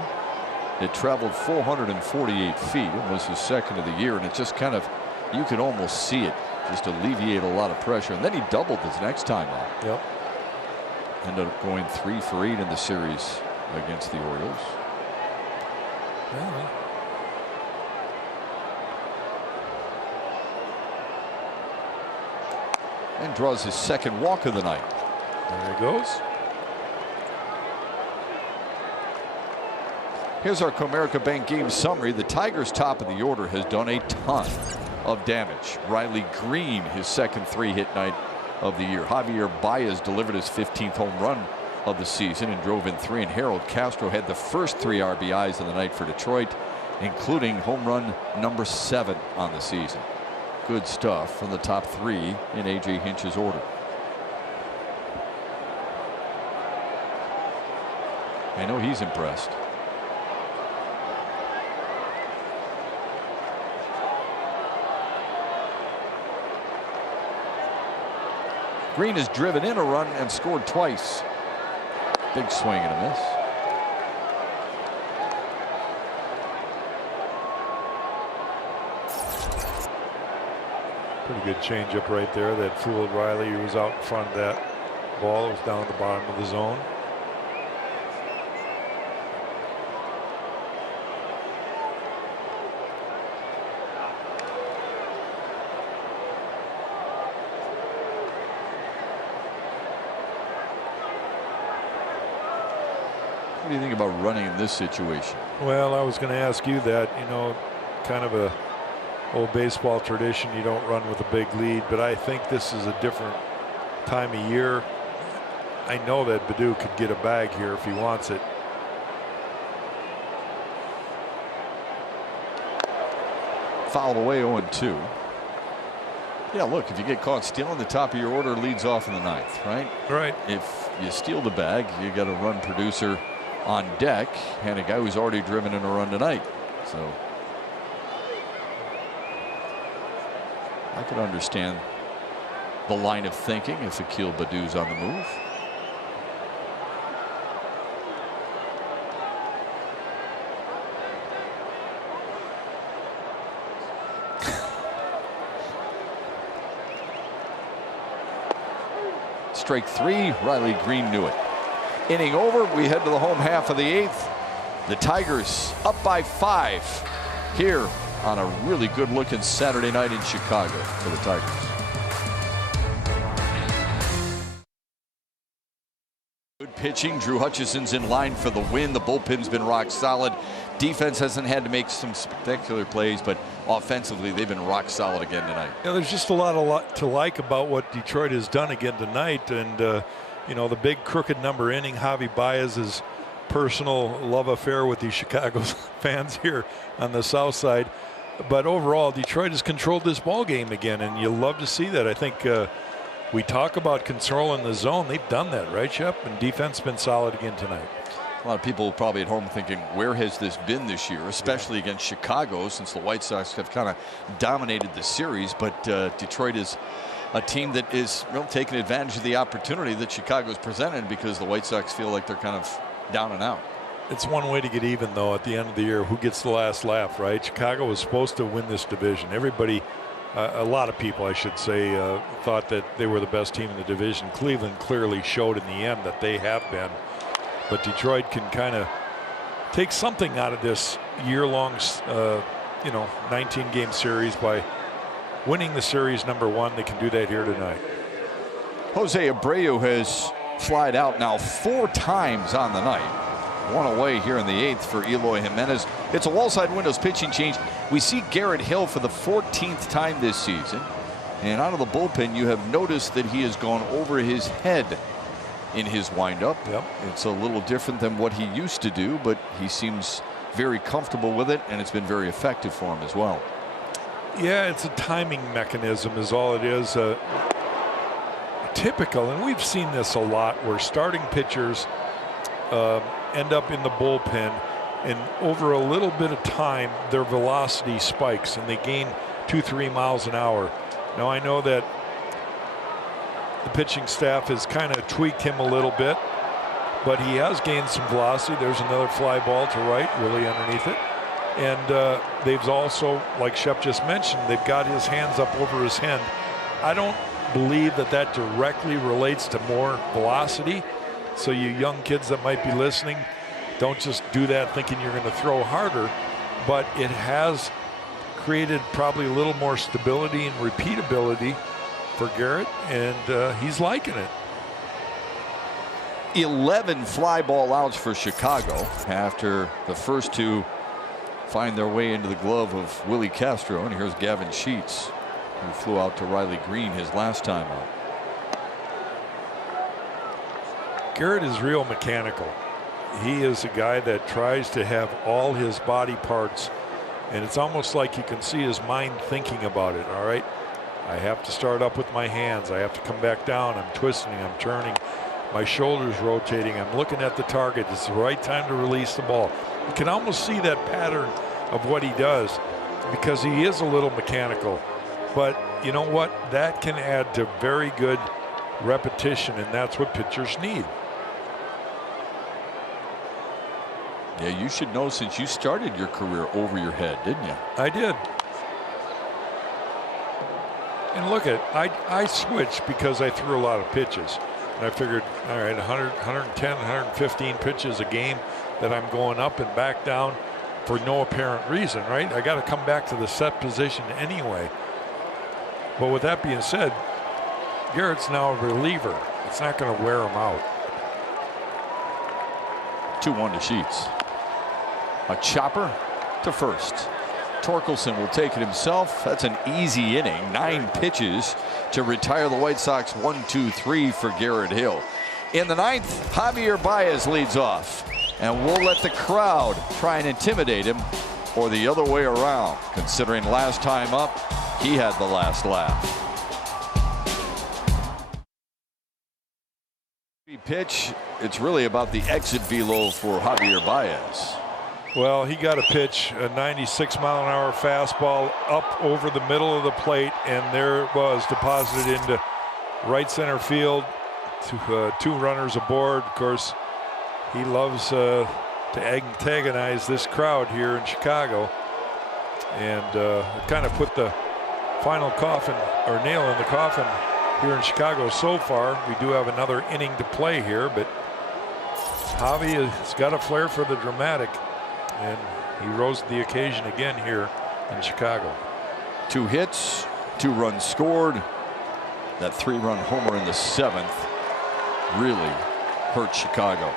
It traveled 448 feet. It was his second of the year, and it just kind of, you could almost see it just alleviate a lot of pressure. And then he doubled his next time out. Yep. Ended up going 3 for 8 in the series against the Orioles. Yeah. And draws his second walk of the night. There he goes. Here's our Comerica Bank game summary. The Tigers' top of the order has done a ton of damage. Riley Green, his second 3-hit night of the year. Javier Baez delivered his 15th home run of the season and drove in 3. And Harold Castro had the first 3 RBIs of the night for Detroit, including home run number 7 on the season. Good stuff from the top 3 in A.J. Hinch's order. I know he's impressed. Green has driven in a run and scored twice. Big swing and a miss. Pretty good changeup right there that fooled Riley. He was out in front of that ball. It was down at the bottom of the zone. What do you think about running in this situation? Well, I was going to ask you that. You know, kind of a old baseball tradition. You don't run with a big lead, but I think this is a different time of year. I know that Baddoo could get a bag here if he wants it. Fouled away 0-2. Yeah, look, if you get caught stealing, the top of your order leads off in the 9th, right? Right. If you steal the bag, you got a run producer on deck and a guy who's already driven in a run tonight. So I could understand the line of thinking if Akil Baddoo's on the move. Strike 3. Riley Green knew it. Inning over. We head to the home half of the 8th. The Tigers up by 5 here on a really good looking Saturday night in Chicago for the Tigers. Good pitching. Drew Hutchison's in line for the win. The bullpen's been rock solid. Defense hasn't had to make some spectacular plays, but offensively they've been rock solid again tonight. Yeah, there's just a lot to like about what Detroit has done again tonight. And you know, the big crooked number inning, Javi Baez's personal love affair with the Chicago fans here on the south side. But overall, Detroit has controlled this ball game again, and you love to see that. I think we talk about controlling the zone. They've done that, right, Shep? And defense has been solid again tonight. A lot of people probably at home thinking, where has this been this year, especially against Chicago, since the White Sox have kind of dominated the series. But Detroit is a team that is taking advantage of the opportunity that Chicago's presented, because the White Sox feel like they're kind of down and out. It's one way to get even, though, at the end of the year. Who gets the last laugh, right? Chicago was supposed to win this division. Everybody, a lot of people, I should say, thought that they were the best team in the division. Cleveland clearly showed in the end that they have been. But Detroit can kind of take something out of this year-long, 19-game series by winning the series number 1. They can do that here tonight. Jose Abreu has flied out now 4 times on the night. 1 away here in the 8th for Eloy Jimenez. It's a wall-side windows pitching change. We see Garrett Hill for the 14th time this season. And out of the bullpen, you have noticed that he has gone over his head in his windup. Yep. It's a little different than what he used to do, but he seems very comfortable with it, and it's been very effective for him as well. Yeah, it's a timing mechanism is all it is. Typical, and we've seen this a lot, where starting pitchers end up in the bullpen, and over a little bit of time their velocity spikes and they gain 2-3 miles an hour. Now I know that the pitching staff has kind of tweaked him a little bit, but he has gained some velocity. There's another fly ball to right, really underneath it. And they've also, like Shep just mentioned, they've got his hands up over his head. I don't believe that that directly relates to more velocity. So you young kids that might be listening, don't just do that thinking you're going to throw harder, but it has created probably a little more stability and repeatability for Garrett, and he's liking it. 11 fly ball outs for Chicago after the first two find their way into the glove of Willie Castro. And here's Gavin Sheets, who flew out to Riley Green his last time out. Garrett is real mechanical. He is a guy that tries to have all his body parts, and it's almost like you can see his mind thinking about it. All right, I have to start up with my hands. I have to come back down. I'm twisting, I'm turning, my shoulders rotating. I'm looking at the target. It's the right time to release the ball. You can almost see that pattern of what he does because he is a little mechanical. But you know what? That can add to very good repetition, and that's what pitchers need. Yeah, you should know since you started your career over your head, didn't you? I did. And look at, I switched because I threw a lot of pitches. And I figured, all right, 100, 110, 115 pitches a game that I'm going up and back down for no apparent reason, right? I got to come back to the set position anyway. But with that being said, Garrett's now a reliever. It's not going to wear him out. 2-1 to Sheets. A chopper to first. Torkelson will take it himself. That's an easy inning. 9 pitches to retire the White Sox. 1-2-3 for Garrett Hill. In the 9th, Javier Baez leads off. And we'll let the crowd try and intimidate him, or the other way around, considering last time up, he had the last laugh. Pitch, it's really about the exit velo for Javier Baez. Well, he got a pitch, a 96-mile-an-hour fastball up over the middle of the plate, and there it was, deposited into right center field. 2 runners aboard. Of course, he loves to antagonize this crowd here in Chicago, and kind of put the final coffin or nail in the coffin here in Chicago so far. We do have another inning to play here, but Javi has got a flair for the dramatic, and he rose to the occasion again here in Chicago. 2 hits, 2 runs scored. That 3-run homer in the 7th really hurt Chicago.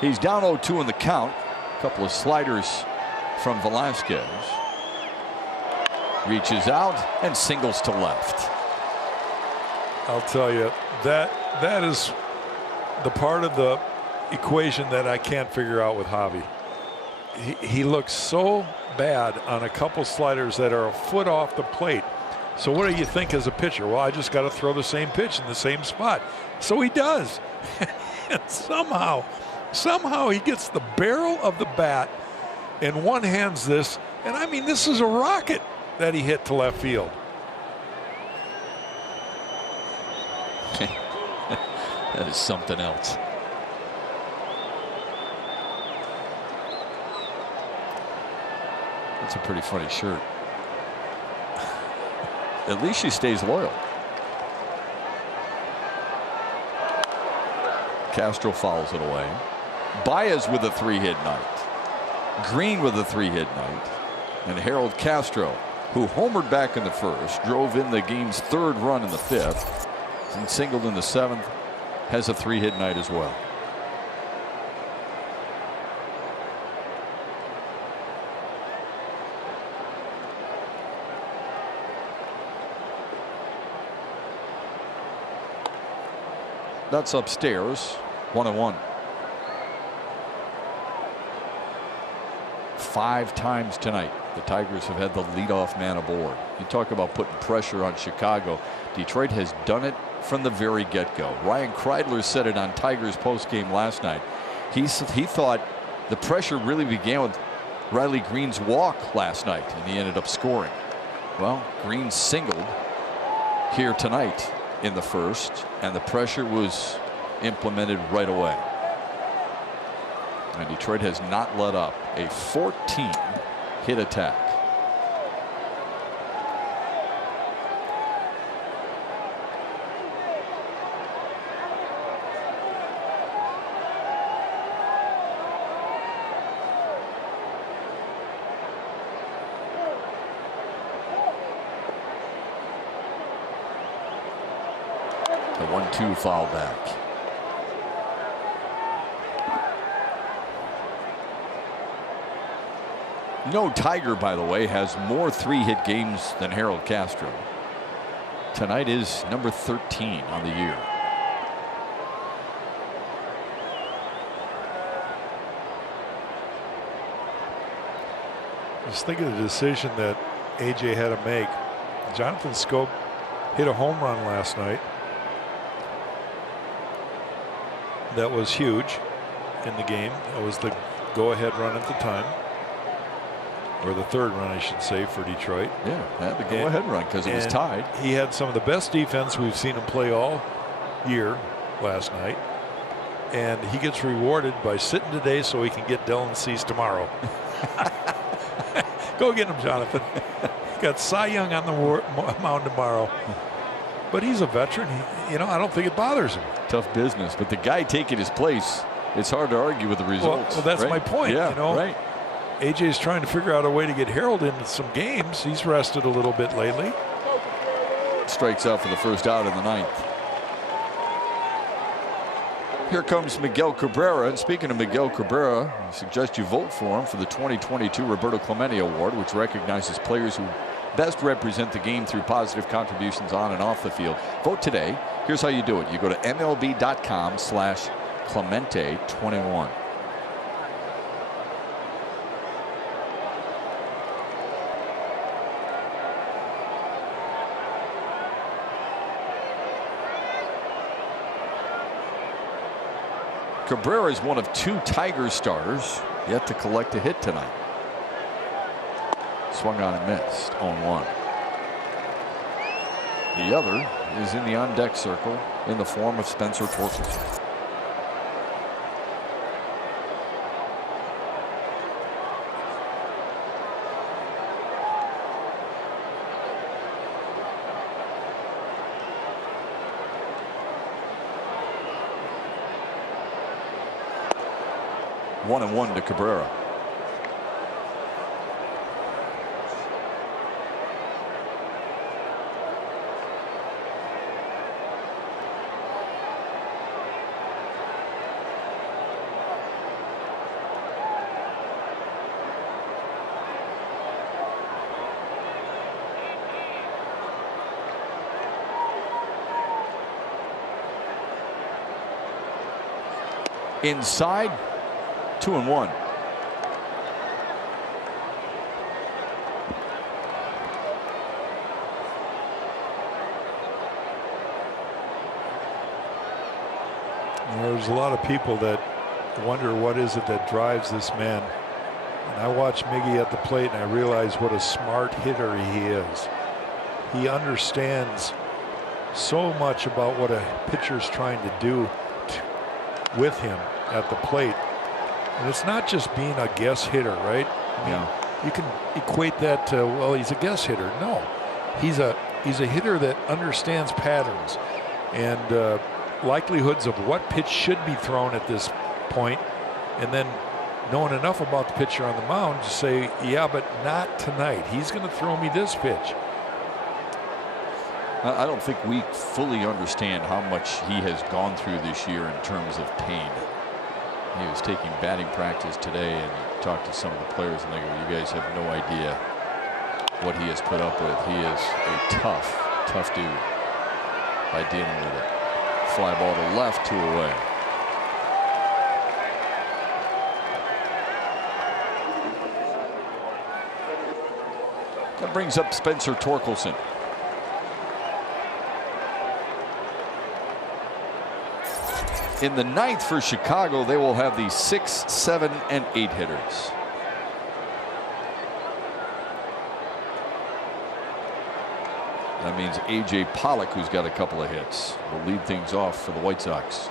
He's down 0-2 in the count. A couple of sliders from Velasquez. Reaches out and singles to left. I'll tell you, that is the part of the equation that I can't figure out with Javi. He looks so bad on a couple sliders that are a foot off the plate. So what do you think as a pitcher? Well, I just got to throw the same pitch in the same spot. So he does. And somehow he gets the barrel of the bat and one-hands this. And I mean, this is a rocket that he hit to left field. That is something else. That's a pretty funny shirt. At least she stays loyal. Castro fouls it away. Baez with a 3-hit night. Green with a 3-hit night. And Harold Castro, who homered back in the 1st, drove in the game's 3rd run in the 5th, and singled in the 7th, has a 3-hit night as well. That's upstairs. 1-1. 5 times tonight the Tigers have had the leadoff man aboard. You talk about putting pressure on Chicago. Detroit has done it from the very get-go. Ryan Kreidler said it on Tigers postgame last night. He thought the pressure really began with Riley Green's walk last night, and he ended up scoring. Well, Green singled here tonight in the first, and the pressure was implemented right away. And Detroit has not let up a 14-hit attack. The 1-2 foul back. No Tiger, by the way, has more 3-hit games than Harold Castro. Tonight is number 13 on the year. Just think of the decision that AJ had to make. Jonathan Schoop hit a home run last night. That was huge in the game. That was the go-ahead run at the time. Or the third run, I should say, for Detroit. Yeah, had the go-ahead run because it was tied. He had some of the best defense we've seen him play all year last night. And he gets rewarded by sitting today so he can get Dylan Cease tomorrow. Go get him, Jonathan. Got Cy Young on the mound tomorrow. But he's a veteran. I don't think it bothers him. Tough business. But the guy taking his place, it's hard to argue with the results. Well, that's right? my point. Yeah, right. AJ's trying to figure out a way to get Harold into some games. He's rested a little bit lately. Strikes out for the first out in the ninth. Here comes Miguel Cabrera. And speaking of Miguel Cabrera, I suggest you vote for him for the 2022 Roberto Clemente Award, which recognizes players who best represent the game through positive contributions on and off the field. Vote today. Here's how you do it. You go to MLB.com/Clemente21. Cabrera is one of 2 Tigers starters yet to collect a hit tonight. Swung on and missed, 0-1. The other is in the on-deck circle in the form of Spencer Torkelson. One and one to Cabrera. Inside, 2-1. There's a lot of people that wonder what is it that drives this man. And I watch Miggy at the plate and I realize what a smart hitter he is. He understands so much about what a pitcher's trying to do with him at the plate. And it's not just being a guess hitter, right? I mean, you can equate that to, well, he's a guess hitter. No, he's a hitter that understands patterns and likelihoods of what pitch should be thrown at this point, and then knowing enough about the pitcher on the mound to say, yeah, but not tonight. He's going to throw me this pitch. I don't think we fully understand how much he has gone through this year in terms of pain. He was taking batting practice today and talked to some of the players and they go, you guys have no idea what he has put up with. He is a tough dude by dealing with it. Fly ball to left, 2 away. That brings up Spencer Torkelson. In the 9th for Chicago, they will have the 6, 7, and 8 hitters. That means A.J. Pollock, who's got a couple of hits, will lead things off for the White Sox.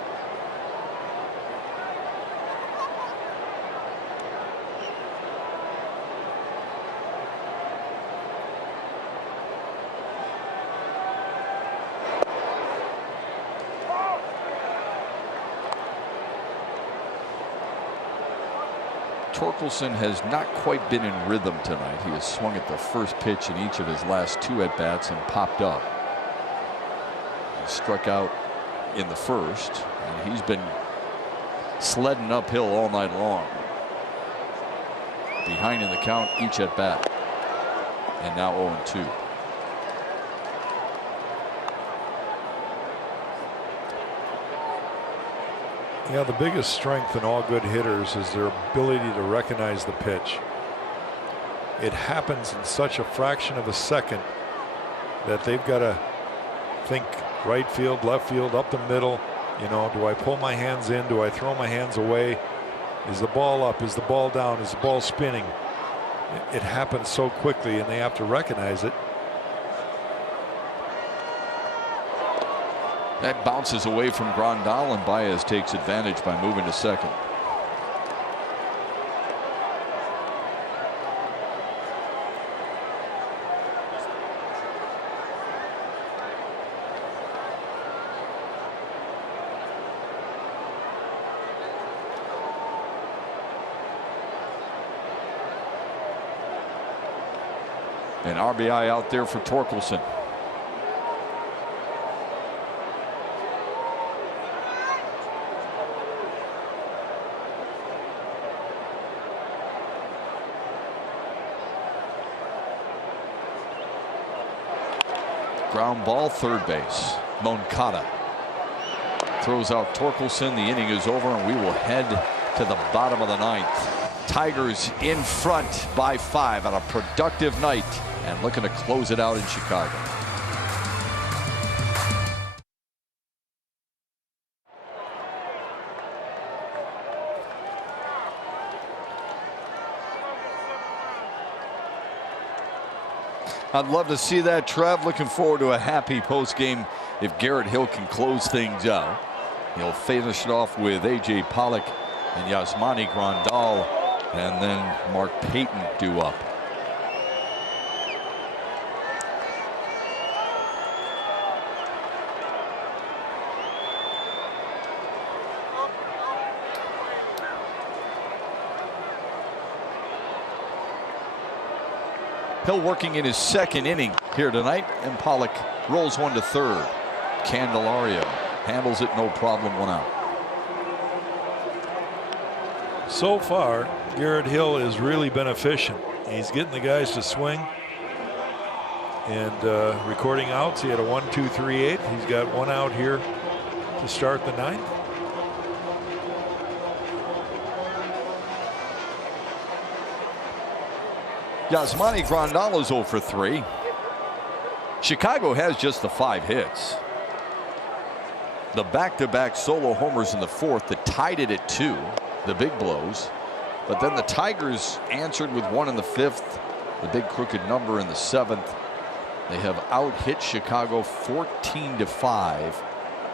Torkelson has not quite been in rhythm tonight. He has swung at the first pitch in each of his last 2 at-bats and popped up. He struck out in the first, and he's been sledding uphill all night long. Behind in the count each at-bat. And now 0-2. Yeah, the biggest strength in all good hitters is their ability to recognize the pitch. It happens in such a fraction of a second that they've got to think right field, left field, up the middle. You know, do I pull my hands in? Do I throw my hands away? Is the ball up? Is the ball down? Is the ball spinning? It happens so quickly, and they have to recognize it. That bounces away from Grandal, and Baez takes advantage by moving to second. An RBI out there for Torkelson. Ground ball, third base. Moncada throws out Torkelson. The inning is over, and we will head to the bottom of the 9th. Tigers in front by 5 on a productive night and looking to close it out in Chicago. I'd love to see that, Trev. Looking forward to a happy postgame if Garrett Hill can close things out. He'll finish it off with A.J. Pollock and Yasmani Grandal, and then Mark Payton due up. Hill working in his 2nd inning here tonight, and Pollock rolls one to third. Candelario handles it no problem, 1 out. So far, Garrett Hill has really been efficient. He's getting the guys to swing and recording outs. He had a 1-2-3-8. He's got 1 out here to start the 9th. Yasmani Grandal is 0 for 3. Chicago has just the 5 hits. The back-to-back solo homers in the 4th that tied it at 2, the big blows. But then the Tigers answered with 1 in the 5th, the big crooked number in the 7th. They have out-hit Chicago 14-5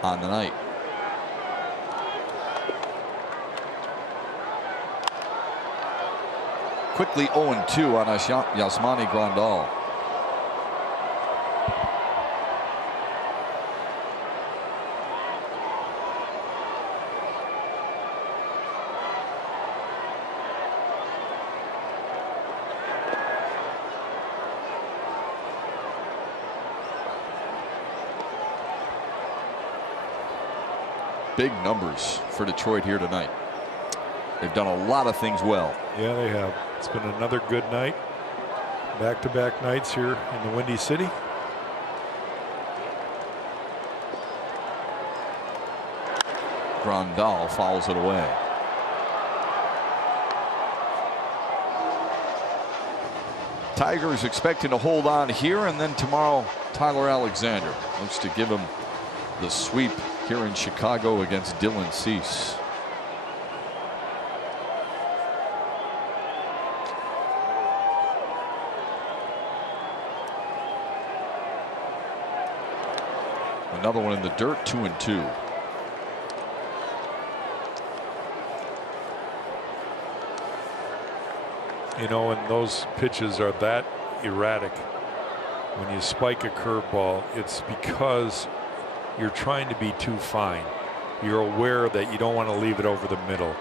on the night. Quickly 0-2 on Yasmani Grandal. Big numbers for Detroit here tonight. They've done a lot of things well. Yeah, they have. It's been another good night. Back-to-back nights here in the Windy City. Grandal fouls it away. Tigers expecting to hold on here, and then tomorrow Tyler Alexander looks to give him the sweep here in Chicago against Dylan Cease. Another one in the dirt, 2-2. You know, when those pitches are that erratic, when you spike a curveball, it's because you're trying to be too fine. You're aware that you don't want to leave it over the middle.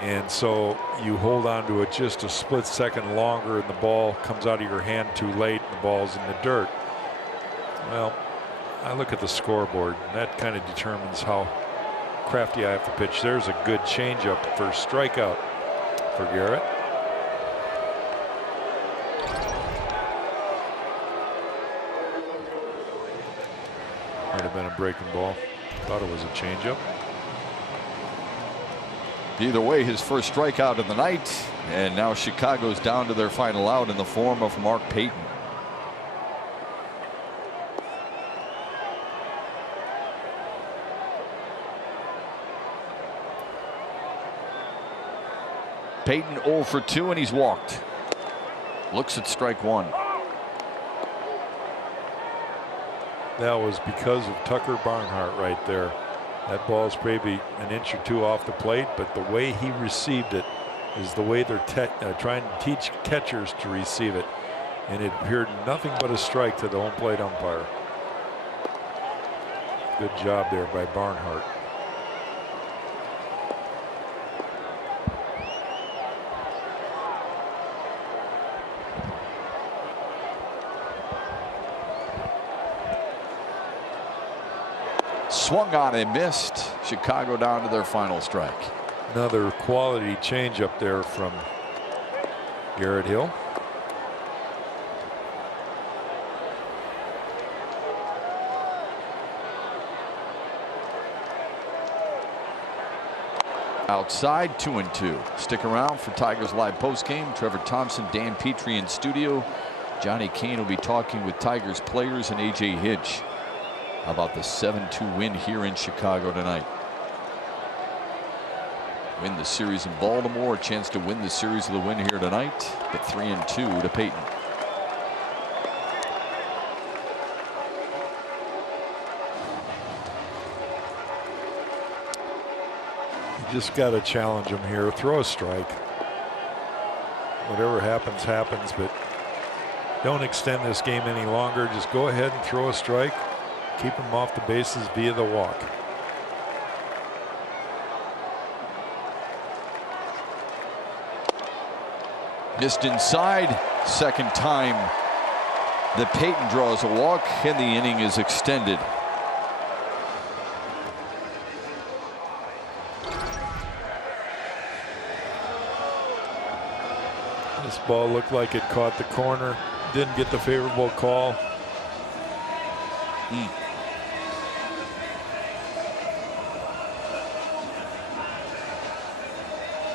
And so you hold on to it just a split second longer, and the ball comes out of your hand too late, and the ball's in the dirt. Well, I look at the scoreboard, and that kind of determines how crafty I have to pitch. There's a good changeup for strikeout for Garrett. Might have been a breaking ball. Thought it was a changeup. Either way, his first strikeout of the night, and now Chicago's down to their final out in the form of Mark Payton. Payton 0 for 2, and he's walked. Looks at strike one. That was because of Tucker Barnhart right there. That ball's maybe an inch or two off the plate, but the way he received it is the way they're trying to teach catchers to receive it. And it appeared nothing but a strike to the home plate umpire. Good job there by Barnhart. Swung on and missed. Chicago down to their final strike. Another quality change up there from Garrett Hill. Outside, 2-2. Stick around for Tigers live postgame. Trevor Thompson, Dan Petrie in studio. Johnny Kane will be talking with Tigers players and A.J. Hinch about the 7-2 win here in Chicago tonight. Win the series in Baltimore, a chance to win the series of the win here tonight, but 3-2 to Payton. You just got to challenge him here. Throw a strike. Whatever happens, happens, but don't extend this game any longer. Just go ahead and throw a strike. Keep him off the bases via the walk. Missed inside. Second time that Payton draws a walk, and the inning is extended. This ball looked like it caught the corner. Didn't get the favorable call.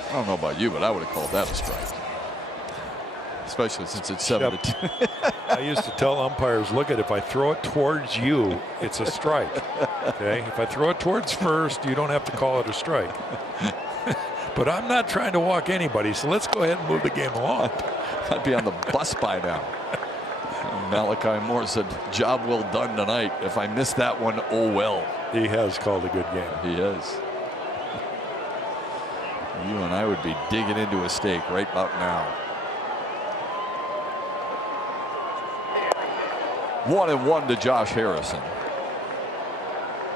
I don't know about you, but I would have called that a strike. Especially since it's 7-2. I used to tell umpires, look at, if I throw it towards you, it's a strike. Okay? If I throw it towards first, you don't have to call it a strike. But I'm not trying to walk anybody, so let's go ahead and move the game along. I'd be on the bus by now. Malachi Moore said, job well done tonight. If I missed that one, oh well. He has called a good game. He has. You and I would be digging into a steak right about now. 1-1 to Josh Harrison.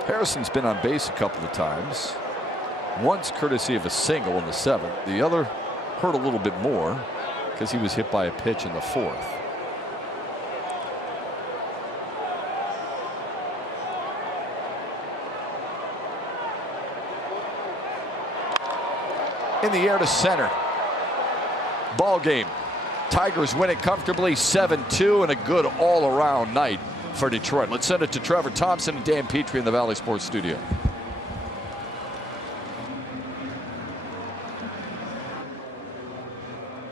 Harrison's been on base a couple of times. Once courtesy of a single in the 7th. The other hurt a little bit more because he was hit by a pitch in the 4th. In the air to center. Ball game. Tigers win it comfortably 7-2, and a good all-around night for Detroit. Let's send it to Trevor Thompson and Dan Petrie in the Valley Sports Studio.